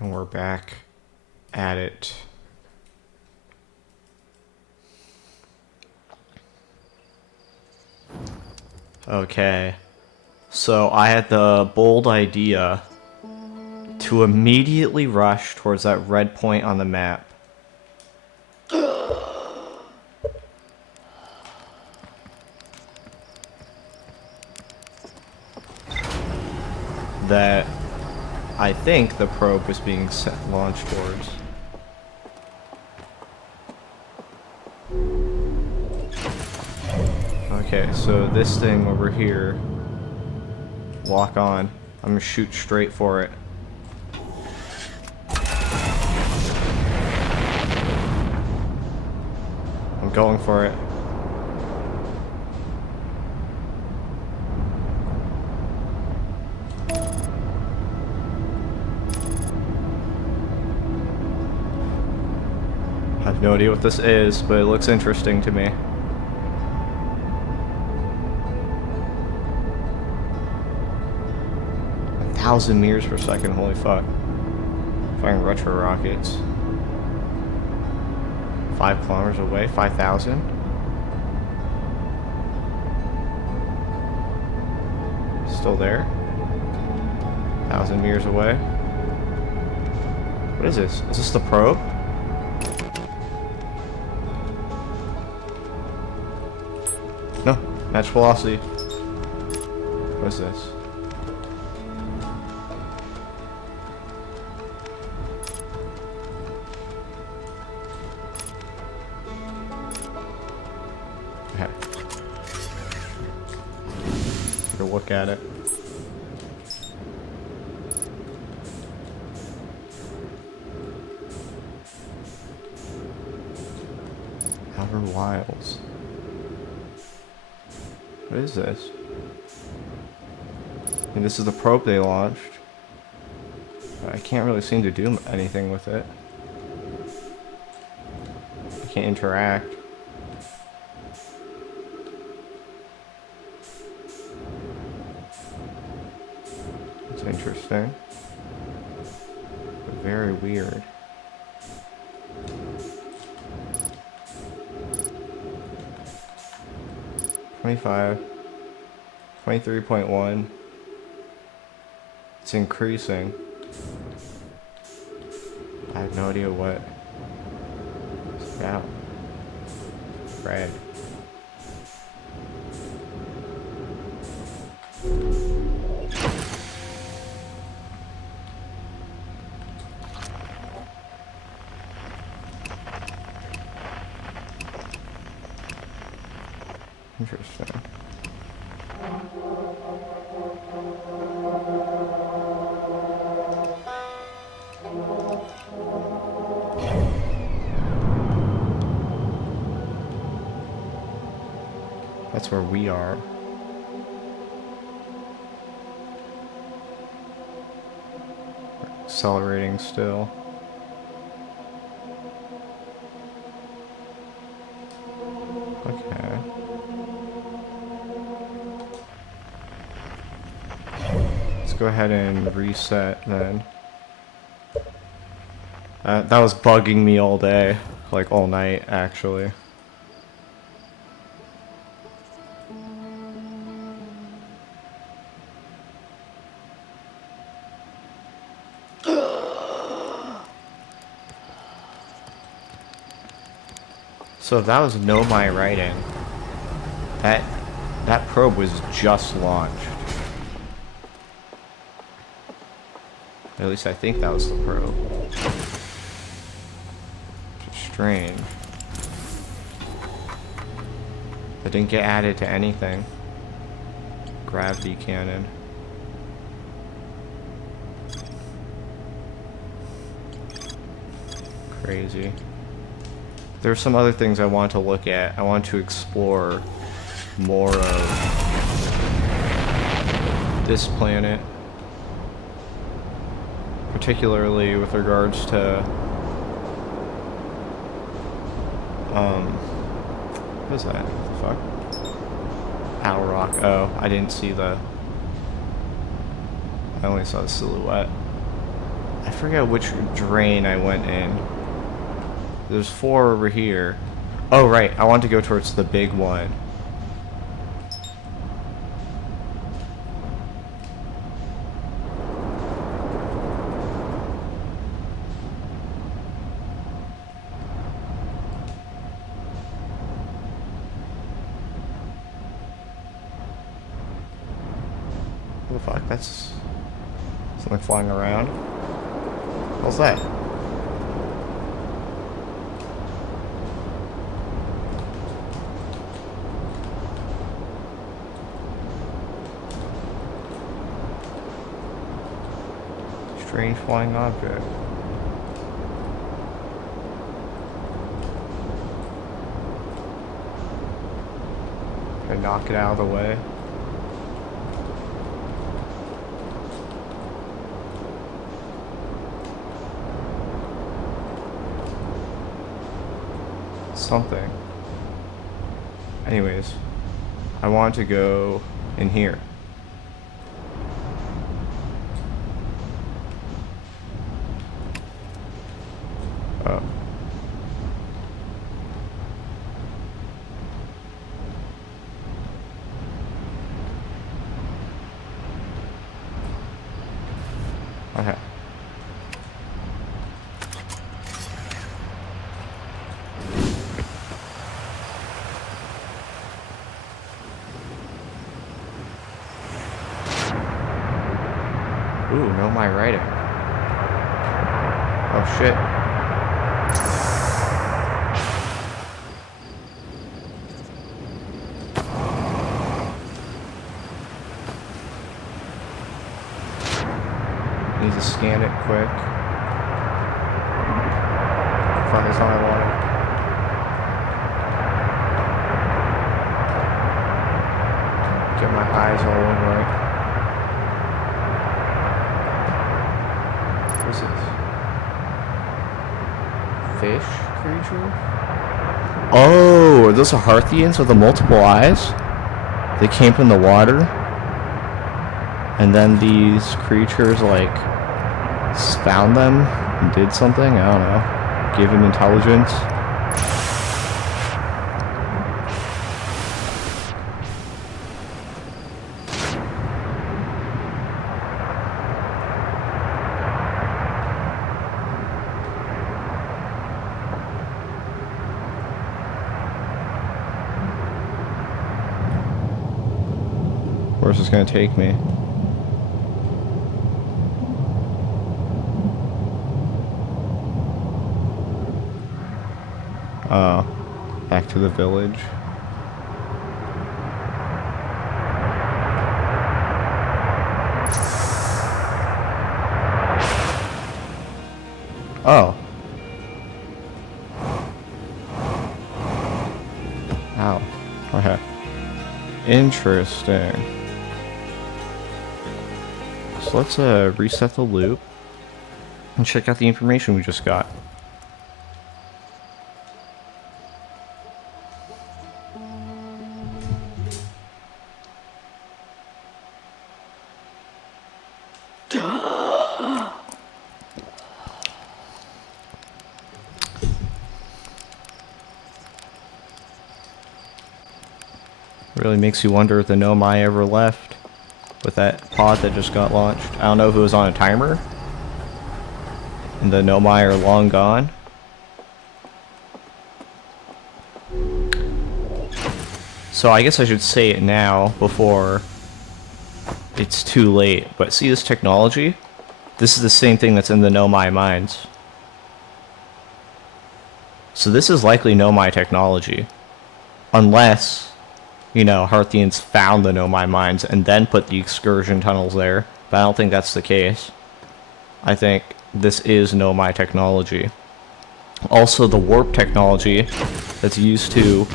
And we're back at it. Okay. So I had the bold idea to immediately rush towards that red point on the map. That I think the probe was being launched towards. Okay, so this thing over here, lock on. I'm gonna shoot straight for it. I'm going for it. I have no idea what this is, but it looks interesting to me. Thousand meters per second, holy fuck. Firing retro rockets. 5 kilometers away, 5,000. Still there. 1,000 meters away. What is this? Is this the probe? No, match velocity. What is this? Okay. Take a look at it. Outer Wilds. What is this? I mean, this is the probe they launched. I can't really seem to do anything with it. I can't interact. It's interesting. But very weird. $25. 23.1. It's increasing. I have no idea what it's about. Red. Interesting. That's where we are. Accelerating still. Okay. Let's go ahead and reset then. That was bugging me all day. Like all night, actually. So if that was Nomai writing, that probe was just launched. At least I think that was the probe. Which is strange. It didn't get added to anything. Gravity cannon. Crazy. There's some other things I want to look at. I want to explore more of this planet. Particularly with regards to what is that? What the fuck? Owl Rock. Oh, I didn't see the I only saw the silhouette. I forget which drain I went in. There's 4 over here. Oh, right. I want to go towards the big one. What the fuck? That's something flying around. What's that? Strange flying object. Can I knock it out of the way? Something. Anyways, I want to go in here. Oh. Okay. Ooh, no my writing. Oh shit. Need to scan it quick. Fuck, that's all I wanted. Get my eyes all over it. What is this? Fish creature? Oh, are those Hearthians with the multiple eyes? They came from the water? And then these creatures, like, found them and did something? I don't know. Gave them intelligence? Where's this gonna take me? Oh, back to the village. Oh. Ow. Okay. Interesting. So let's reset the loop and check out the information we just got. Really makes you wonder if the Nomai ever left with that pod that just got launched. I don't know if it was on a timer and the Nomai are long gone. So I guess I should say it now before it's too late. But see this technology? This is the same thing that's in the Nomai mines. So this is likely Nomai technology. Unless, you know, Hearthians found the Nomai mines and then put the excursion tunnels there. But I don't think that's the case. I think this is Nomai technology. Also the warp technology that's used to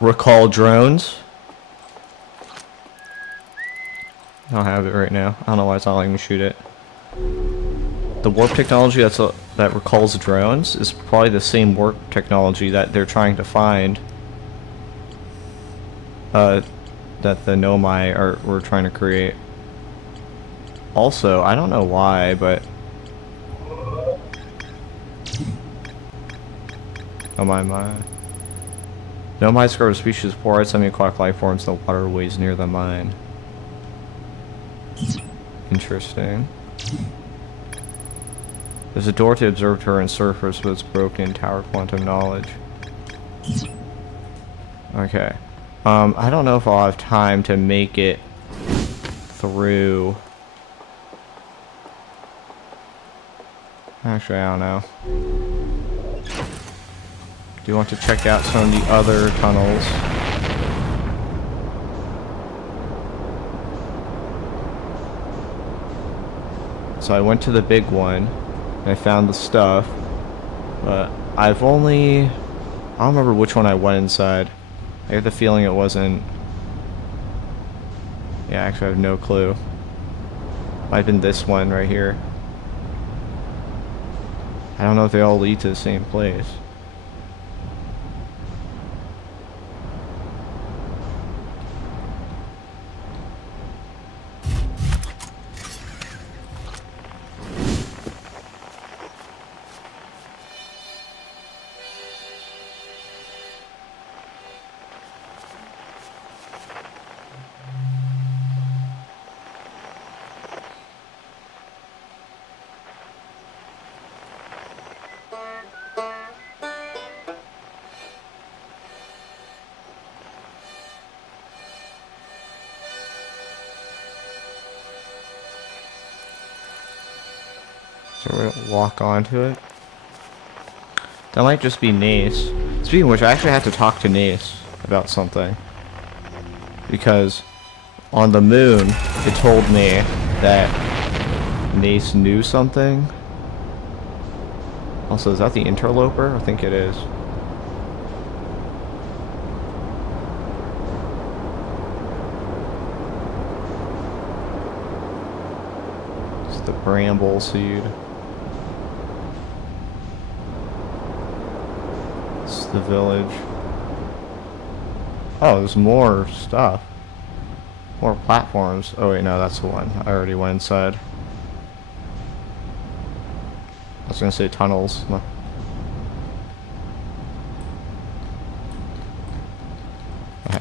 recall drones. I don't have it right now. I don't know why it's not letting me shoot it. The warp technology that recalls drones is probably the same warp technology that they're trying to find. That the Nomai were trying to create. Also, I don't know why, but... Oh my. Nomai discovered species of poor semi-aquatic life forms in the waterways near the mine. Interesting. There's a door to observatory and surface, but it's broken in tower quantum knowledge. Okay. I don't know if I'll have time to make it through. Actually, I don't know. Do you want to check out some of the other tunnels? So I went to the big one, and I found the stuff, but I've only... I don't remember which one I went inside. I have the feeling it wasn't... Yeah, actually I have no clue. Might have been this one right here. I don't know if they all lead to the same place. So we're gonna walk onto it. That might just be Nace. Speaking of which, I actually had to talk to Nace about something. Because on the moon, it told me that Nace knew something. Also, is that the interloper? I think it is. It's the bramble seed. The village. Oh, there's more stuff. More platforms. Oh wait, no, that's the one. I already went inside. I was gonna say tunnels. No. Okay.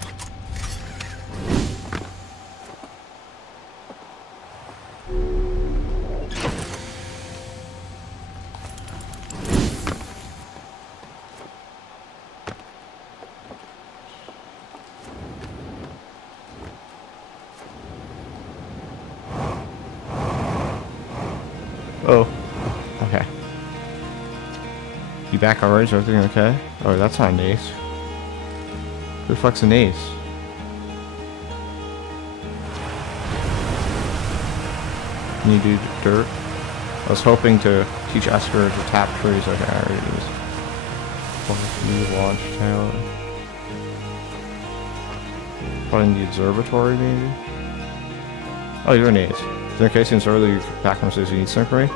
Oh, okay. You back already? Is everything okay? Oh, that's not an ace. Who the fuck's an ace? Can you do dirt? I was hoping to teach Esker to tap trees. Okay, I already do this. New launch tower. What, in the observatory, maybe? Oh, you're an ace. In case it's early background says you need synchrony.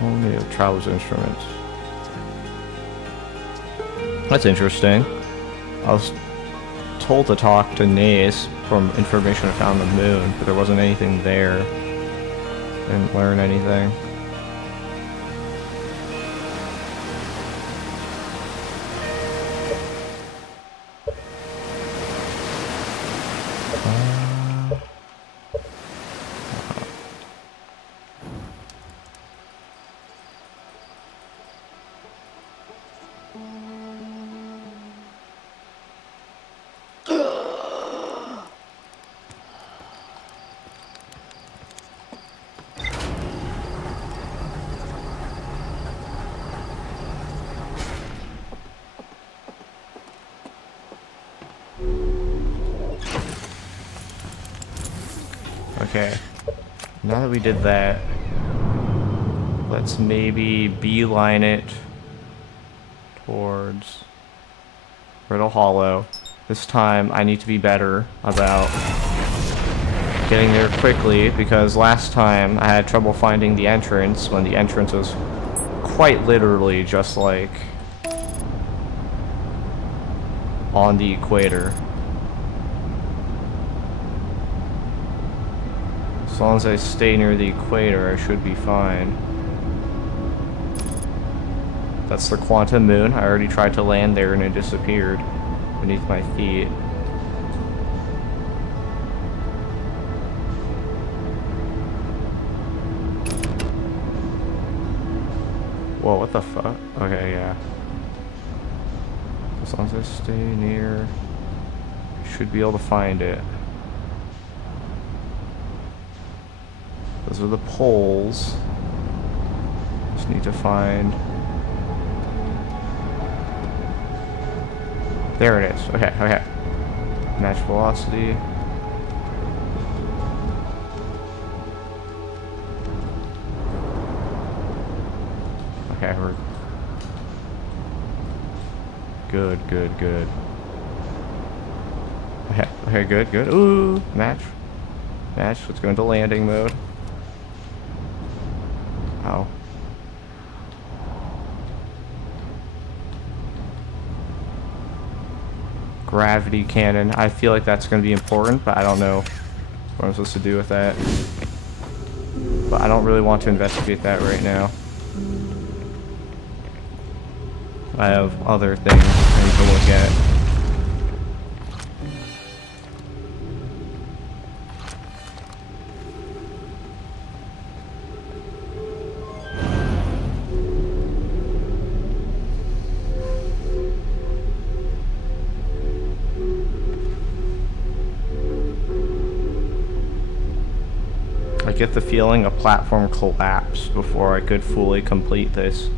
Only travelers instruments. That's interesting. I was told to talk to Nace from information I found on the moon, but there wasn't anything there. Didn't learn anything. Okay, now that we did that, let's maybe beeline it towards Brittle Hollow. This time I need to be better about getting there quickly, because last time I had trouble finding the entrance when the entrance was quite literally just like on the equator. As long as I stay near the equator, I should be fine. That's the Quantum Moon. I already tried to land there and it disappeared beneath my feet. Whoa, what the fuck? Okay, yeah. As long as I stay near, I should be able to find it. Those are the poles. Just need to find... There it is. Okay, okay. Match velocity. Okay, we're... Good, good, good. Okay, okay, good, good. Ooh, match. Match, let's go into landing mode. Ow. Gravity cannon. I feel like that's going to be important, but I don't know what I'm supposed to do with that. But I don't really want to investigate that right now. I have other things I need to look at. I get the feeling a platform collapsed before I could fully complete this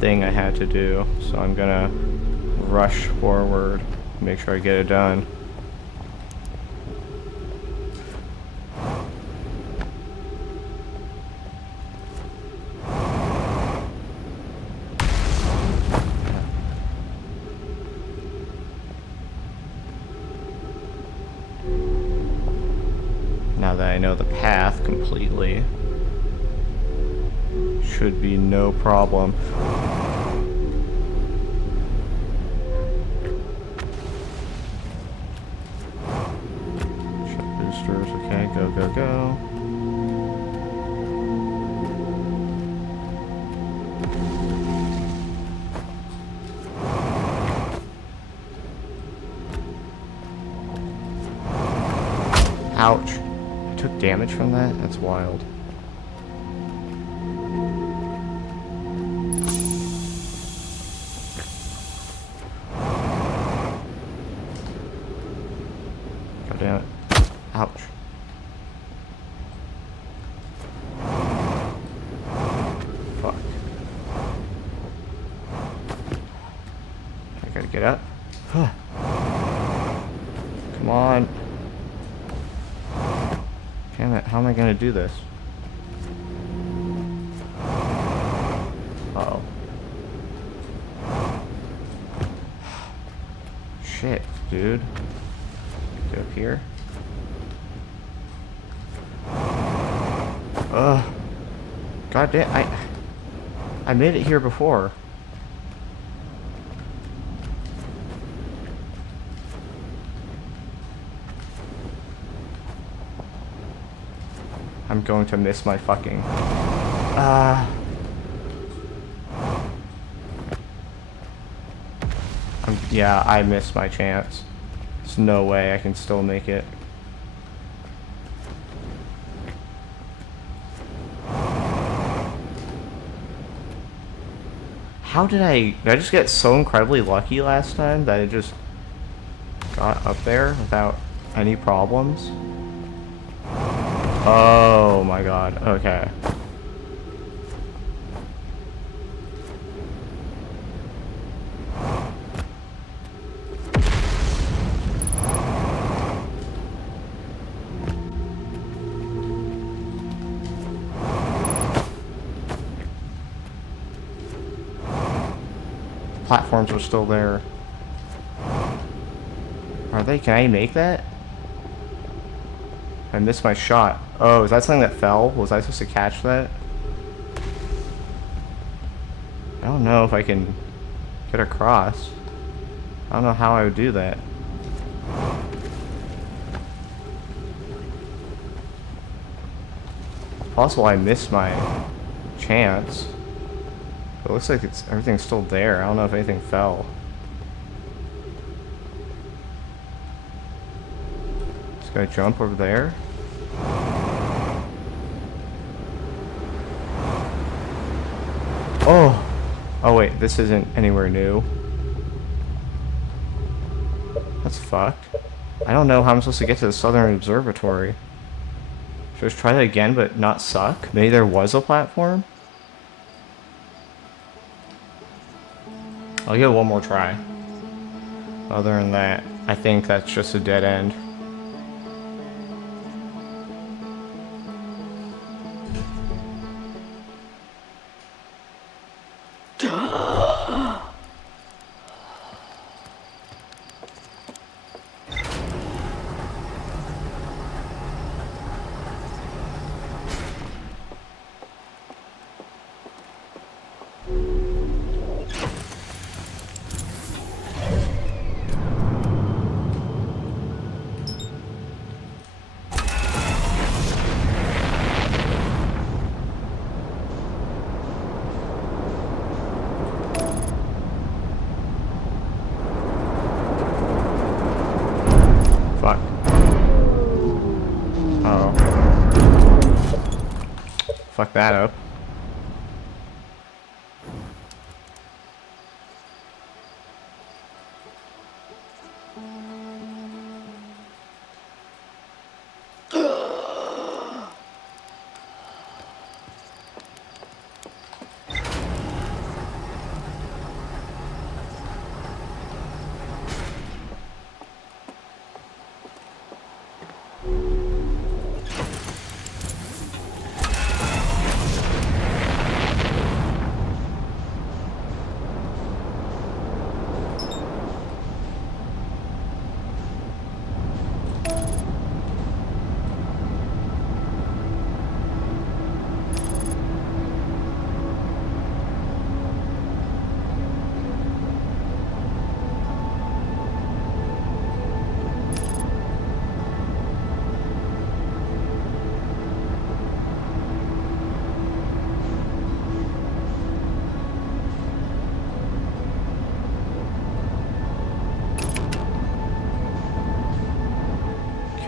thing I had to do. So I'm gonna rush forward, make sure I get it done. Now that I know the path completely, should be no problem. Ship boosters, okay, go, go, go. Ouch. I took damage from that? That's wild. God damn it. Ouch. Fuck. I gotta get up. Come on. Damn it, how am I gonna do this? Uh-oh. Shit, dude. Get up here. Ugh. God damn, I made it here before. I'm going to miss my fucking... yeah, I missed my chance. There's no way I can still make it. How did I just get so incredibly lucky last time that I just got up there without any problems? Oh my god, okay. Platforms are still there. Are they? Can I make that? I missed my shot. Oh, is that something that fell? Was I supposed to catch that? I don't know if I can get across. I don't know how I would do that. possible I missed my chance. But it looks like everything's still there. I don't know if anything fell. Just gotta jump over there. Oh! Oh wait, this isn't anywhere new. That's fucked. I don't know how I'm supposed to get to the Southern Observatory. Should I just try that again but not suck? Maybe there was a platform? I'll give it one more try. Other than that, I think that's just a dead end. Fuck. Oh. Fuck that up.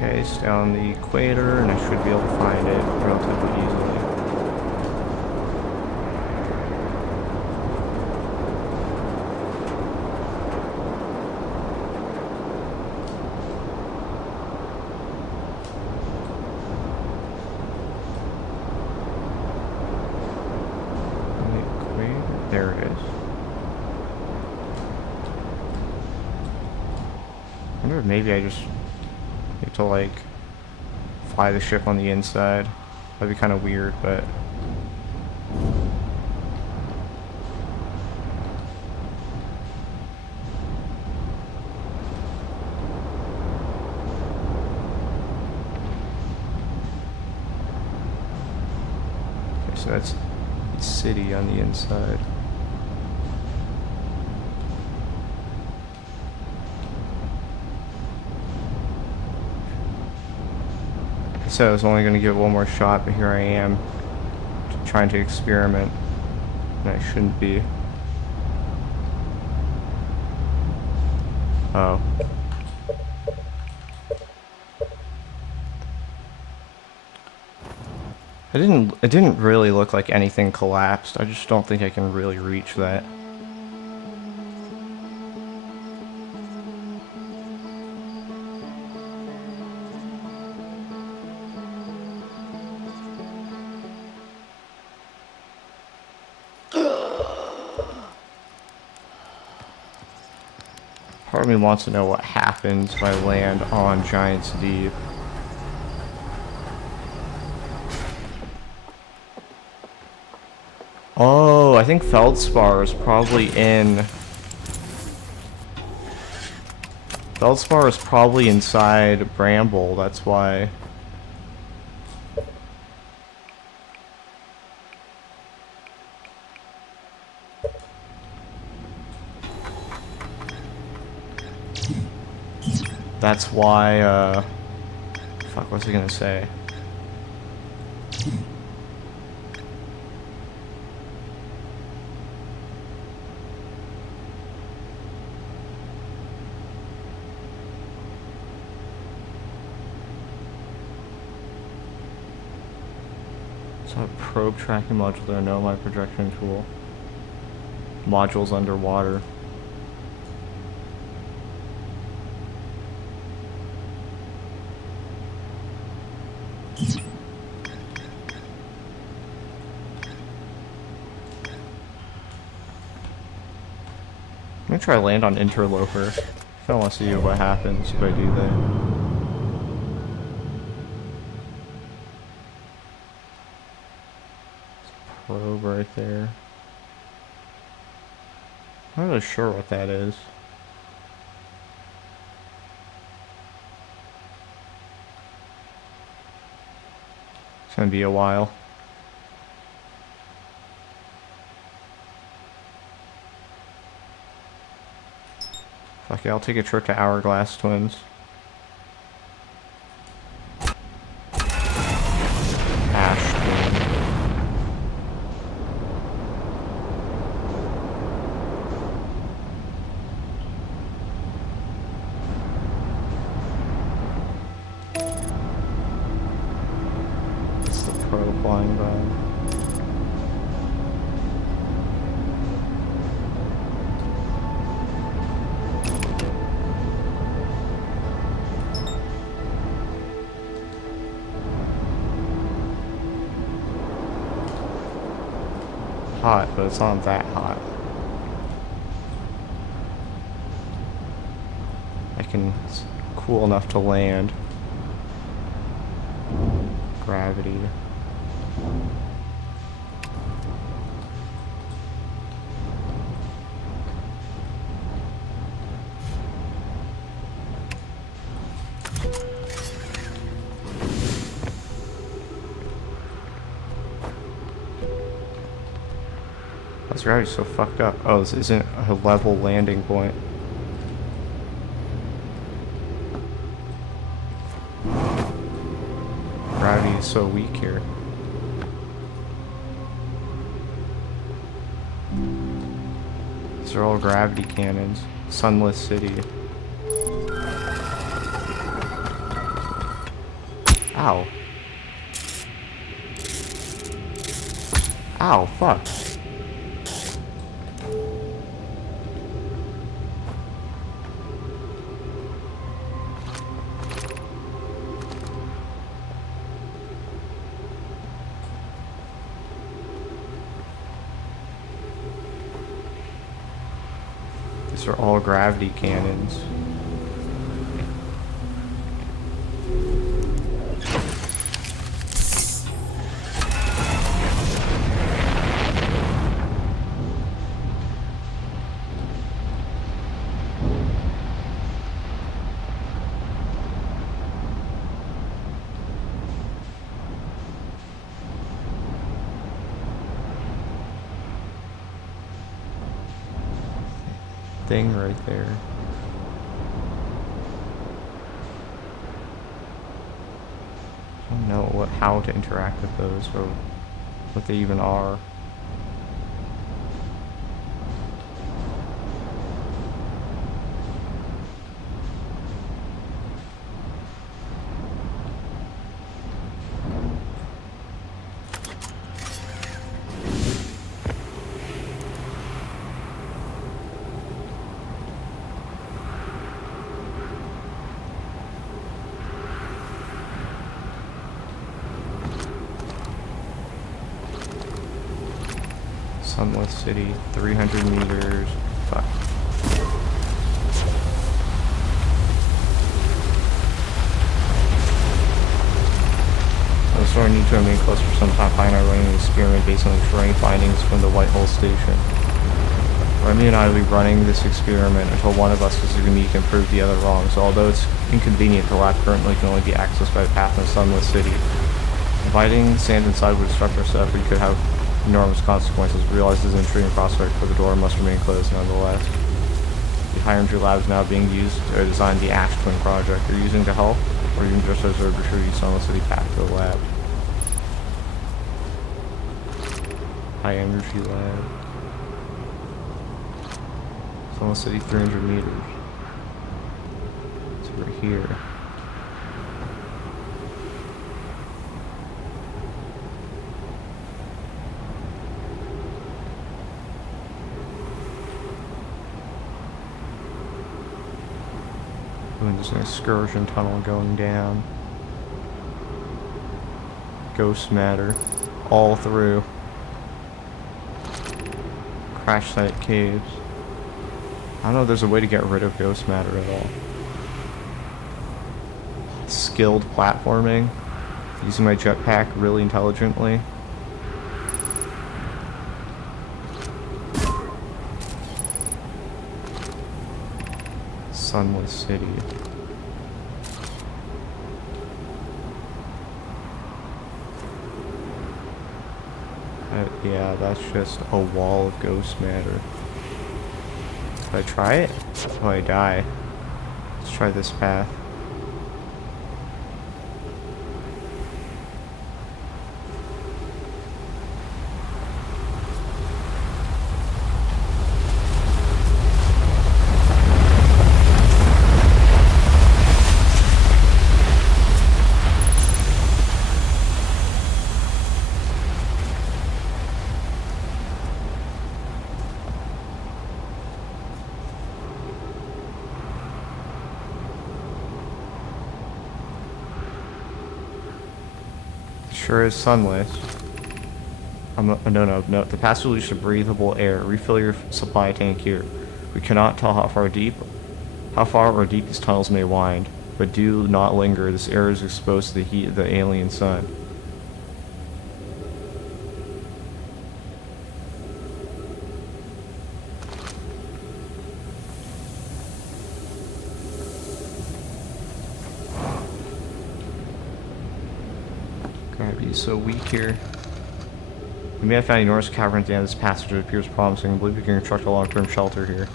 Okay, stay on the equator, and I should be able to find it relatively easily. On the equator, there it is. I wonder if maybe I just need to like fly the ship on the inside. That'd be kind of weird, but okay, so that's the city on the inside. So I was only going to give it one more shot, but here I am trying to experiment, and I shouldn't be. Oh. It didn't really look like anything collapsed. I just don't think I can really reach that. Part of me wants to know what happens if I land on Giant's Deep. Oh, I think Feldspar is probably in... Feldspar is probably inside Bramble, that's why. That's why, fuck, what's he gonna say? So probe tracking module there, Nomai projection tool. Modules underwater. I'm gonna try to land on Interloper. I want to see what happens if I do that. Probe right there. I'm not really sure what that is. It's gonna be a while. Fuck it, I'll take a trip to Hourglass Twins. Ash Twin. It's the probe flying by. Hot, but it's not that hot. It's cool enough to land. Gravity. This gravity's so fucked up. Oh, this isn't a level landing point. Gravity is so weak here. These are all gravity cannons. Sunless City. Ow. Ow, fuck. These are all gravity cannons. Thing right there. I don't know how to interact with those or what they even are. Sunless City, 300 meters. Fuck. The story need to remain close for some time, find our running an experiment based on the terrain findings from the Whitehall station. Remy and I will be running this experiment until one of us is unique and prove the other wrong, so although it's inconvenient, the lab currently can only be accessed by the path in Sunless City. Inviting sand inside would disrupt our setup, we could have enormous consequences. Realize this is an intriguing prospect, but the door must remain closed nonetheless. The high energy lab is now being used to design the Ash Twin project. Are you using to help, or even just as a retrieve Sunless City path to the lab? High energy lab. Sunless City 300 meters. It's over here. There's an excursion tunnel going down. Ghost matter all through. Crash site caves. I don't know if there's a way to get rid of ghost matter at all. Skilled platforming. Using my jetpack really intelligently. Sunless City. Yeah, that's just a wall of ghost matter. Should I try it? Oh, I die. Let's try this path. Sure is sunless. No. The pass will lead to breathable air. Refill your supply tank here. We cannot tell how far or deep these tunnels may wind, but do not linger. This air is exposed to the heat of the alien sun. Gravity's so weak here. We may have found enormous cavern at the end of this passage. It appears promising. I believe we can construct a long-term shelter here.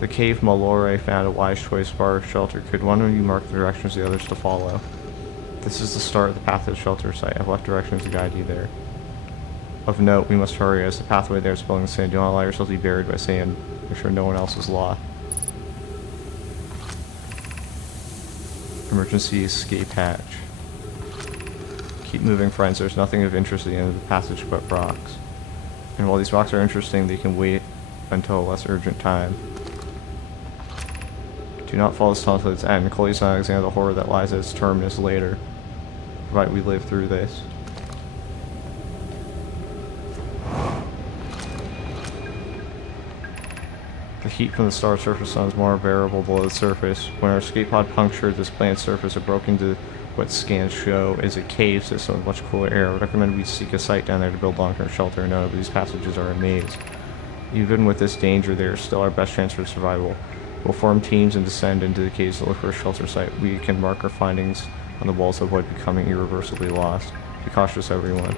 The cave Malore found a wise choice for our shelter. Could one of you mark the directions the others to follow? This is the start of the path to the shelter site. I've left directions to guide you there. Of note, we must hurry as the pathway there is filling with sand. Do not allow yourself to be buried by sand. Make sure no one else is lost. Emergency escape hatch. Keep moving, friends. There's nothing of interest at the end of the passage but rocks. And while these rocks are interesting, they can wait until a less urgent time. Do not follow this tunnel to its end. Cody's not examine the horror that lies at its terminus later, provided we live through this. The heat from the star's surface sun is more bearable below the surface. When our escape pod punctured this planet's surface, it broke into what scans show is a cave system with much cooler air. I would recommend we seek a site down there to build long-term shelter. No, but these passages are a maze. Even with this danger, they are still our best chance for survival. We'll form teams and descend into the caves to look for a shelter site. We can mark our findings on the walls to avoid becoming irreversibly lost. Be cautious, everyone.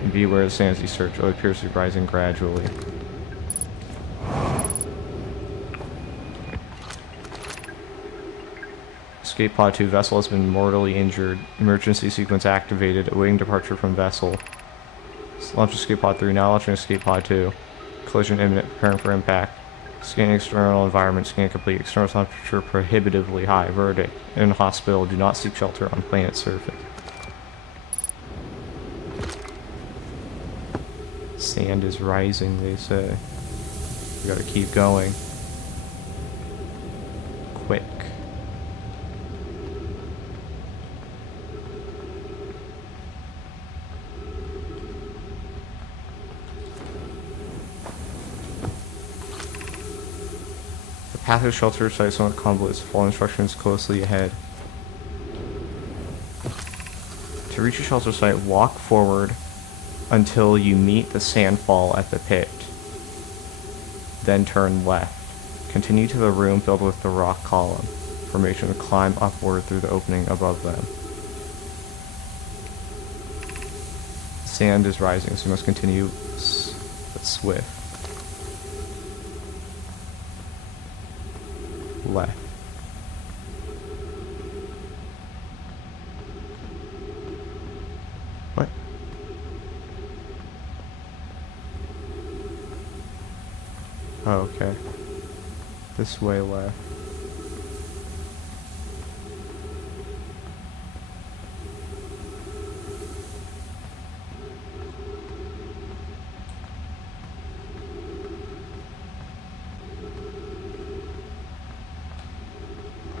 And be aware of the sands you search. It appears to be rising gradually. Escape pod 2. Vessel has been mortally injured. Emergency sequence activated. Awaiting departure from vessel. Launch escape pod 3. Now launching escape pod 2. Collision imminent. Preparing for impact. Scanning external environment. Scan complete. External temperature prohibitively high. Verdict. In hospital. Do not seek shelter on planet surface. Sand is rising, they say. We gotta keep going. Quick. The path to shelter site is somewhat convoluted, so follow instructions closely ahead. To reach a shelter site, walk forward until you meet the sandfall at the pit. Then turn left. Continue to the room filled with the rock column formation and climb upward through the opening above them. Sand is rising, so you must continue but swift. Left. What? Oh, okay. This way left.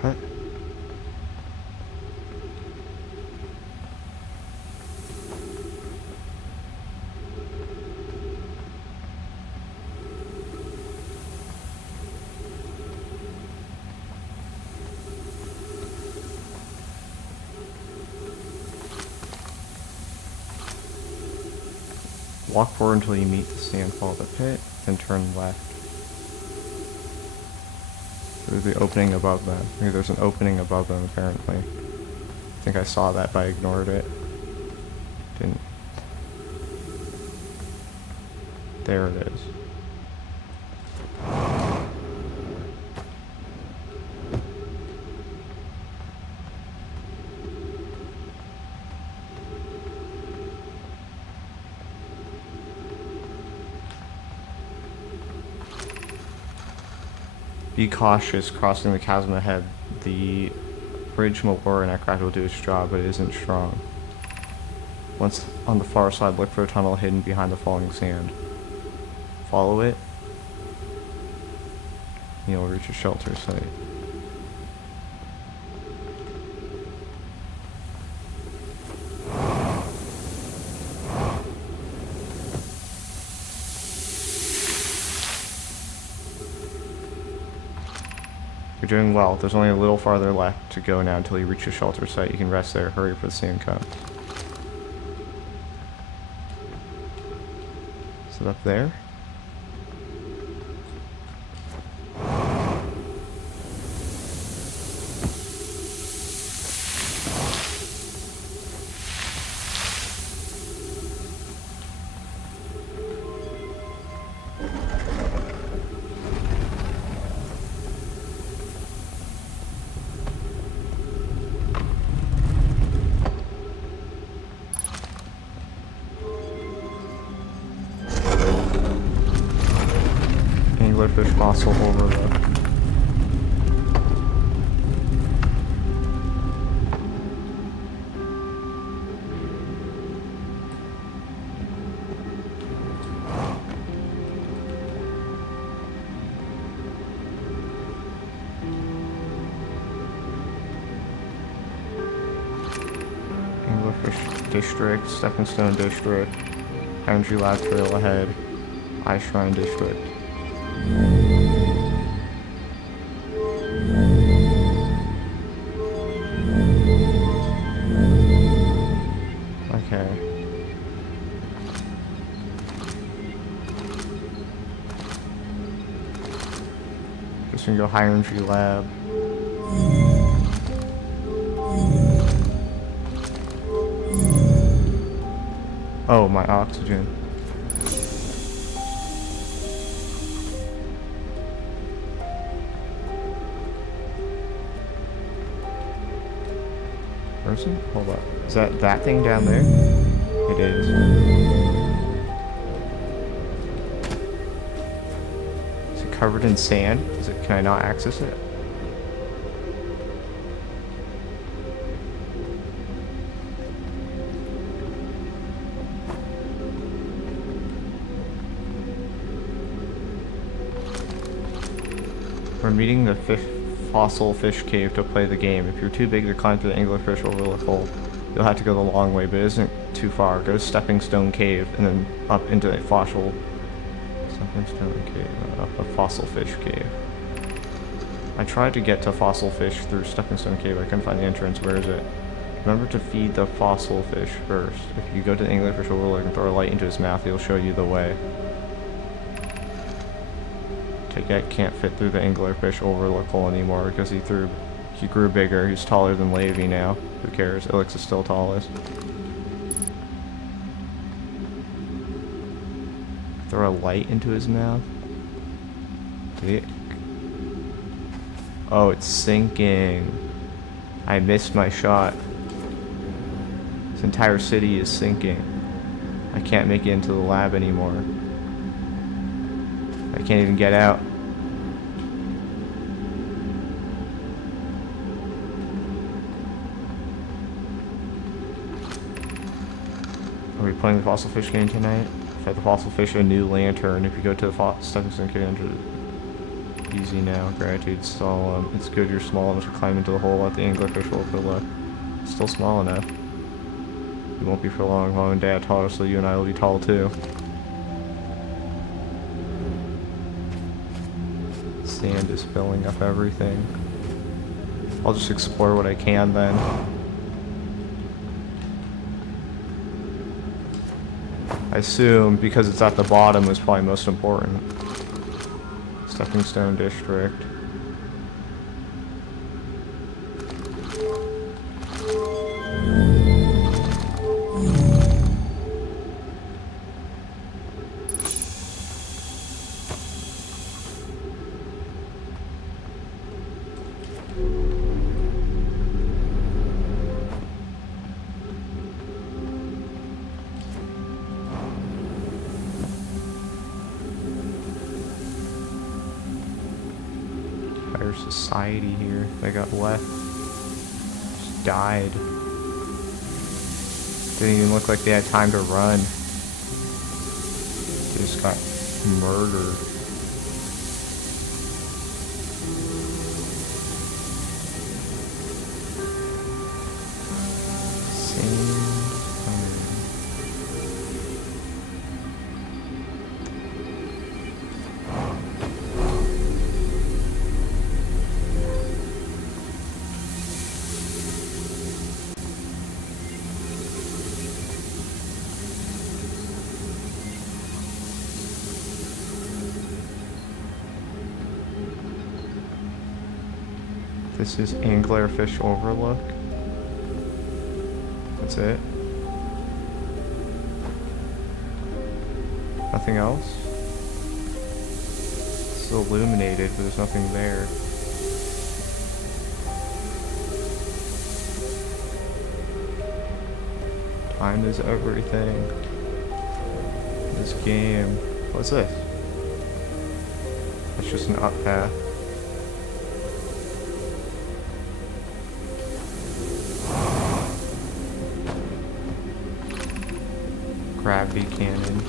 What? Walk forward until you meet the sand fall of the pit, then turn left. Through the opening above them. Maybe there's an opening above them, apparently. I think I saw that, but I ignored it. Didn't. There it is. Be cautious crossing the chasm ahead. The bridge Malora and Ekrat will do its job, but it isn't strong. Once on the far side, look for a tunnel hidden behind the falling sand. Follow it, and you'll reach a shelter site. You're doing well. There's only a little farther left to go now until you reach a shelter site. You can rest there. Hurry for the sand comes. Is it up there? Anglerfish fossil overlook. Anglerfish District, Stepping Stone District, Energy Lab Trail ahead, Ice Shrine District. Okay. Just gonna go High Energy Lab. Oh, my oxygen. Where is it? Hold up. Is that thing down there? It is. Is it covered in sand? Can I not access it? We're meeting the fossil fish cave to play the game. If you're too big to climb through the anglerfish overlook hole, you'll have to go the long way, but it isn't too far. Go to Stepping Stone Cave and then up into a fossil fish cave. I tried to get to fossil fish through Stepping Stone Cave. I couldn't find the entrance. Where is it? Remember to feed the fossil fish first. If you go to the anglerfish overlook and throw a light into his mouth, he'll show you the way. Ticket can't fit through the anglerfish overlook hole anymore because he grew bigger. He's taller than Levi now. Who cares? Ilex is still tallest. Throw a light into his mouth. Oh, it's sinking. I missed my shot. This entire city is sinking. I can't make it into the lab anymore. I can't even get out. Are we playing the fossil fish game tonight? Fight the fossil fish a new lantern. If you go to the Stepping Stone Cave, enter easy now. Gratitude, solemn. It's good you're small enough to climb into the hole at the anglerfish overlook. It's still small enough. You won't be for long. Mom and Dad taught us so you and I will be tall too. Sand is filling up everything. I'll just explore what I can then. I assume because it's at the bottom was probably most important. Stepping Stone District. Entire society here that got left. Just died. Didn't even look like they had time to run. They just got murdered. This is Anglerfish Overlook. That's it. Nothing else? It's illuminated, but there's nothing there. Time is everything. This game. What's this? That's just an up path. Gravity cannon.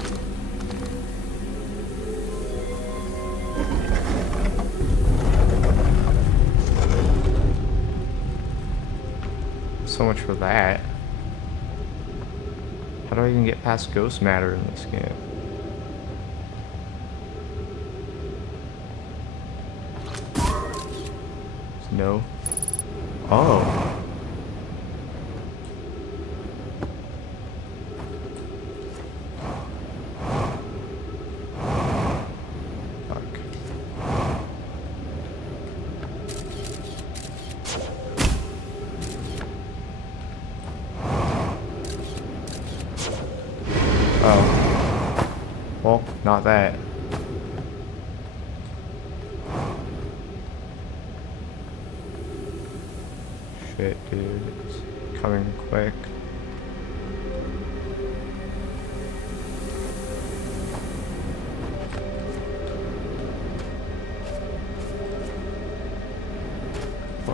So much for that. How do I even get past ghost matter in this game? No. Oh. Oh. Well, not that. Shit, dude. It's coming quick.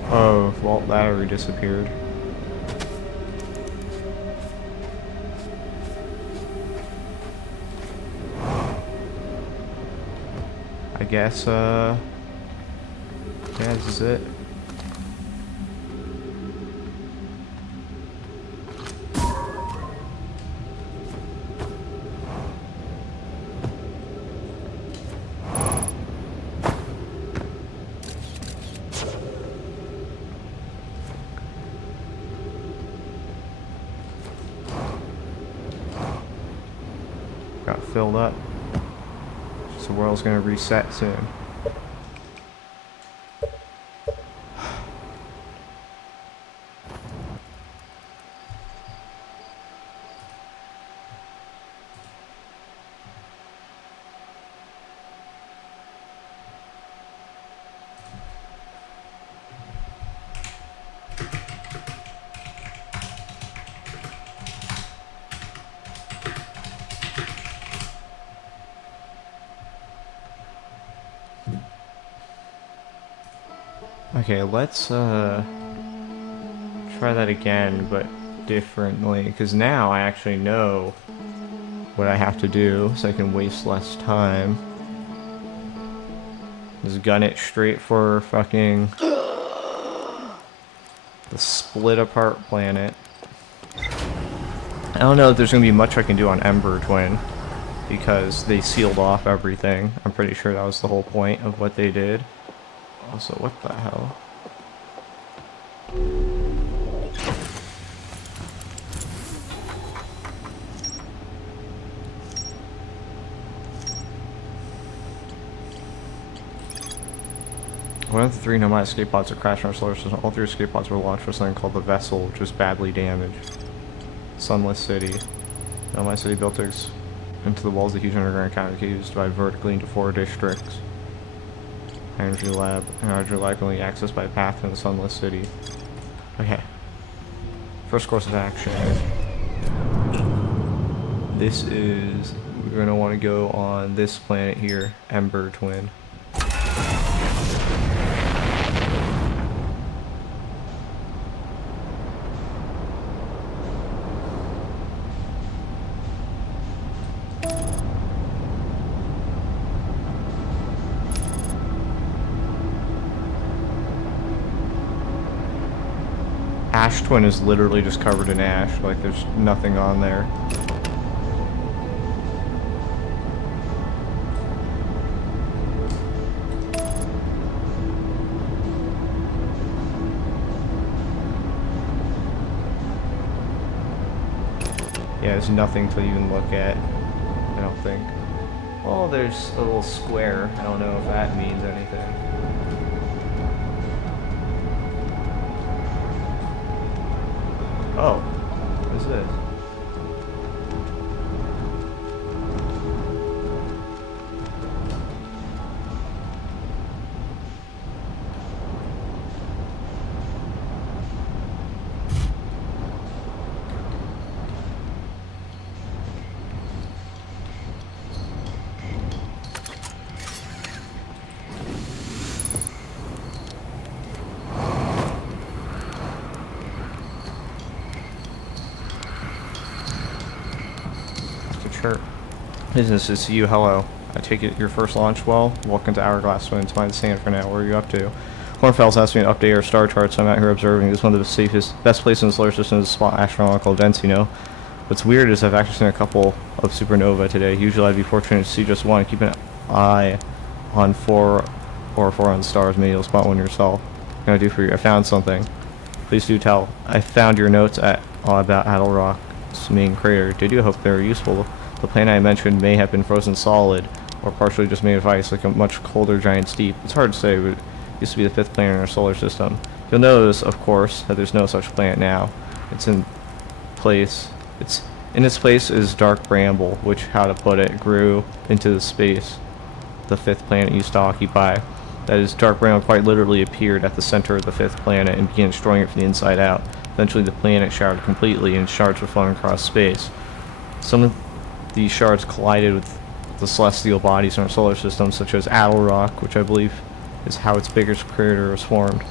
Oh, vault battery disappeared. I guess, yeah, this is it. Got filled up. The world's gonna reset soon. Okay, let's try that again, but differently, because now I actually know what I have to do, so I can waste less time. Just gun it straight for fucking the split apart planet. I don't know if there's gonna be much I can do on Ember Twin, because they sealed off everything. I'm pretty sure that was the whole point of what they did. Also, what the hell? One of the 3 Nomai escape pods that crashed in our solar system. All 3 escape pods were launched for something called the Vessel, which was badly damaged. Sunless City. Nomai City built into the walls of the huge underground caves, divided vertically into 4 districts. Energy Lab, and energy lab can only accessed by a path in the Sunless City. Okay. First course of action. This is... We're going to want to go on this planet here, Ember Twin. Ash Twin is literally just covered in ash, like there's nothing on there. Yeah, there's nothing to even look at, I don't think. Well, there's a little square. I don't know if that means anything. Oh, what is this? Sure. Business is to you, hello. I take it your first launch well? Welcome to Hourglass Twin. It's my sand for now. What are you up to? Hornfels asked me to update our star charts, so I'm out here observing. This is one of the safest, best places in the solar system to spot astronomical events, you know. What's weird is I've actually seen a couple of supernova today. Usually I'd be fortunate to see just one. Keep an eye on 4 or 4 on stars. Maybe you'll spot one yourself. What can I do for you? I found something. Please do tell. I found your notes about Adel Rock's main crater. Did you? Hope they're useful. The planet I mentioned may have been frozen solid, or partially just made of ice, like a much colder giant steep. It's hard to say, but it used to be the 5th planet in our solar system. You'll notice, of course, that there's no such planet now. In its place is Dark Bramble, which, how to put it, grew into the space the 5th planet used to occupy. That is, Dark Bramble quite literally appeared at the center of the 5th planet and began destroying it from the inside out. Eventually the planet shattered completely, and shards were flown across space. Some of these shards collided with the celestial bodies in our solar system, such as Adel Rock, which I believe is how its biggest crater was formed.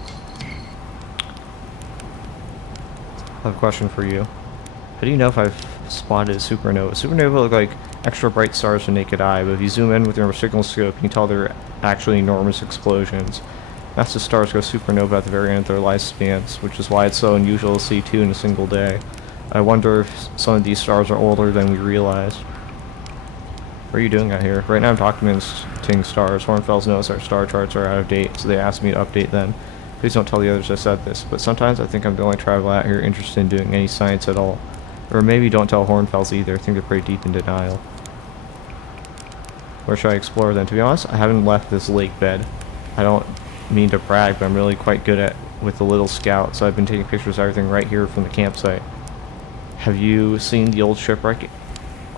I have a question for you. How do you know if I've spotted a supernova? Supernova look like extra bright stars to naked eye, but if you zoom in with your signal scope, you can tell they're actually enormous explosions. Massive stars go supernova at the very end of their lifespans, which is why it's so unusual to see 2 in a single day. I wonder if some of these stars are older than we realized. What are you doing out here? Right now I'm documenting stars. Hornfels knows our star charts are out of date, so they asked me to update them. Please don't tell the others I said this, but sometimes I think I'm the only traveler out here interested in doing any science at all. Or maybe don't tell Hornfels either. I think they're pretty deep in denial. Where should I explore then? To be honest, I haven't left this lake bed. I don't mean to brag, but I'm really quite good with the little scout, so I've been taking pictures of everything right here from the campsite. Have you seen the old shipwreck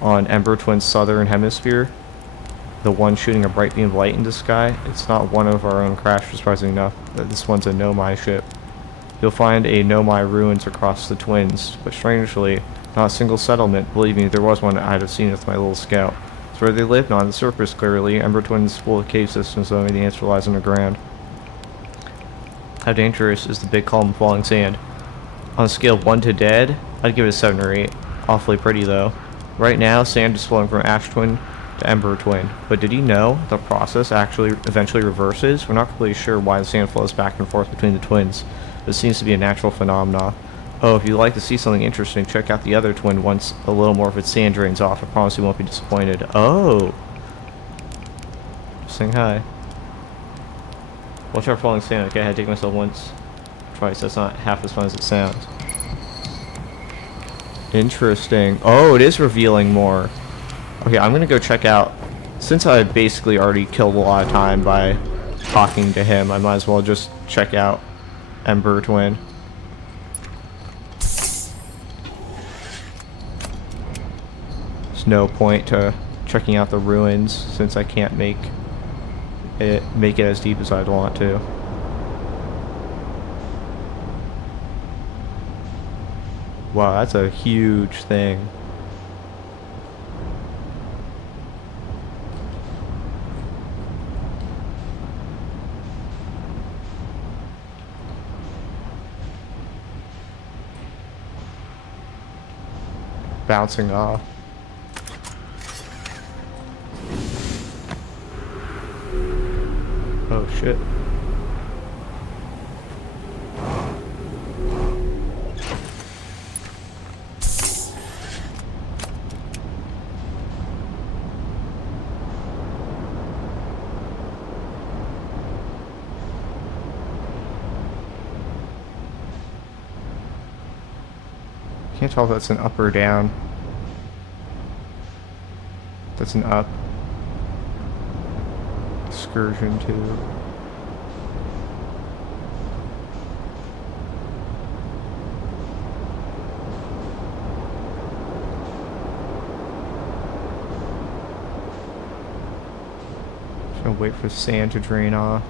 on Ember Twin's southern hemisphere? The one shooting a bright beam of light into the sky? It's not one of our own crash, surprisingly enough. This one's a Nomai ship. You'll find a Nomai ruins across the Twins, but strangely, not a single settlement. Believe me, there was one I'd have seen with my little scout. It's where they live, not on the surface, clearly. Ember Twin's full of cave systems, so maybe the answer lies underground. How dangerous is the big column of falling sand? On a scale of 1 to dead, I'd give it a 7 or 8. Awfully pretty, though. Right now, sand is flowing from Ash Twin to Ember Twin. But did you know the process actually eventually reverses? We're not completely sure why the sand flows back and forth between the twins. It seems to be a natural phenomenon. Oh, if you'd like to see something interesting, check out the other twin once a little more of its sand drains off. I promise you won't be disappointed. Oh! Just saying hi. Watch out for falling sand. Okay, I had to take myself once. Twice. That's not half as fun as it sounds. Interesting. Oh, it is revealing more. Okay, I'm gonna go check out. Since I basically already killed a lot of time by talking to him, I might as well just check out Ember Twin. There's no point to checking out the ruins since I can't make it as deep as I'd want to. Wow, that's a huge thing. Bouncing off. Oh shit. Can't tell if that's an up or down. That's an up. Excursion 2. Just gonna wait for sand to drain off.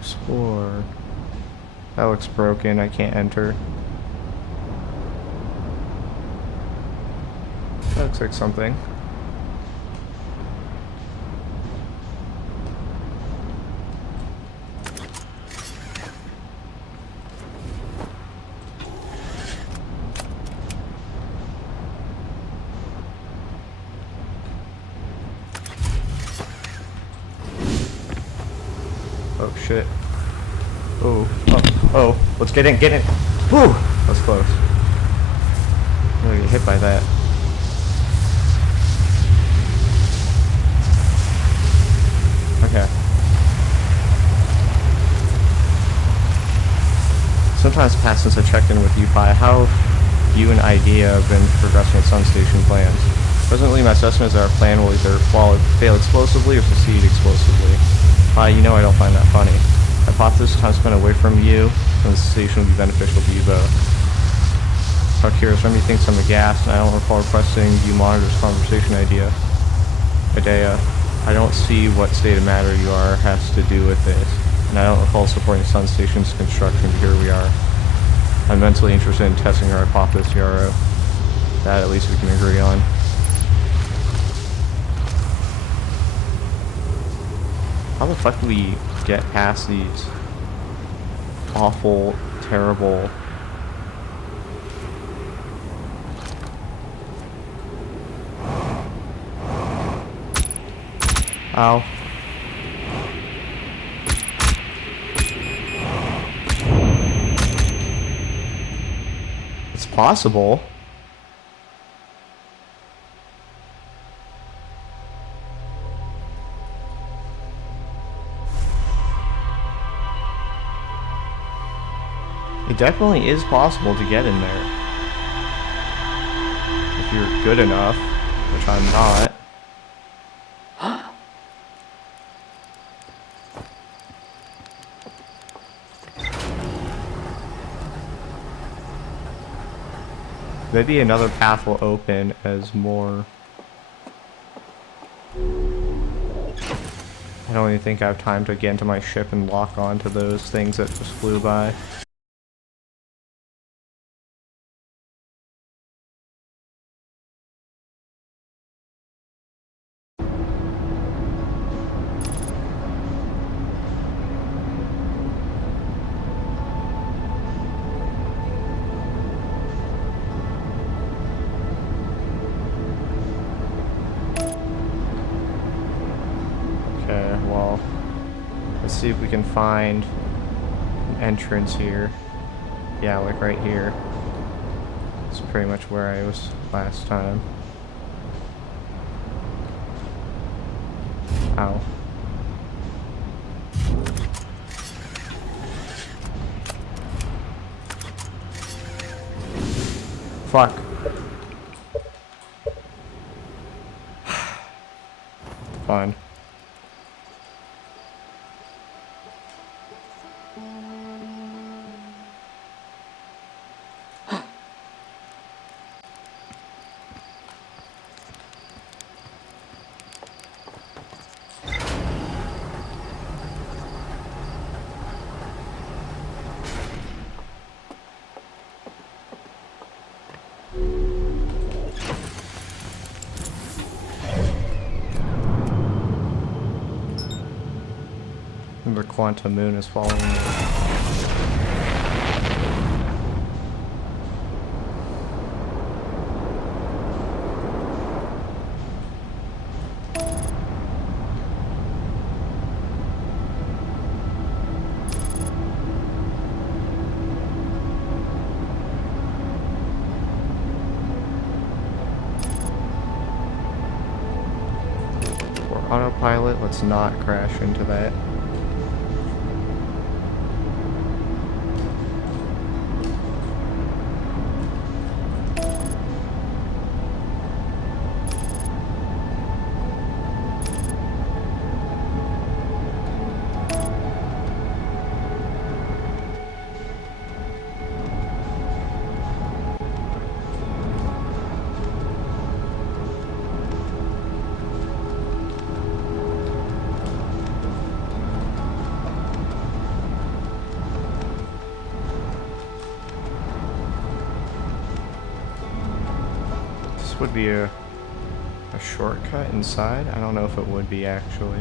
Explore. That looks broken. I can't enter. That looks like something. Oh shit. Oh, let's get in. Woo! That's close. I'm gonna get hit by that. Okay. Sometimes past since I checked in with you, Pi, how have you and IDEA have been progressing with Sun Station plans? Presently, my assessment is that our plan will either fail explosively or succeed explosively. Pi, you know I don't find that funny. Hypothesis, time spent away from you and the station will be beneficial to you both. How curious, Remy thinks I'm a gas, and I don't recall requesting you monitor this conversation idea. I don't see what state of matter you are has to do with this, and I don't recall supporting Sun Station's construction, but here we are. I'm mentally interested in testing our hypothesis, Yarrow. That at least we can agree on. How the fuck do we get past these awful, terrible... Ow. It's possible. It definitely is possible to get in there. If you're good enough, which I'm not. Maybe another path will open as more... I don't even think I have time to get into my ship and lock on to those things that just flew by. Let's see if we can find an entrance here. Yeah, like right here. It's pretty much where I was last time. Ow. Fuck. Fine. The quantum moon is following me. For autopilot, let's not crash into that. Would be a shortcut inside? I don't know if it would be actually.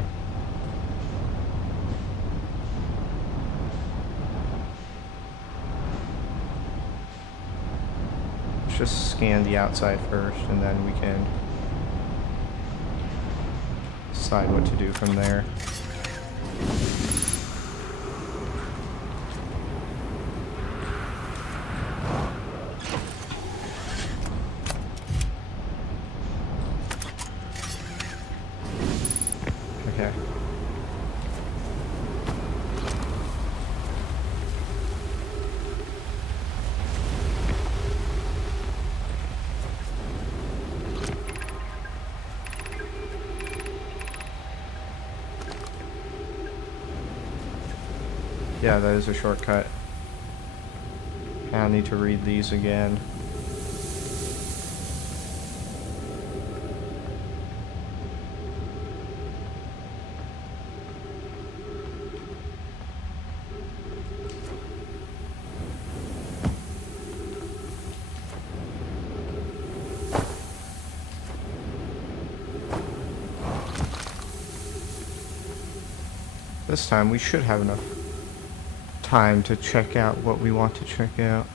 Let's just scan the outside first and then we can decide what to do from there. Okay. Yeah, that is a shortcut. I need to read these again. This time we should have enough time to check out what we want to check out.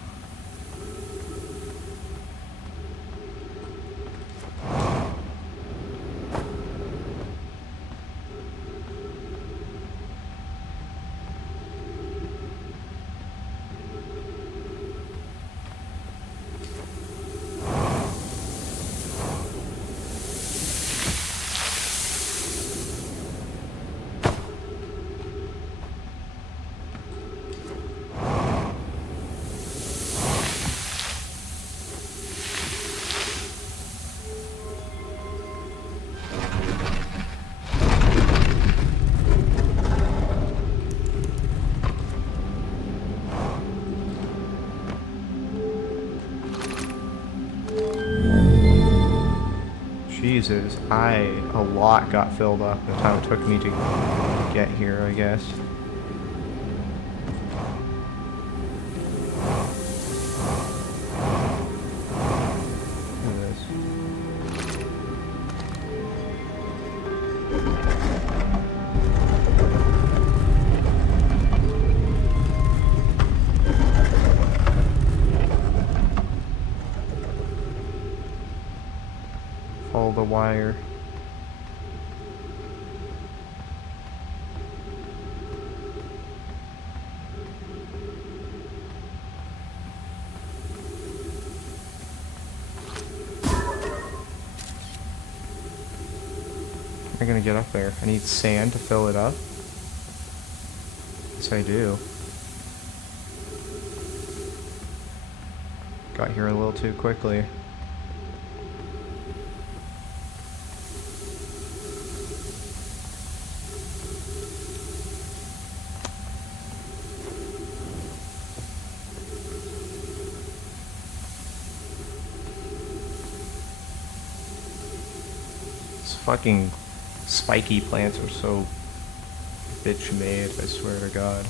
Jesus, a lot got filled up the time it took me to get here, I guess. Look at this. Follow the wire. Am I gonna get up there? I need sand to fill it up. Yes, I do. Got here a little too quickly. These fucking spiky plants are so bitch made, I swear to God.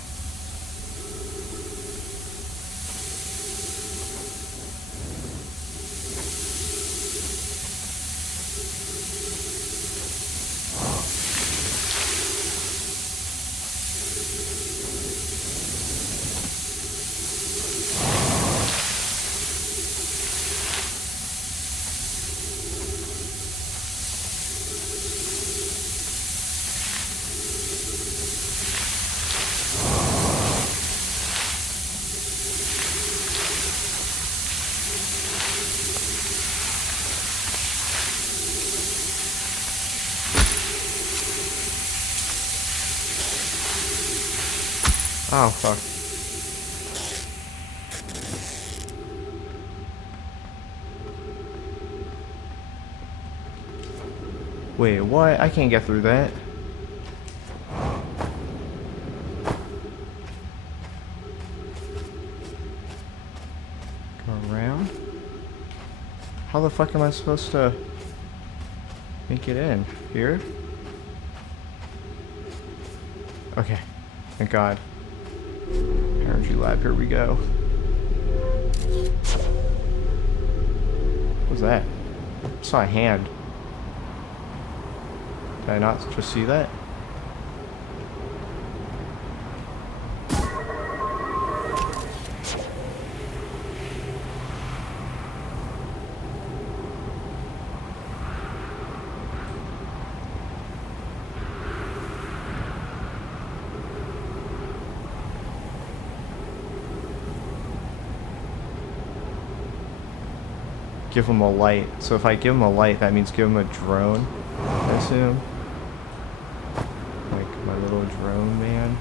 Oh, fuck. Wait, what? I can't get through that. Go around? How the fuck am I supposed to make it in? Here? Okay. Thank God. Energy lab, here we go. What was that? I saw a hand. Did I not just see that? Give him a light. So if I give him a light, that means give him a drone, I assume. Like my little drone man.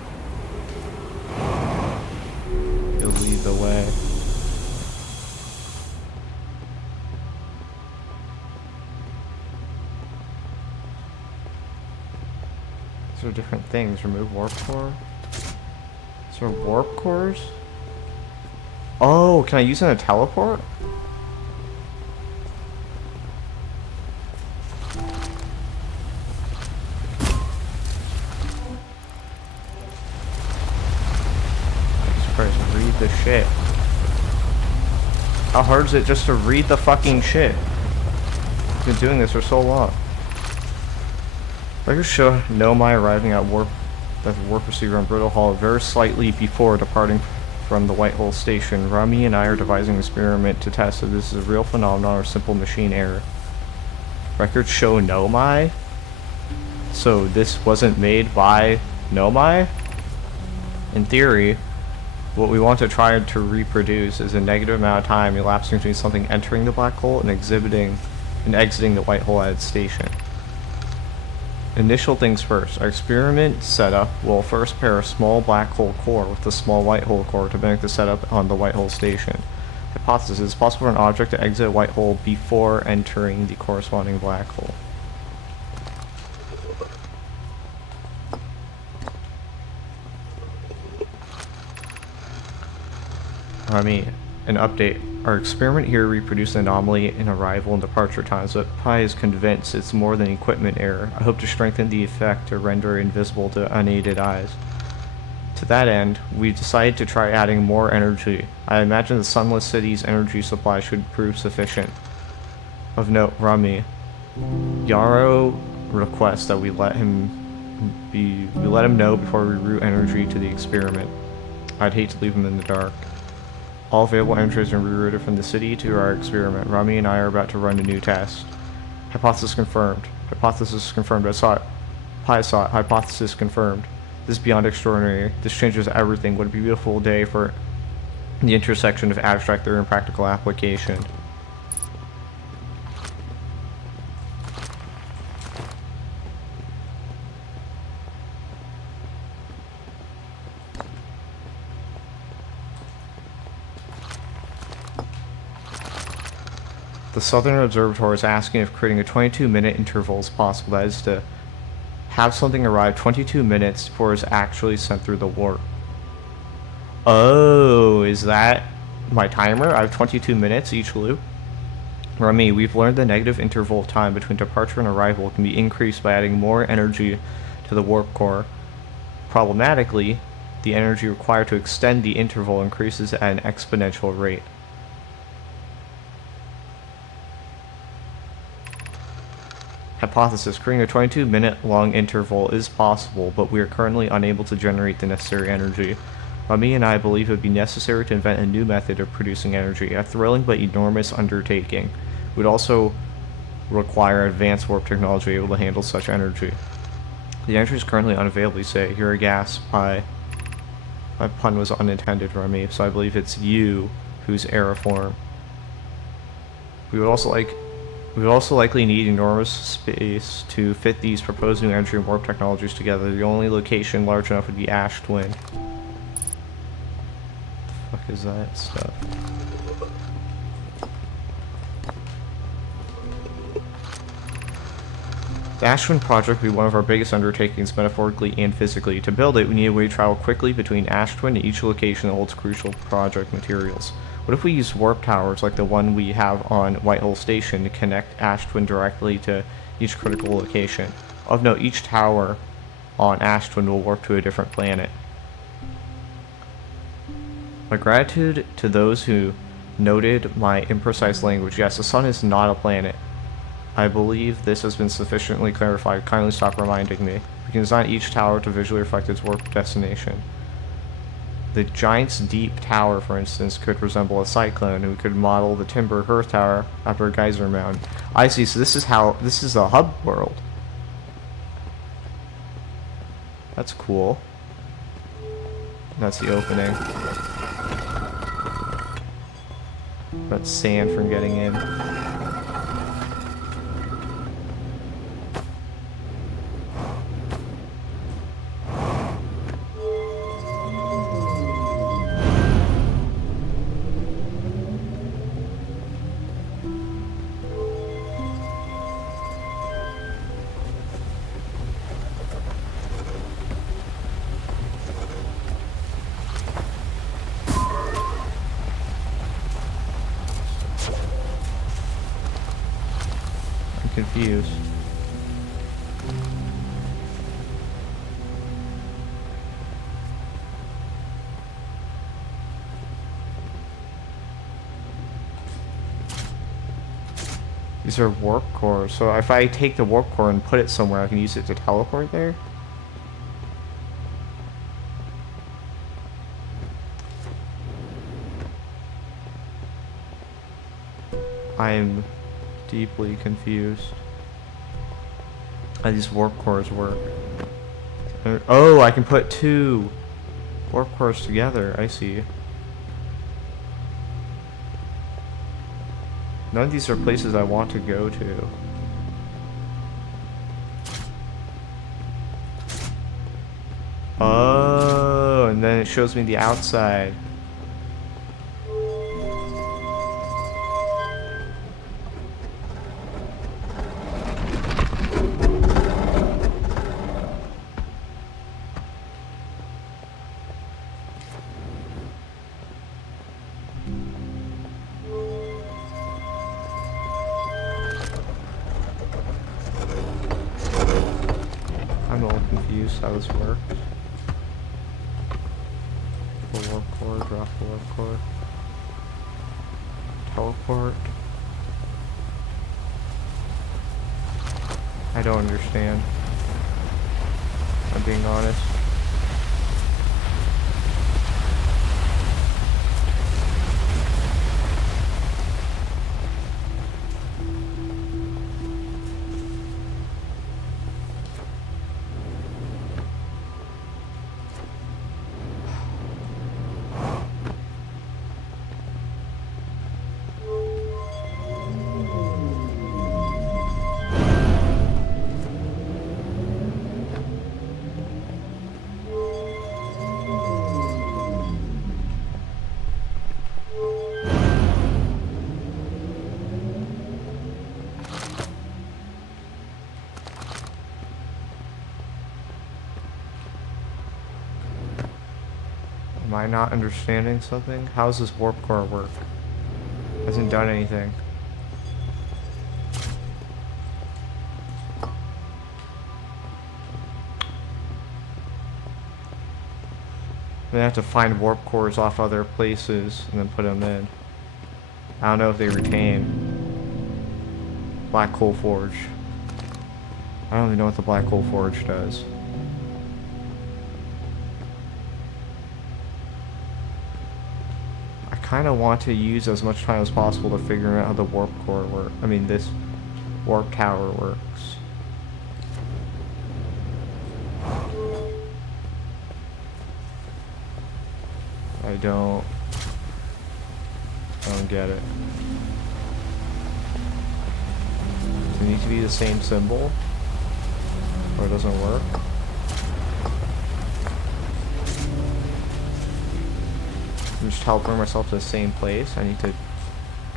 He'll lead the way. These are different things. Remove warp core. Is there warp cores? Oh, can I use it in a teleport? Read the shit. How hard is it just to read the fucking shit? I've been doing this for so long. Records show Nomai arriving at the warp receiver in Brittle Hall very slightly before departing from the Whitehall station. Rami and I are devising an experiment to test if this is a real phenomenon or simple machine error. Records show Nomai? So this wasn't made by Nomai? In theory, what we want to try to reproduce is a negative amount of time elapsing between something entering the black hole and exiting the white hole at its station. Initial things first. Our experiment setup will first pair a small black hole core with a small white hole core to mimic the setup on the white hole station. Hypothesis: it's possible for an object to exit a white hole before entering the corresponding black hole. An update. Our experiment here reproduced an anomaly in arrival and departure times, but Pi is convinced it's more than equipment error. I hope to strengthen the effect to render it invisible to unaided eyes. To that end, we decided to try adding more energy. I imagine the Sunless City's energy supply should prove sufficient. Of note, Rami. Yarrow requests that we let him know before we route energy to the experiment. I'd hate to leave him in the dark. All available energy has been rerouted from the city to our experiment. Rami and I are about to run a new test. Hypothesis confirmed. Hypothesis confirmed. Pi saw it. Hypothesis confirmed. This is beyond extraordinary. This changes everything. What a beautiful day for the intersection of abstract theory and practical application. The Southern Observatory is asking if creating a 22-minute interval is possible. That is to have something arrive 22 minutes before it's actually sent through the warp. Oh, is that my timer? I have 22 minutes each loop. Remy, we've learned the negative interval of time between departure and arrival can be increased by adding more energy to the warp core. Problematically, the energy required to extend the interval increases at an exponential rate. Hypothesis: creating a 22-minute long interval is possible, but we are currently unable to generate the necessary energy. Remy and I believe it would be necessary to invent a new method of producing energy, a thrilling but enormous undertaking. It would also require advanced warp technology able to handle such energy. The energy is currently unavailable, you say. You're a gasp. My pun was unintended, Remy, so I believe it's you who's aeriform. We would also likely need enormous space to fit these proposed new energy and warp technologies together. The only location large enough would be Ash Twin. What the fuck is that stuff? The Ash Twin project would be one of our biggest undertakings, metaphorically and physically. To build it, we need a way to travel quickly between Ash Twin and each location that holds crucial project materials. What if we use warp towers like the one we have on Whitehole Station to connect Ash Twin directly to each critical location? Of note, each tower on Ash Twin will warp to a different planet. My gratitude to those who noted my imprecise language. Yes, the sun is not a planet. I believe this has been sufficiently clarified. Kindly stop reminding me. We can design each tower to visually reflect its warp destination. The Giant's Deep Tower, for instance, could resemble a cyclone, and we could model the Timber Hearth Tower after a geyser mound. I see, so this is a hub world. That's cool. That's the opening. That's sand from getting in. Confused. These are warp cores, so if I take the warp core and put it somewhere, I can use it to teleport there? I'm deeply confused. How these warp cores work. Oh, I can put two warp cores together. I see. None of these are places I want to go to. Oh, and then it shows me the outside. I'm a little confused how this works. Pull warp core, drop the warp core. Teleport. I don't understand. I'm being honest. Am I not understanding something? How does this warp core work? Hasn't done anything. I'm gonna have to find warp cores off other places and then put them in. I don't know if they retain. Black Hole Forge. I don't even know what the Black Hole Forge does. I kind of want to use as much time as possible to figure out how the warp core works. I mean, this warp tower works. I don't get it. Does it need to be the same symbol? Or it doesn't work? I'm just teleporting myself to the same place. I need to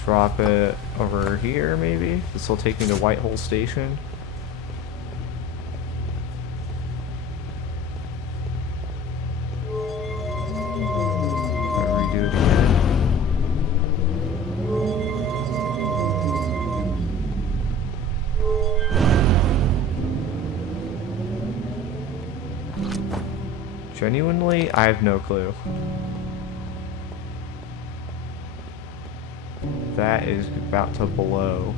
drop it over here, maybe? This will take me to Whitehole Station. Redo it again. Genuinely, I have no clue. That is about to blow.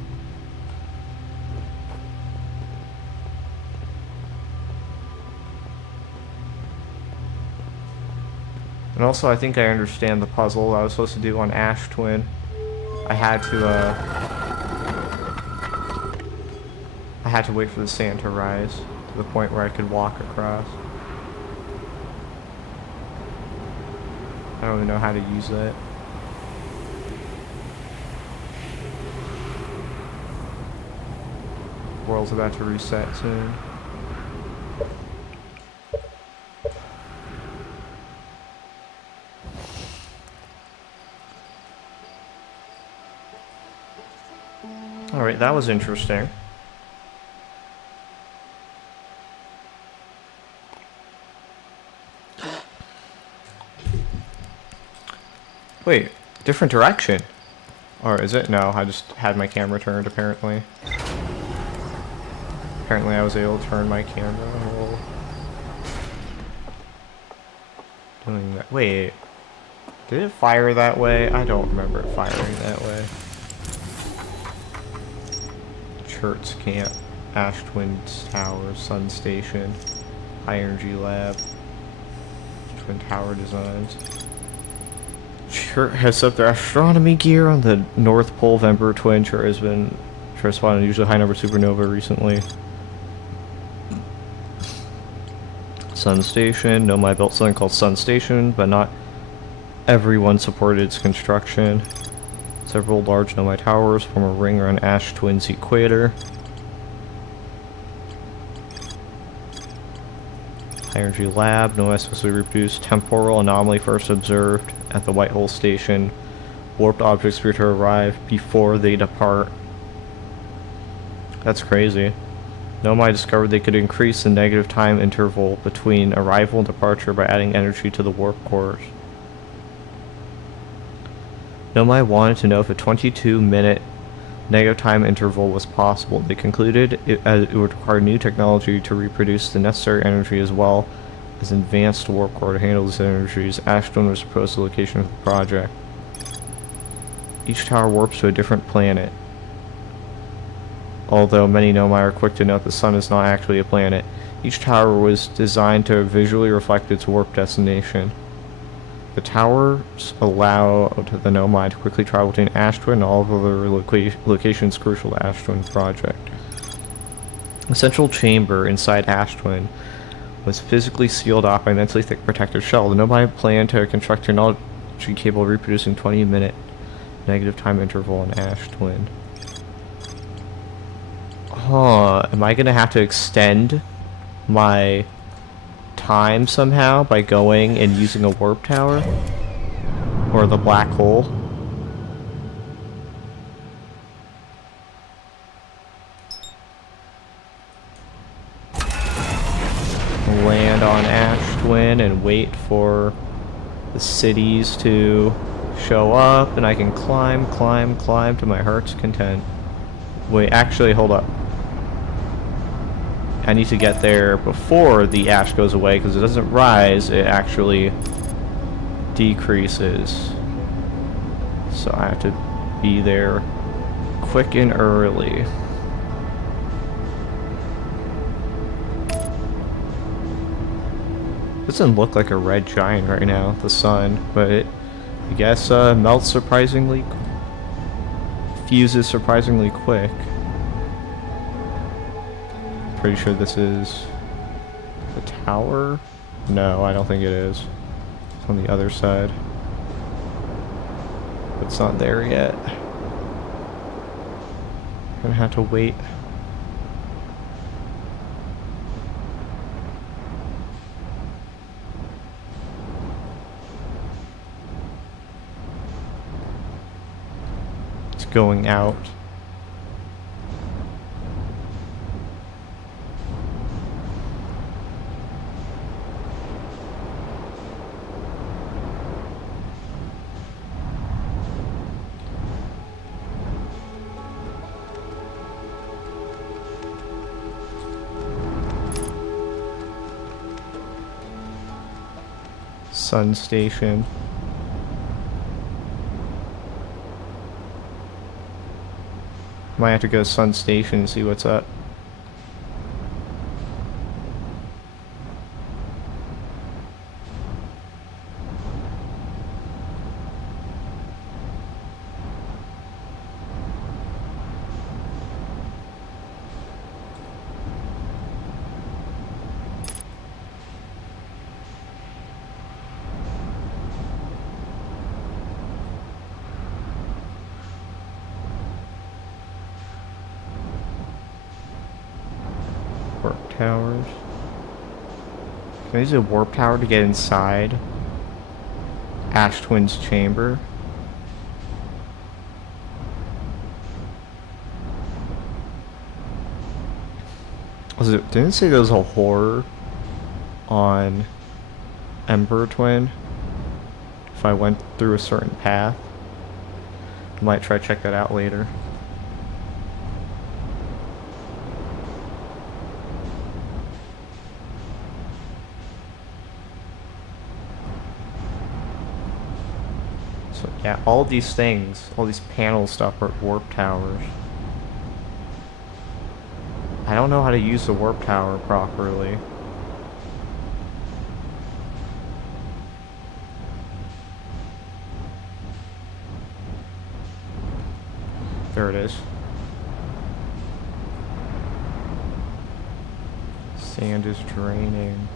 And also, I think I understand the puzzle I was supposed to do on Ash Twin. I had to wait for the sand to rise to the point where I could walk across. I don't even know how to use that. World's about to reset soon. Alright, that was interesting. Wait, different direction. Or is it? No, I just had my camera turned apparently. Apparently I was able to turn my camera while doing that. Wait, did it fire that way? I don't remember it firing that way. Church Camp, Ash Twin Tower, Sun Station, High Energy Lab, Twin Tower Designs. Chert has set their astronomy gear on the North Pole of Emperor Twin. Chert has been spotted unusually high number supernova recently. Sun Station. Nomai built something called Sun Station, but not everyone supported its construction. Several large Nomai towers form a ring around Ash Twin's equator. High Energy Lab. Nomai supposedly reproduced temporal anomaly first observed at the Whitehole Station. Warped objects appear to arrive before they depart. That's crazy. Nomai discovered they could increase the negative time interval between arrival and departure by adding energy to the warp cores. Nomai wanted to know if a 22-minute negative time interval was possible. They concluded it would require new technology to reproduce the necessary energy as well as an advanced warp core to handle these energies. Ash Twin was proposed the location of the project. Each tower warps to a different planet. Although many Nomai are quick to note the sun is not actually a planet. Each tower was designed to visually reflect its warp destination. The towers allow the Nomai to quickly travel between Ash Twin and all of the other locations crucial to Ash Twin project. The central chamber inside Ash Twin was physically sealed off by an immensely thick protective shell. The Nomai planned to construct technology capable of reproducing 20-minute negative time interval in Ash Twin. Huh, am I gonna have to extend my time somehow by going and using a warp tower? Or the black hole? Land on Ash Twin and wait for the cities to show up, and I can climb, climb, climb to my heart's content. Wait, actually, hold up. I need to get there before the ash goes away, because it doesn't rise, it actually decreases. So I have to be there quick and early. Doesn't look like a red giant right now, the sun, but it, I guess, melts surprisingly, fuses surprisingly quick. Pretty sure this is the tower? No, I don't think it is. It's on the other side. It's not there yet. Gonna have to wait. It's going out. Sun station. Might have to go to Sun Station and see what's up. Warp towers. Can I use a warp tower to get inside Ash Twin's chamber? Didn't it say there was a horror on Emperor Twin if I went through a certain path? I might try to check that out later. So yeah, all these things, all these panel stuff are warp towers. I don't know how to use the warp tower properly. There it is. Sand is draining.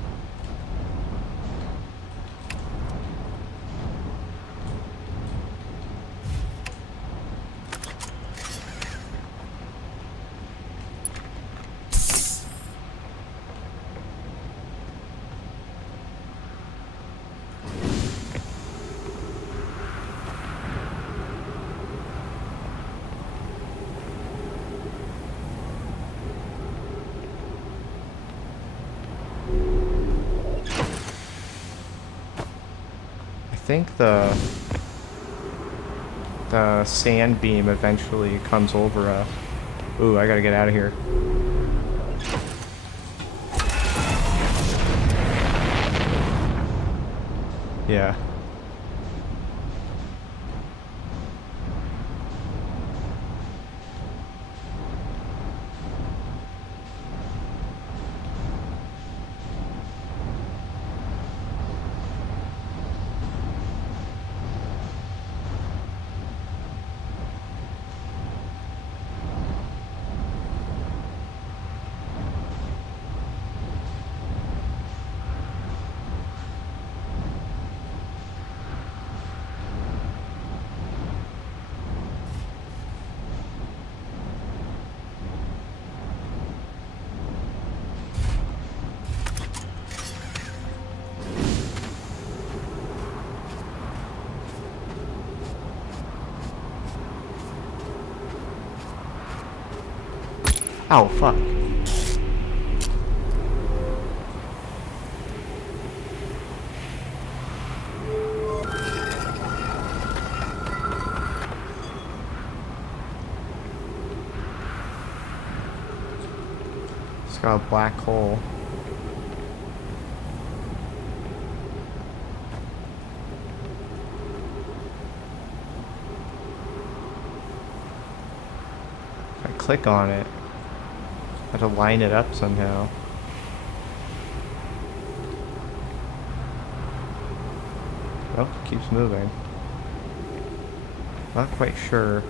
I think the sand beam eventually comes over us. Ooh, I gotta get out of here. Yeah. Oh, fuck. got a black hole. If I click on it, I have to line it up somehow. Oh, it keeps moving. Not quite sure.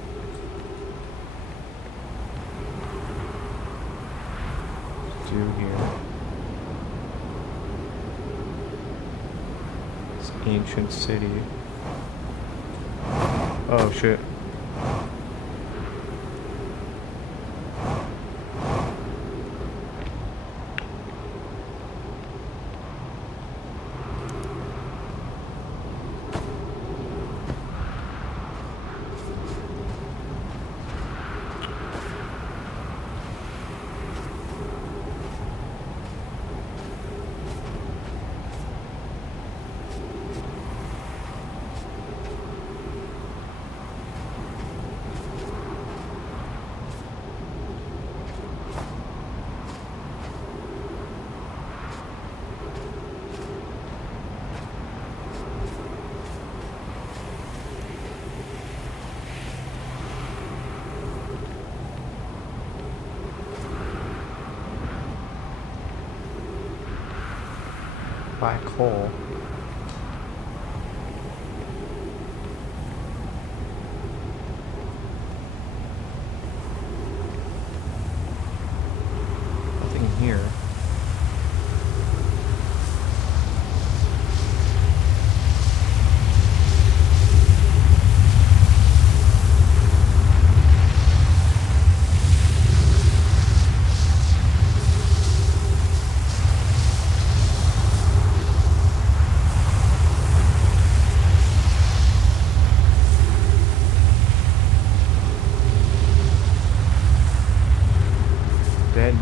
What to do here. This ancient city. Oh shit. Black hole. Nothing here. Dead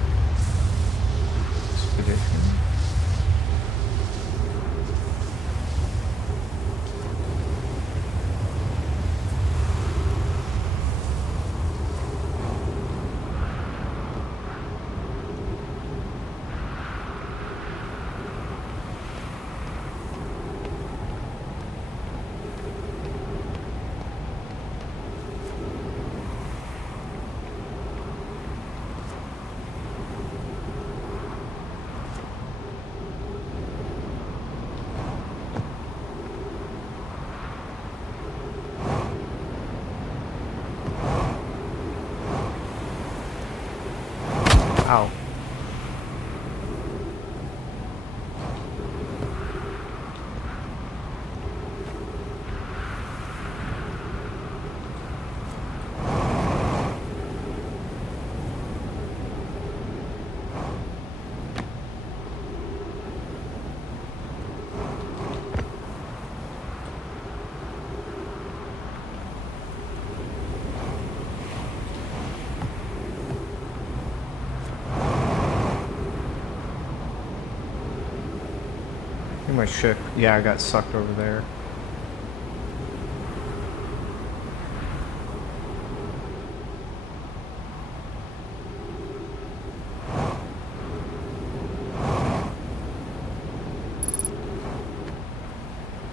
expedition. Ow. I think my ship, yeah, I got sucked over there.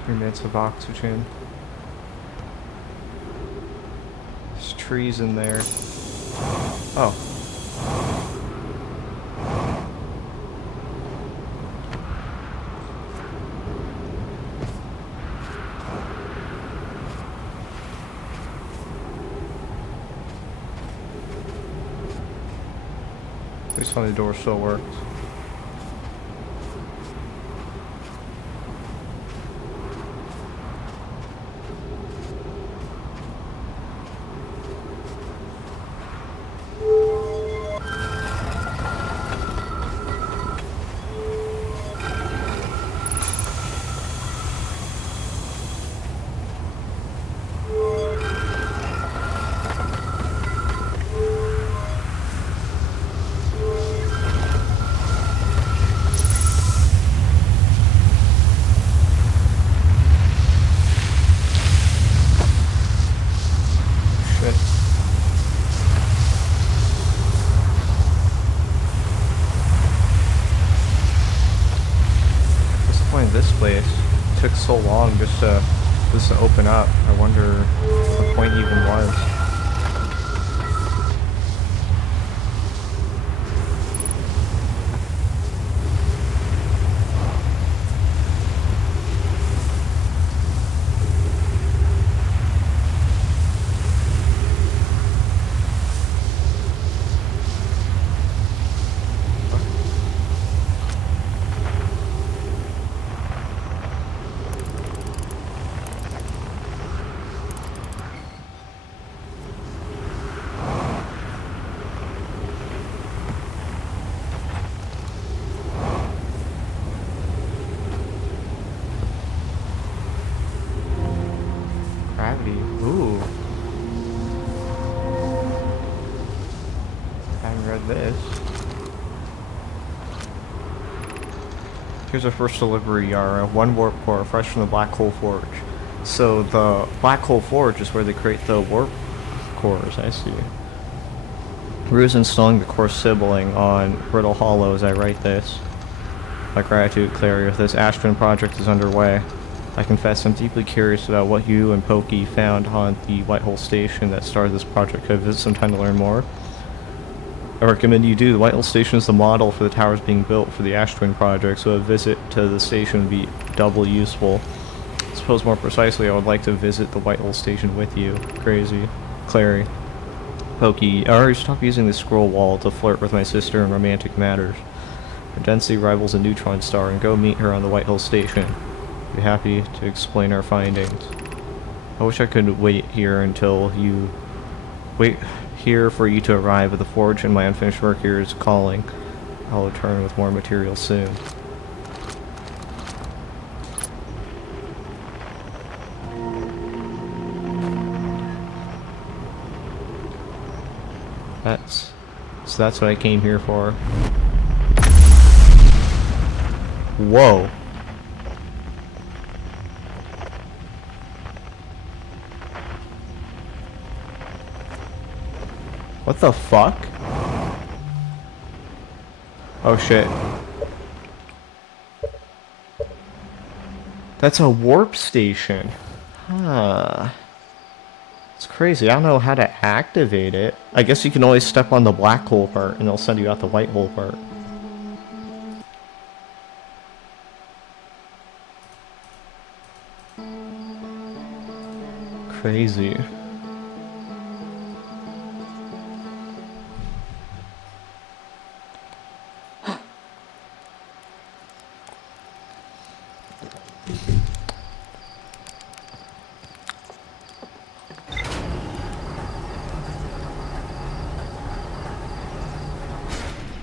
Minutes of oxygen. There's trees in there. Oh. At least when the door still works. disappointed this place took so long just to open up. I wonder what the point even was. Gravity. Ooh. Haven't read this. Here's our first delivery, Yara. 1 warp core, fresh from the Black Hole Forge. So the Black Hole Forge is where they create the warp cores, I see. Rue's installing the core sibling on Brittle Hollow as I write this. My gratitude, Clary, if this Astron project is underway. I confess I'm deeply curious about what you and Pokey found on the Whitehole Station that started this project. Could I visit sometime to learn more? I recommend you do. The Whitehole Station is the model for the towers being built for the Astron project, so a visit to the station would be doubly useful. I suppose more precisely, I would like to visit the Whitehole Station with you. Crazy. Clary. Pokey, I already stopped using the scroll wall to flirt with my sister in romantic matters. Her density rivals a neutron star, and go meet her on the Whitehole Station. Be happy to explain our findings. I wish I could wait here until you... Wait here for you to arrive, but the forge and my unfinished work here is calling. I'll return with more material soon. So that's what I came here for. Whoa. What the fuck? Oh shit. That's a warp station. Huh. It's crazy. I don't know how to activate it. I guess you can always step on the black hole part and they'll send you out the white hole part. Crazy.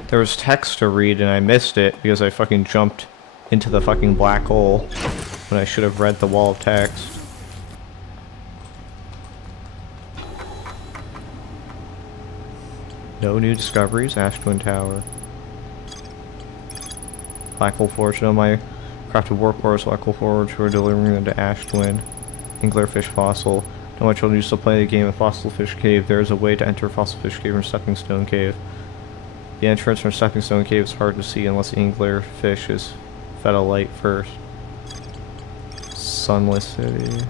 There was text to read and I missed it because I fucking jumped into the fucking black hole when I should have read the wall of text. No new discoveries, Ash Twin Tower. Black Hole Forge, no, my crafted warp cores, Black Hole Forge, we're delivering them to Ash Twin. Anglerfish Fossil. No, my children used to play the game of Fossil Fish Cave. There is a way to enter Fossil Fish Cave from Stepping Stone Cave. The entrance from Stepping Stone Cave is hard to see unless the anglerfish is fed a light first. Sunless City.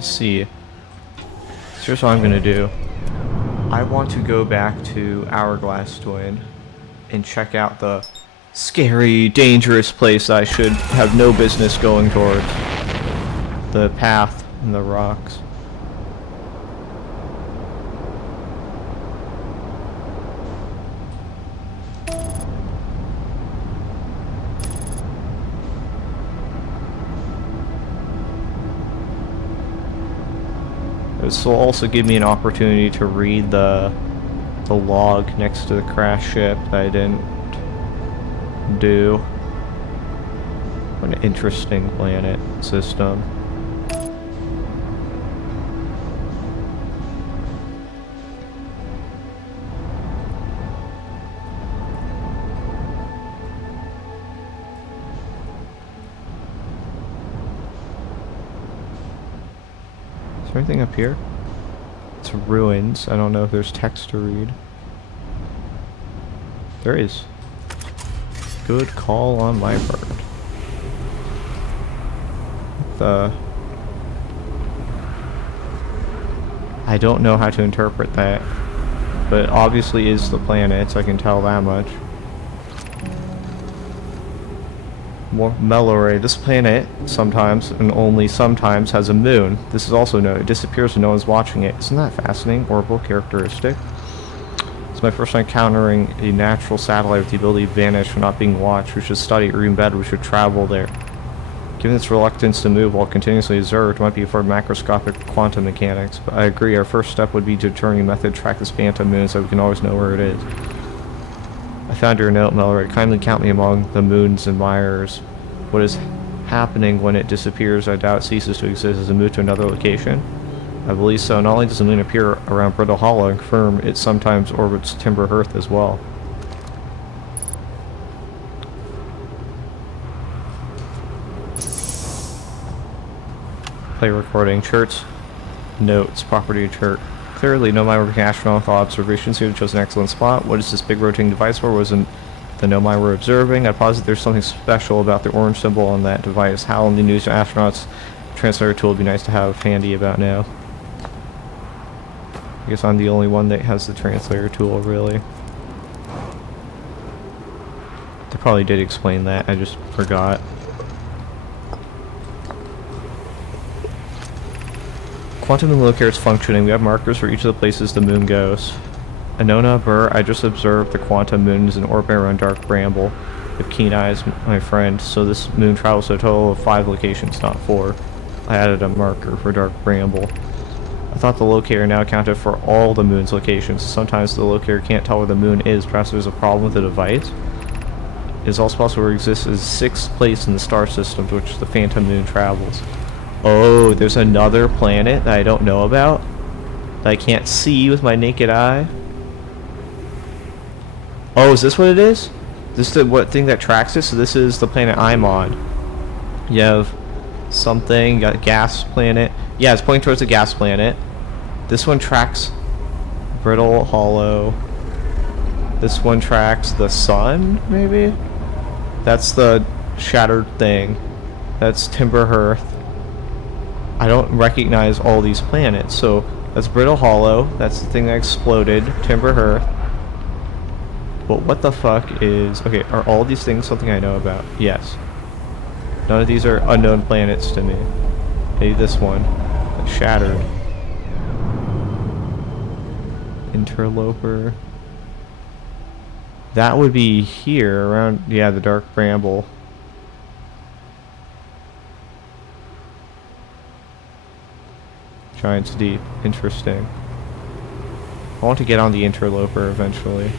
See, here's what I'm gonna do. I want to go back to Hourglass Twin and check out the scary, dangerous place I should have no business going towards. The path and the rocks. This will also give me an opportunity to read the log next to the crash ship that I didn't do. What an interesting planet system. there anything up here? It's ruins. I don't know if there's text to read. There is. Good call on my part. I don't know how to interpret that, but it obviously is the planet, I can tell that much. Meloray. This planet sometimes, and only sometimes, has a moon. This is also known. It disappears when no one's watching it. Isn't that fascinating? Orbital characteristic. It's my first time encountering a natural satellite with the ability to vanish when not being watched. We should study it, or even better, we should travel there. Given its reluctance to move while continuously observed, might be for macroscopic quantum mechanics. But I agree, our first step would be to determine a method to track this phantom moon so we can always know where it is. I found your note, Meloray. Kindly count me among the moon's admirers. What is happening when it disappears, I doubt ceases to exist. Does it move to another location? I believe so. Not only does the moon appear around Brittle Hollow, and confirm it sometimes orbits Timber Hearth as well. Play recording. Church notes. Property of church. Clearly, Nomai working astronomical observations here chose an excellent spot. What is this big rotating device for? Wasn't the Nomai we're observing? I posit there's something special about the orange symbol on that device. How in the news to astronauts translator tool would be nice to have handy about now. I guess I'm the only one that has the translator tool, really. They probably did explain that, I just forgot. Quantum moon locator is functioning. We have markers for each of the places the moon goes. Anona Burr, I just observed the quantum moon is in orbit around Dark Bramble. With keen eyes, my friend. So this moon travels to a total of 5 locations, not 4. I added a marker for Dark Bramble. I thought the locator now accounted for all the moon's locations. Sometimes the locator can't tell where the moon is. Perhaps there's a problem with the device. It is also possible it exists as 6th place in the star system to which the phantom moon travels. Oh, there's another planet that I don't know about? That I can't see with my naked eye? Oh, is this what it is? This is the what thing that tracks it? So this is the planet I'm on. You have something, you got a gas planet. Yeah, it's pointing towards the gas planet. This one tracks Brittle Hollow. This one tracks the sun, maybe? That's the shattered thing. That's Timber Hearth. I don't recognize all these planets, so that's Brittle Hollow. That's the thing that exploded. Timber Hearth. But what the fuck is... Okay, are all these things something I know about? Yes. None of these are unknown planets to me. Maybe this one. Shattered. Interloper. That would be here, around... Yeah, the Dark Bramble. Giant's Deep. Interesting. I want to get on the Interloper eventually.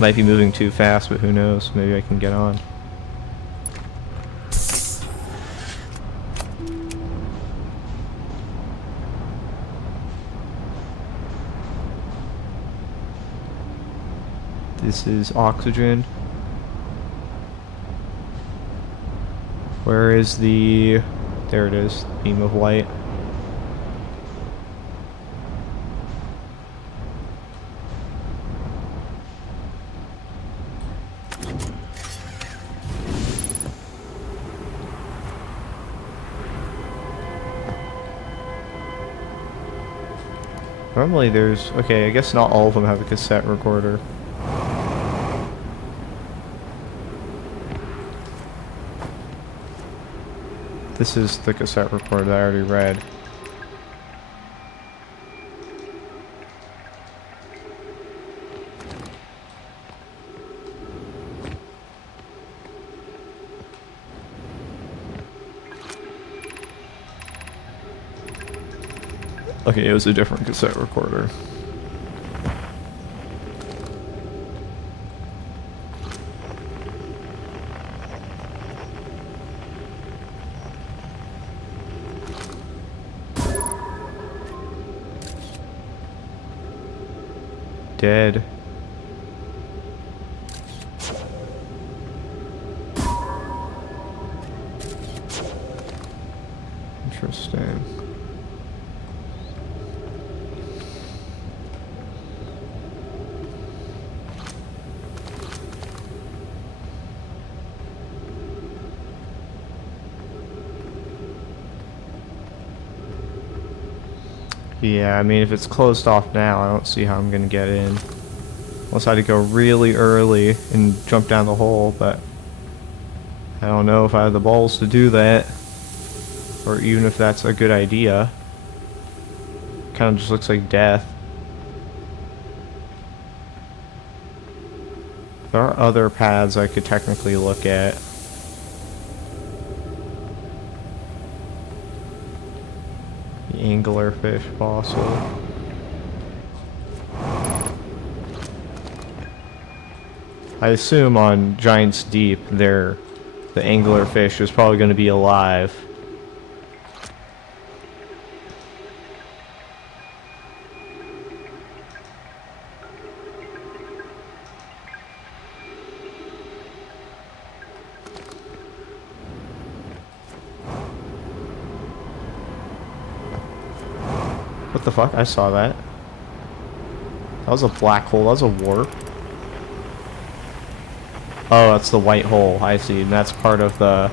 Might be moving too fast, but who knows? Maybe I can get on. This is oxygen. Where is the... There it is. Beam of light. Normally there's... Okay, I guess not all of them have a cassette recorder. This is the cassette recorder that I already read. Okay, it was a different cassette recorder. Dead. interesting. Yeah, I mean, if it's closed off now, I don't see how I'm gonna get in. Unless I had to go really early and jump down the hole, but I don't know if I have the balls to do that. Or even if that's a good idea. Kind of just looks like death. There are other paths I could technically look at. The anglerfish fossil. I assume on Giant's Deep, the anglerfish is probably going to be alive. What the fuck? I saw that. That was a black hole. That was a warp. Oh, that's the white hole. I see. And that's part of the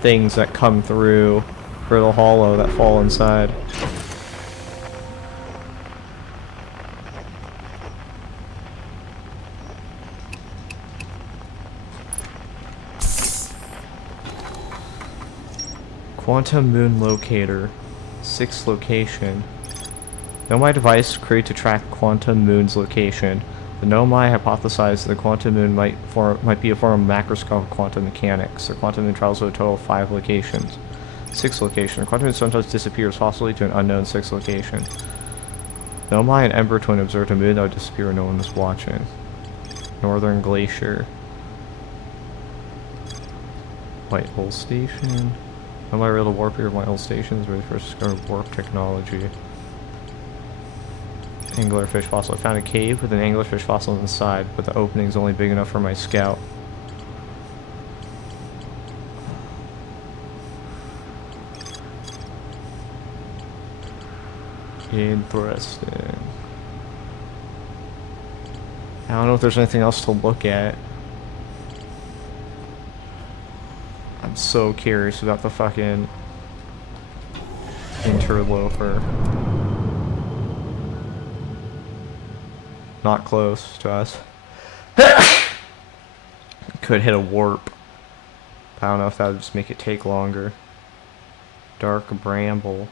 things that come through Brittle Hollow that fall inside. Quantum Moon Locator. 6th location. Nomai device created to track Quantum Moon's location. The Nomai hypothesized that the Quantum Moon might be a form of macroscopic quantum mechanics. The Quantum Moon travels to a total of 5 locations. 6th location. The Quantum Moon sometimes disappears, possibly to an unknown 6th location. Nomai and Ember Twin observed a moon that would disappear when no one was watching. Northern Glacier. White Hole Station. Nomai revealed a warp here of White Hole Stations where they first discovered warp technology. Anglerfish fossil. I found a cave with an anglerfish fossil inside, but the opening is only big enough for my scout. Interesting. I don't know if there's anything else to look at. I'm so curious about the fucking interloper. Not close to us. Could hit a warp. I don't know if that would just make it take longer. Dark Bramble.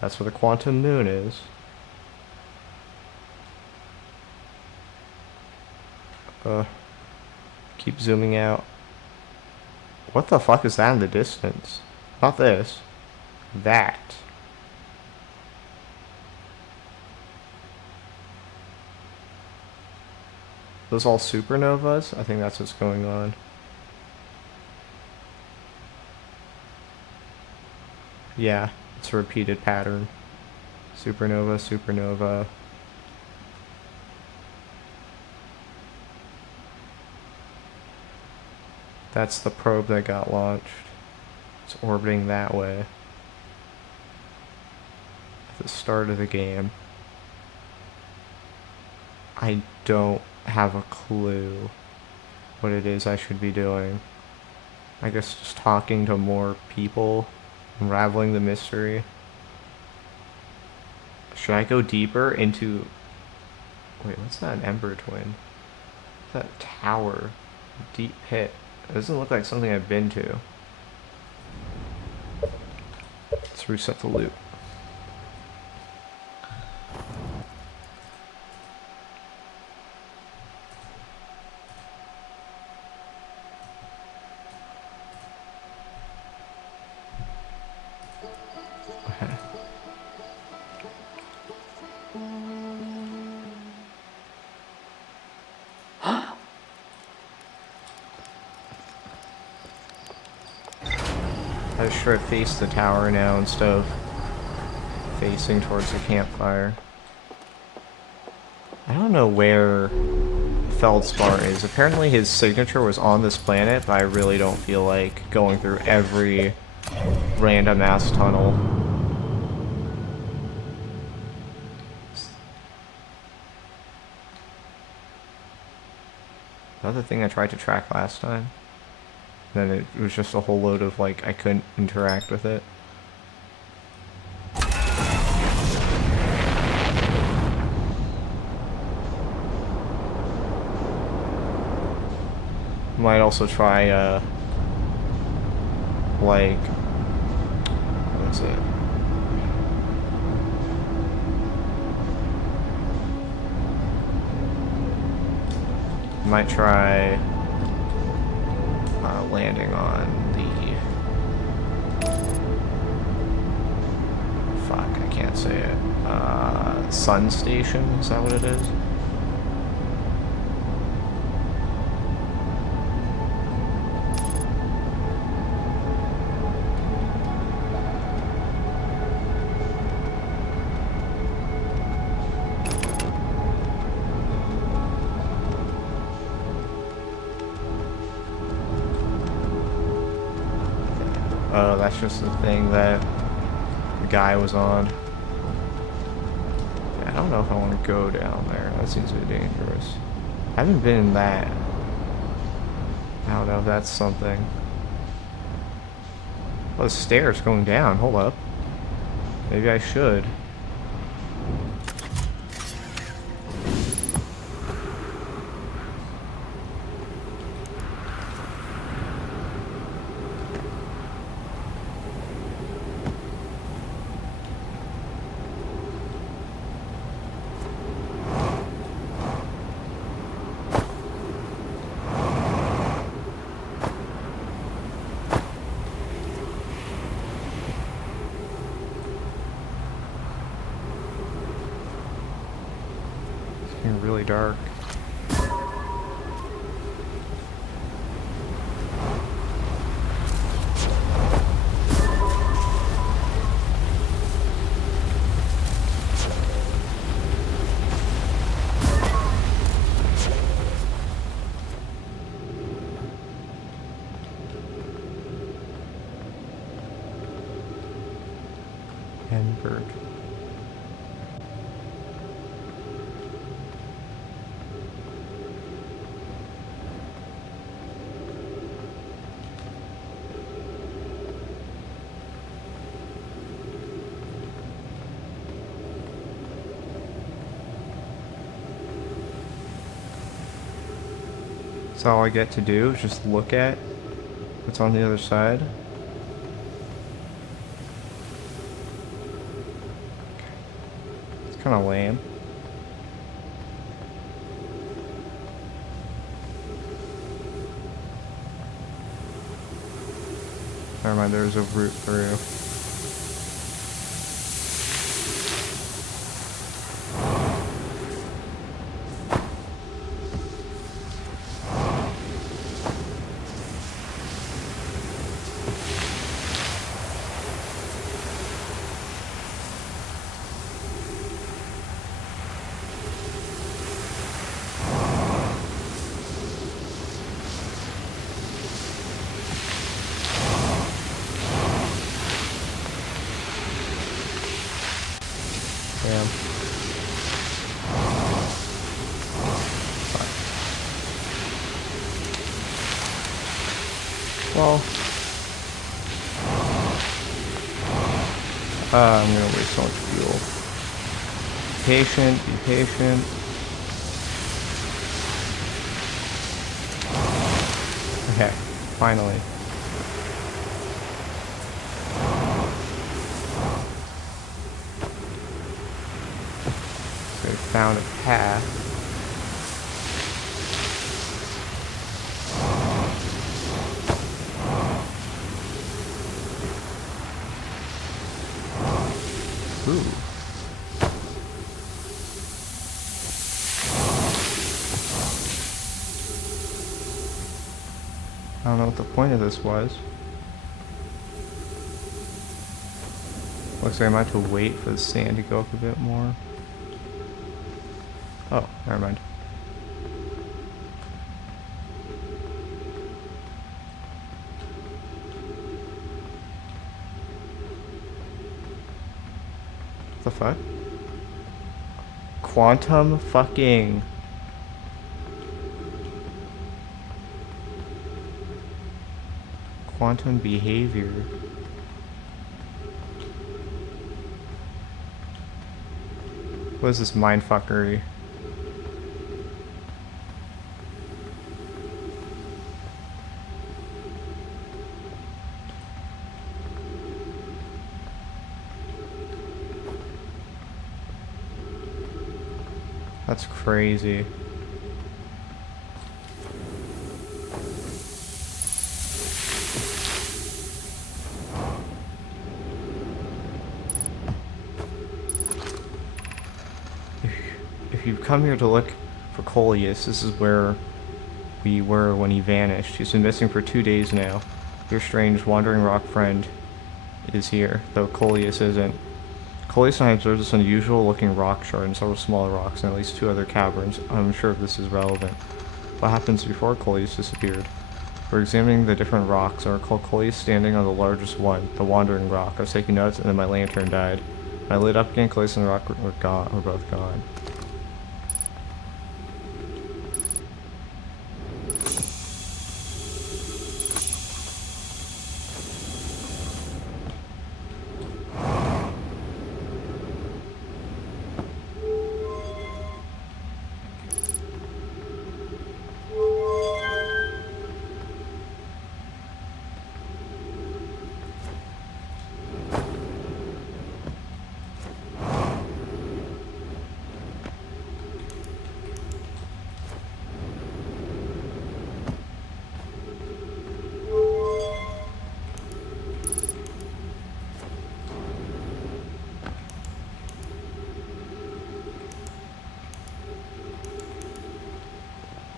That's where the Quantum Moon is. Keep zooming out. What the fuck is that in the distance? Not this. That. Those all supernovas? I think that's what's going on. Yeah, it's a repeated pattern. Supernova, supernova. That's the probe that got launched. It's orbiting that way. At the start of the game. I don't have a clue what it is I should be doing. I guess just talking to more people, unraveling the mystery. Should I go deeper into... Wait, what's that, an Ember Twin? What's that tower? Deep pit. It doesn't look like something I've been to. Let's reset the loop. I should have faced the tower now instead of facing towards the campfire. I don't know where Feldspar is. Apparently his signature was on this planet, but I really don't feel like going through every random ass tunnel. that the thing I tried to track last time? Then it was just a whole load of, like, I couldn't interact with it. Might also try, like, what's it? Might try landing on the... Fuck, I can't say it. Sun Station, is that what it is? Oh, that's just the thing that the guy was on. Yeah, I don't know if I want to go down there. That seems a bit dangerous. I haven't been in that. I don't know if that's something. Oh, the stairs going down. Hold up. Maybe I should. Really dark. Hamburg. So all I get to do is just look at what's on the other side. It's kind of lame. Never mind, there's a route through. Damn. Well, I'm gonna waste so much fuel. Be patient. Okay, finally. So we found a path. Ooh. I don't know what the point of this was. Looks like I might have to wait for the sand to go up a bit more. Oh, never mind. What the fuck? Quantum fucking... Quantum behavior. What is this mindfuckery? That's crazy. If you've come here to look for Coleus, this is where we were when he vanished. He's been missing for 2 days now. Your strange wandering rock friend is here, though Coleus isn't. Coleus and I observed this unusual looking rock shard and several smaller rocks and at least 2 other caverns. I'm unsure if this is relevant. What happens before Coleus disappeared? We're examining the different rocks. I recall Coleus standing on the largest one, the wandering rock. I was taking notes and then my lantern died. When I lit up again, Coleus and the rock were both gone.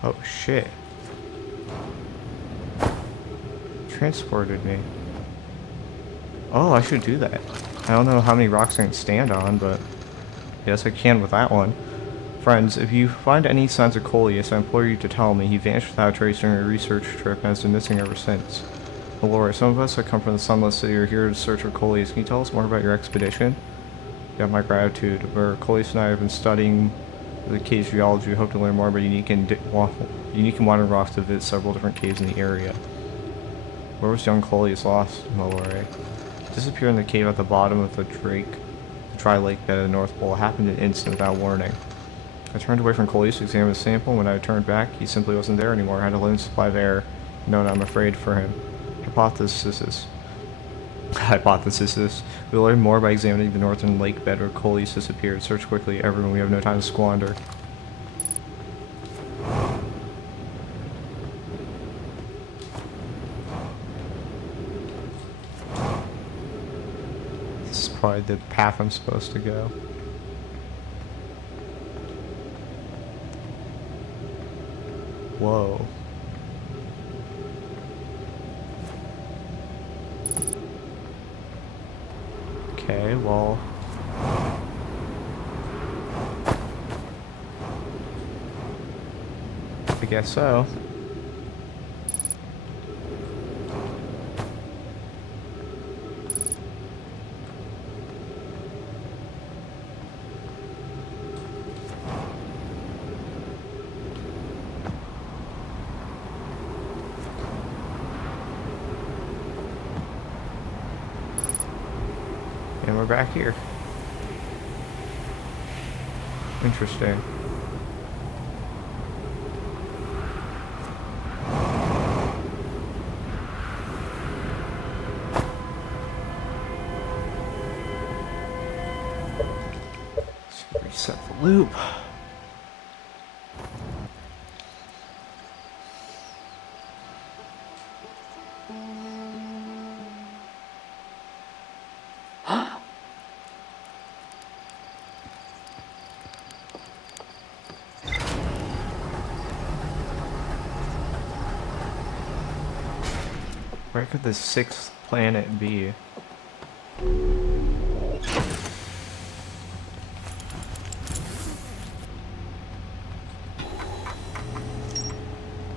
Oh shit. Transported me. Oh, I should do that. I don't know how many rocks I can stand on, but yes, I can with that one. Friends, if you find any signs of Coleus, I implore you to tell me. He vanished without trace during a research trip and has been missing ever since. Allura, some of us that come from the Sunless City are here to search for Coleus. Can you tell us more about your expedition? You have my gratitude. Where Coleus and I have been studying the caves geology, we hope to learn more about unique and wandering rocks to visit several different caves in the area. Where was young Coleus lost, Mallory? He disappeared in the cave at the bottom of the dry lake bed at the North Pole. It happened in an instant without warning. I turned away from Coleus to examine the sample, and when I turned back, he simply wasn't there anymore. I had a limited supply of air. No, I'm afraid for him. Hypothesis. We'll learn more by examining the northern lake bed where Coleus disappeared. Search quickly, everyone. We have no time to squander. This is probably the path I'm supposed to go. Whoa. Okay, well... I guess so. And we're back here. Interesting. Let's reset the loop. Where could the 6th planet be?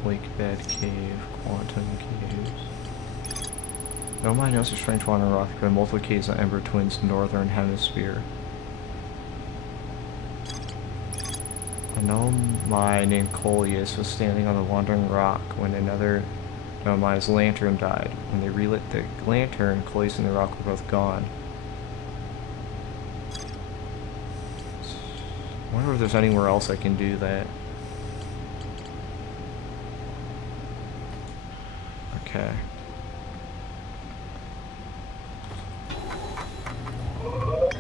Lake bed cave, quantum caves. No mind knows a strange wandering rock, but multiple caves on Ember Twin's northern hemisphere. A gnome named Coleus was standing on the wandering rock when another No, mine's lantern died. When they relit the lantern, Khaleesi and the rock were both gone. I wonder if there's anywhere else I can do that. Okay.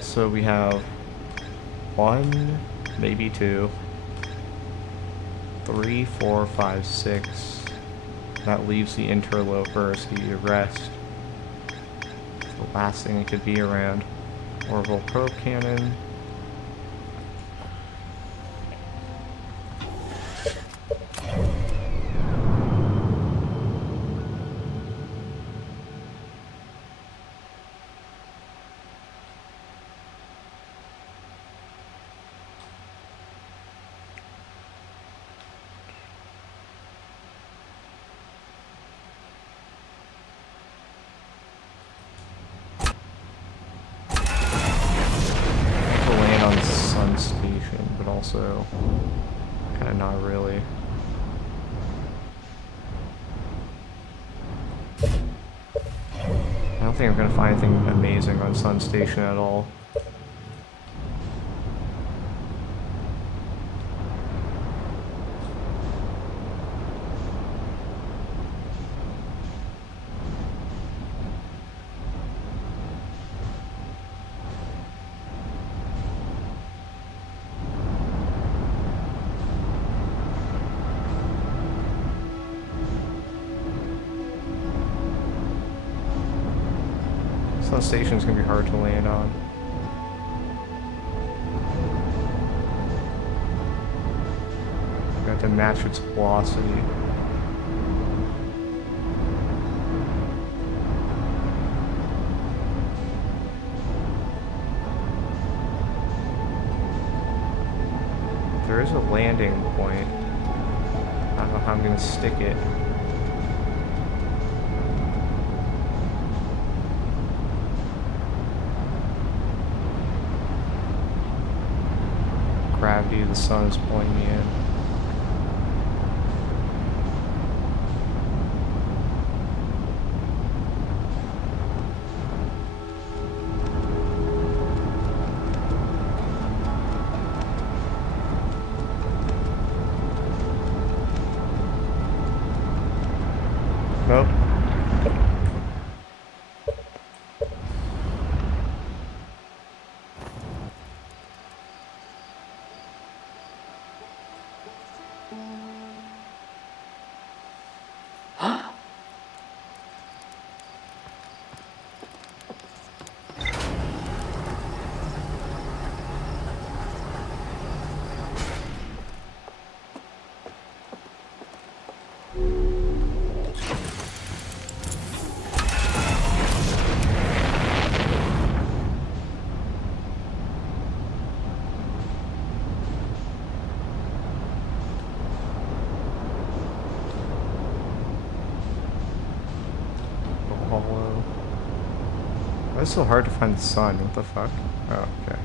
So we have 1, maybe 2, 3, 4, 5, 6. That leaves the interlopers, the arrest. The last thing it could be around. Orbital probe cannon. Station, but also kind of not really. I don't think I'm going to find anything amazing on Sun Station at all. Sun Station's gonna be hard to land on. Got to match its velocity. There is a landing point. I don't know how I'm gonna stick it. Gravity of the sun is pulling me in. Nope. Why is it so hard to find the sun? What the fuck? Oh, okay.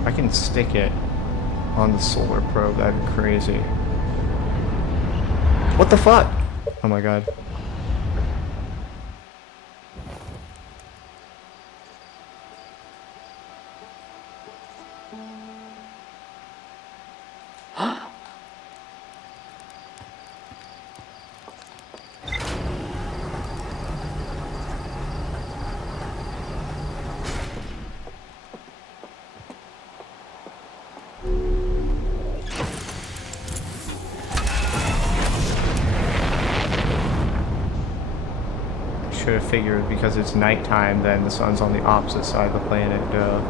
If I can stick it on the solar probe, that'd be crazy. What the fuck? Oh my god. Should have figured because it's nighttime, then the sun's on the opposite side of the planet. Duh.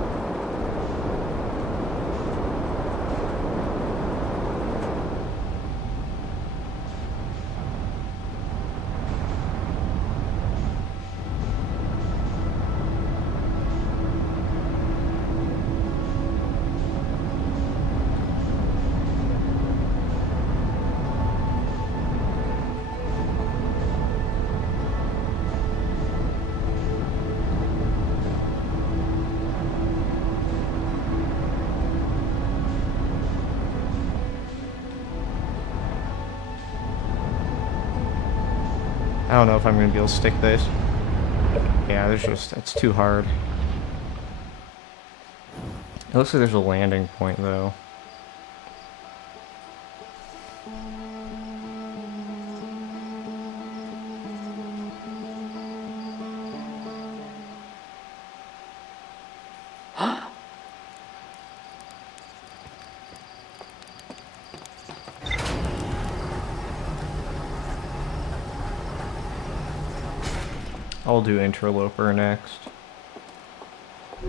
don't know if I'm gonna be able to stick this. Yeah, it's too hard. It looks like there's a landing point though. I'll do Interloper next. It's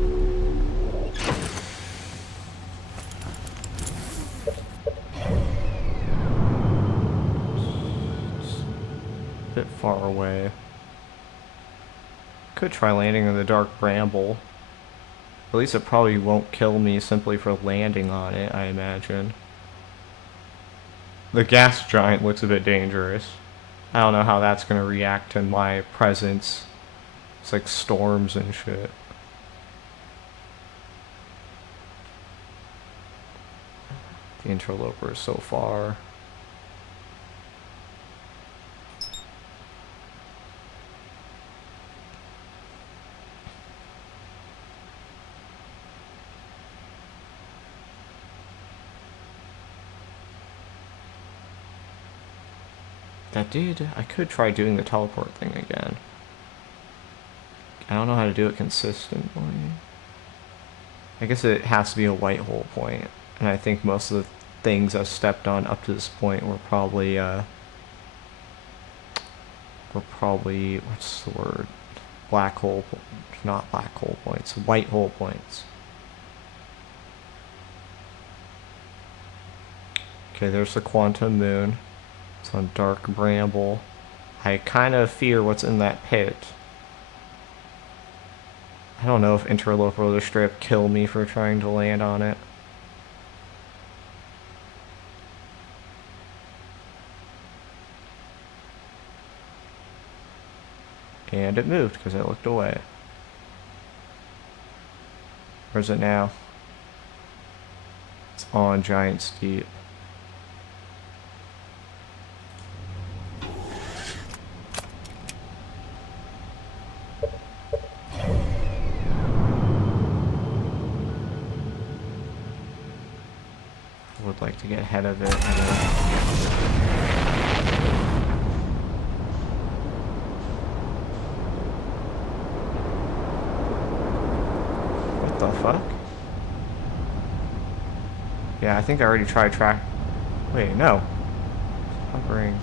a bit far away. Could try landing in the Dark Bramble. At least it probably won't kill me simply for landing on it, I imagine. The gas giant looks a bit dangerous. I don't know how that's gonna react to my presence. It's like storms and shit. The Interloper is so far. I could try doing the teleport thing again. I don't know how to do it consistently. I guess it has to be a white hole point, and I think most of the things I've stepped on up to this point were probably, what's the word? Black hole, not black hole points, white hole points. Okay, there's the Quantum Moon. It's on Dark Bramble. I kind of fear what's in that pit. I don't know if Interloper will just straight up kill me for trying to land on it. And it moved because it looked away. Where's it now? It's on Giant Steep. Would like to get ahead of it. What the fuck? Yeah, I think I already tried track. Wait, no. Hovering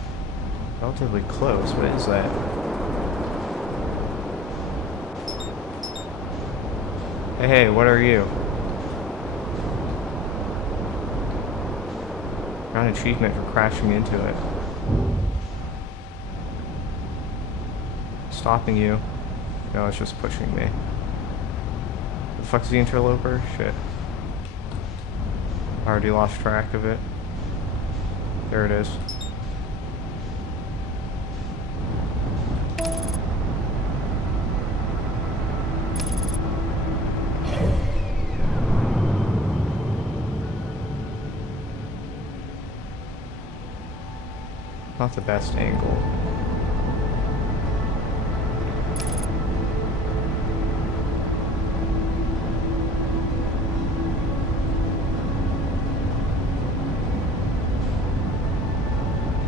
relatively close. What is that? Hey, what are you? Got an achievement for crashing into it. Stopping you. No, it's just pushing me. The fuck's the Interloper? Shit. I already lost track of it. There it is. Not the best angle.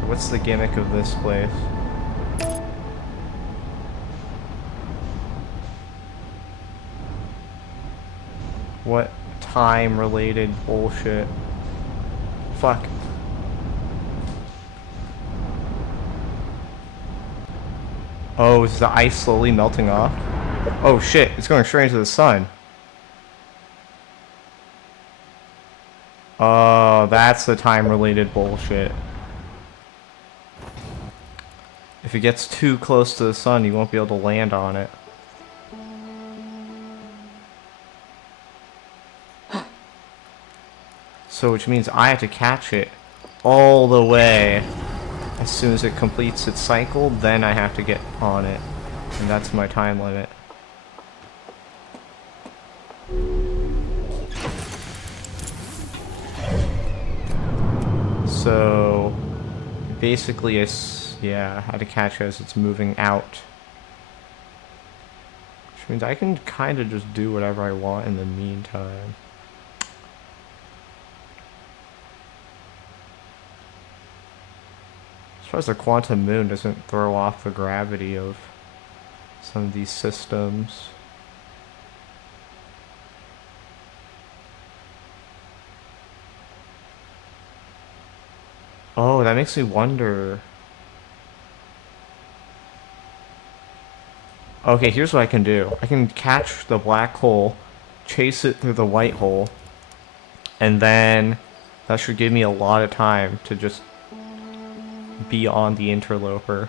What's the gimmick of this place? What time-related bullshit? Fuck. Oh, is the ice slowly melting off? Oh shit, it's going straight into the sun. Oh, that's the time-related bullshit. If it gets too close to the sun, you won't be able to land on it. So, which means I have to catch it all the way. As soon as it completes its cycle, then I have to get on it. And that's my time limit. So, basically Yeah, I had to catch it as it's moving out. Which means I can kind of just do whatever I want in the meantime. As far as the quantum moon doesn't throw off the gravity of some of these systems. Oh, that makes me wonder. Okay, here's what I can do. I can catch the black hole, chase it through the white hole, and then that should give me a lot of time to just be on the interloper.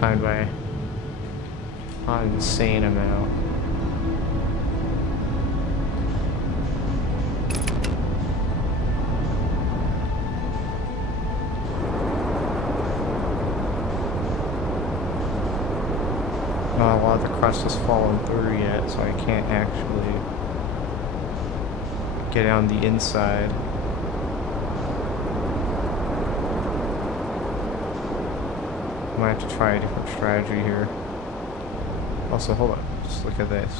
Timed by an insane amount. Not a lot of the crust has fallen through yet, so I can't actually get on the inside. I might have to try a different strategy here. Also, hold on. Just look at this.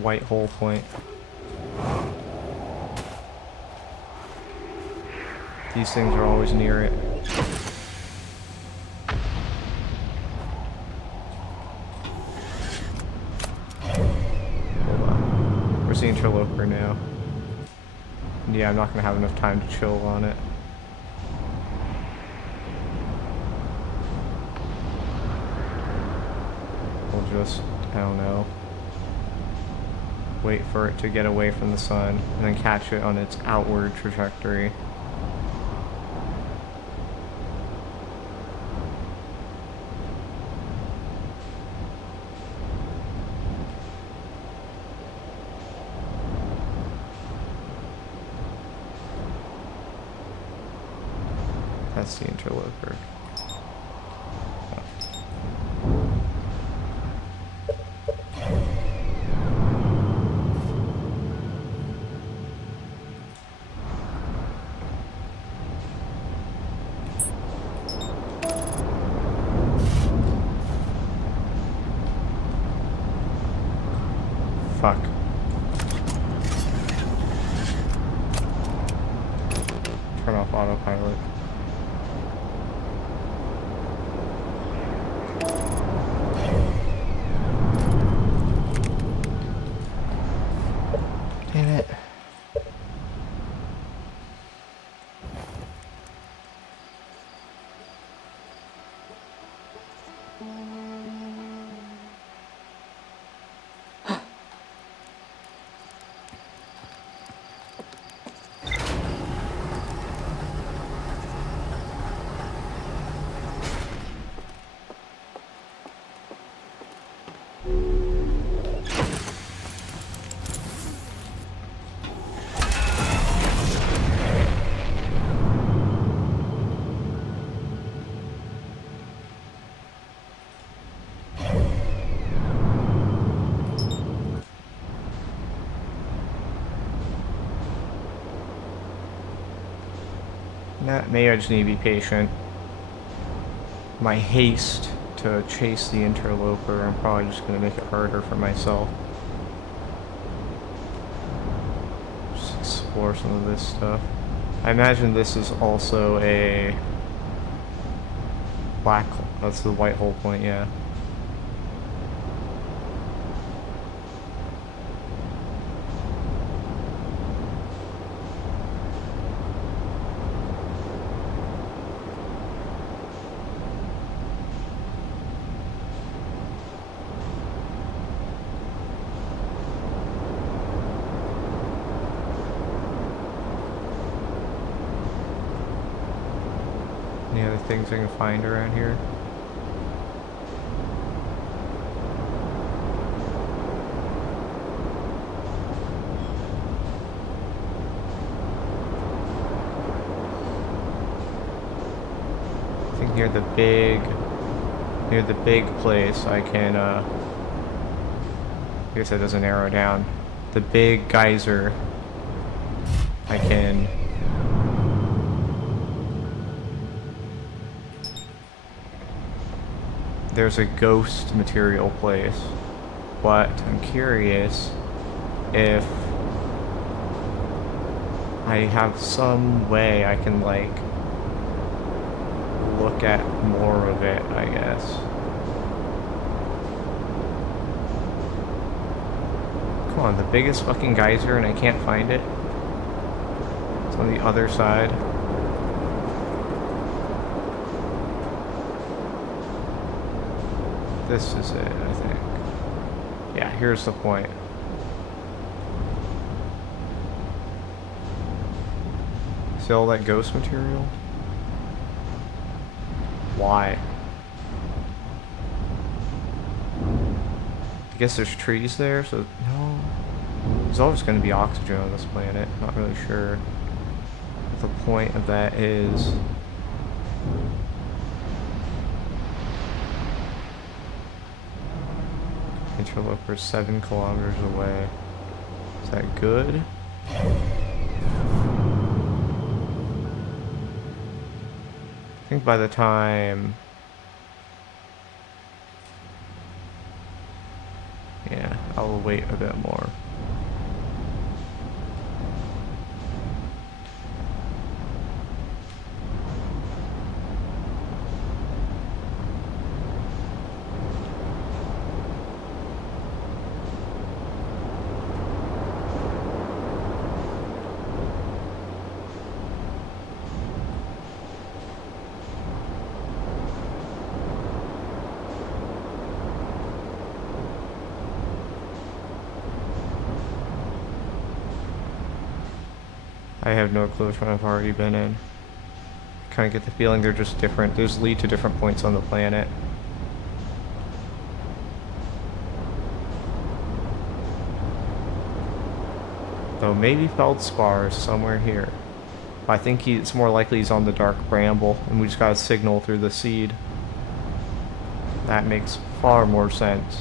White hole point. These things are always near it. The interloper now. Yeah, I'm not gonna have enough time to chill on it. We'll just, I don't know, wait for it to get away from the sun and then catch it on its outward trajectory. That's the interloper. Fuck. Turn off autopilot. Damn it. Maybe I just need to be patient. My haste to chase the interloper, I'm probably just going to make it harder for myself. Just explore some of this stuff. I imagine this is also a black hole. That's the white hole point, yeah. Any other things I can find around here? I think near the big place I can, I guess that doesn't narrow down. The big geyser, I can there's a ghost material place, but I'm curious if I have some way I can, like, look at more of it, I guess. Come on, the biggest fucking geyser and I can't find it? It's on the other side. This is it, I think. Yeah, here's the point. See all that ghost material? Why? I guess there's trees there, so no. There's always going to be oxygen on this planet. Not really sure what the point of that is. Interloper 7 kilometers away. Is that good? I think by the time... Yeah, I'll wait a bit more. I have no clue which one I've already been in. I kind of get the feeling they're just different. Those lead to different points on the planet. Though maybe Feldspar is somewhere here. I think it's more likely he's on the Dark Bramble, and we just got a signal through the seed. That makes far more sense.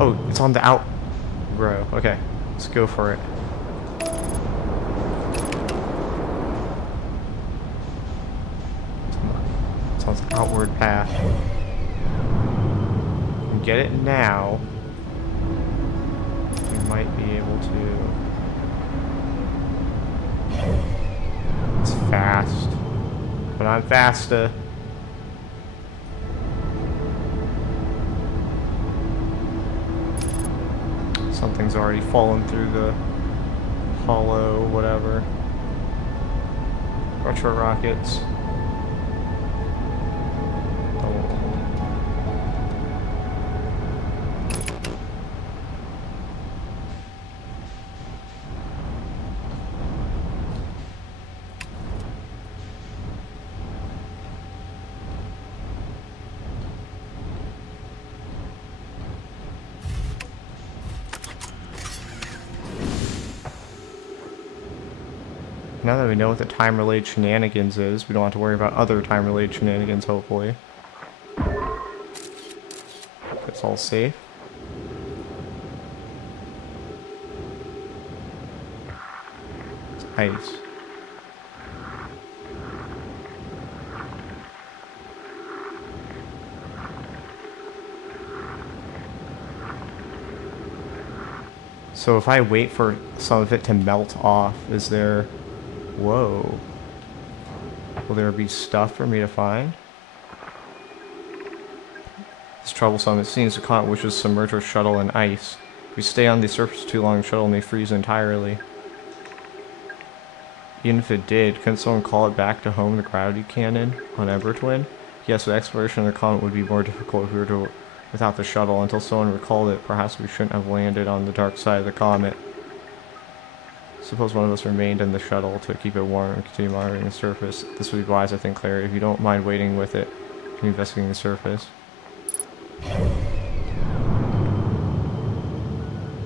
Oh, it's on the outgrow. Okay, let's go for it. It's on the outward path. If we get it now, we might be able to... It's fast, but I'm faster. Something's already fallen through the hollow, whatever. Retro rockets. Now that we know what the time-related shenanigans is, we don't have to worry about other time-related shenanigans, hopefully. It's all safe. It's ice. So if I wait for some of it to melt off, is there... Whoa. Will there be stuff for me to find? It's troublesome. It seems the comet wishes to submerge our shuttle in ice. If we stay on the surface too long, the shuttle may freeze entirely. Even if it did, couldn't someone call it back to home the gravity cannon on Ember Twin? Yes, the exploration of the comet would be more difficult if we were to without the shuttle. Until someone recalled it, perhaps we shouldn't have landed on the dark side of the comet. Suppose one of us remained in the shuttle to keep it warm and continue monitoring the surface. This would be wise, I think, Claire. If you don't mind waiting with it, can investigating the surface.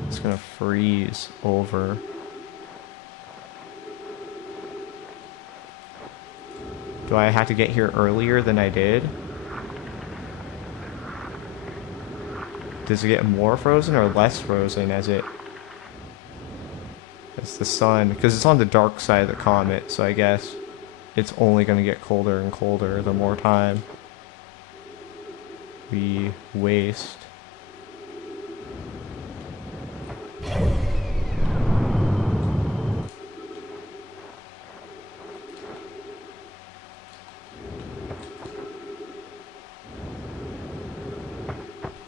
It's gonna freeze over. Do I have to get here earlier than I did? Does it get more frozen or less frozen as it... As the sun... Because it's on the dark side of the comet, so I guess it's only going to get colder and colder the more time we waste.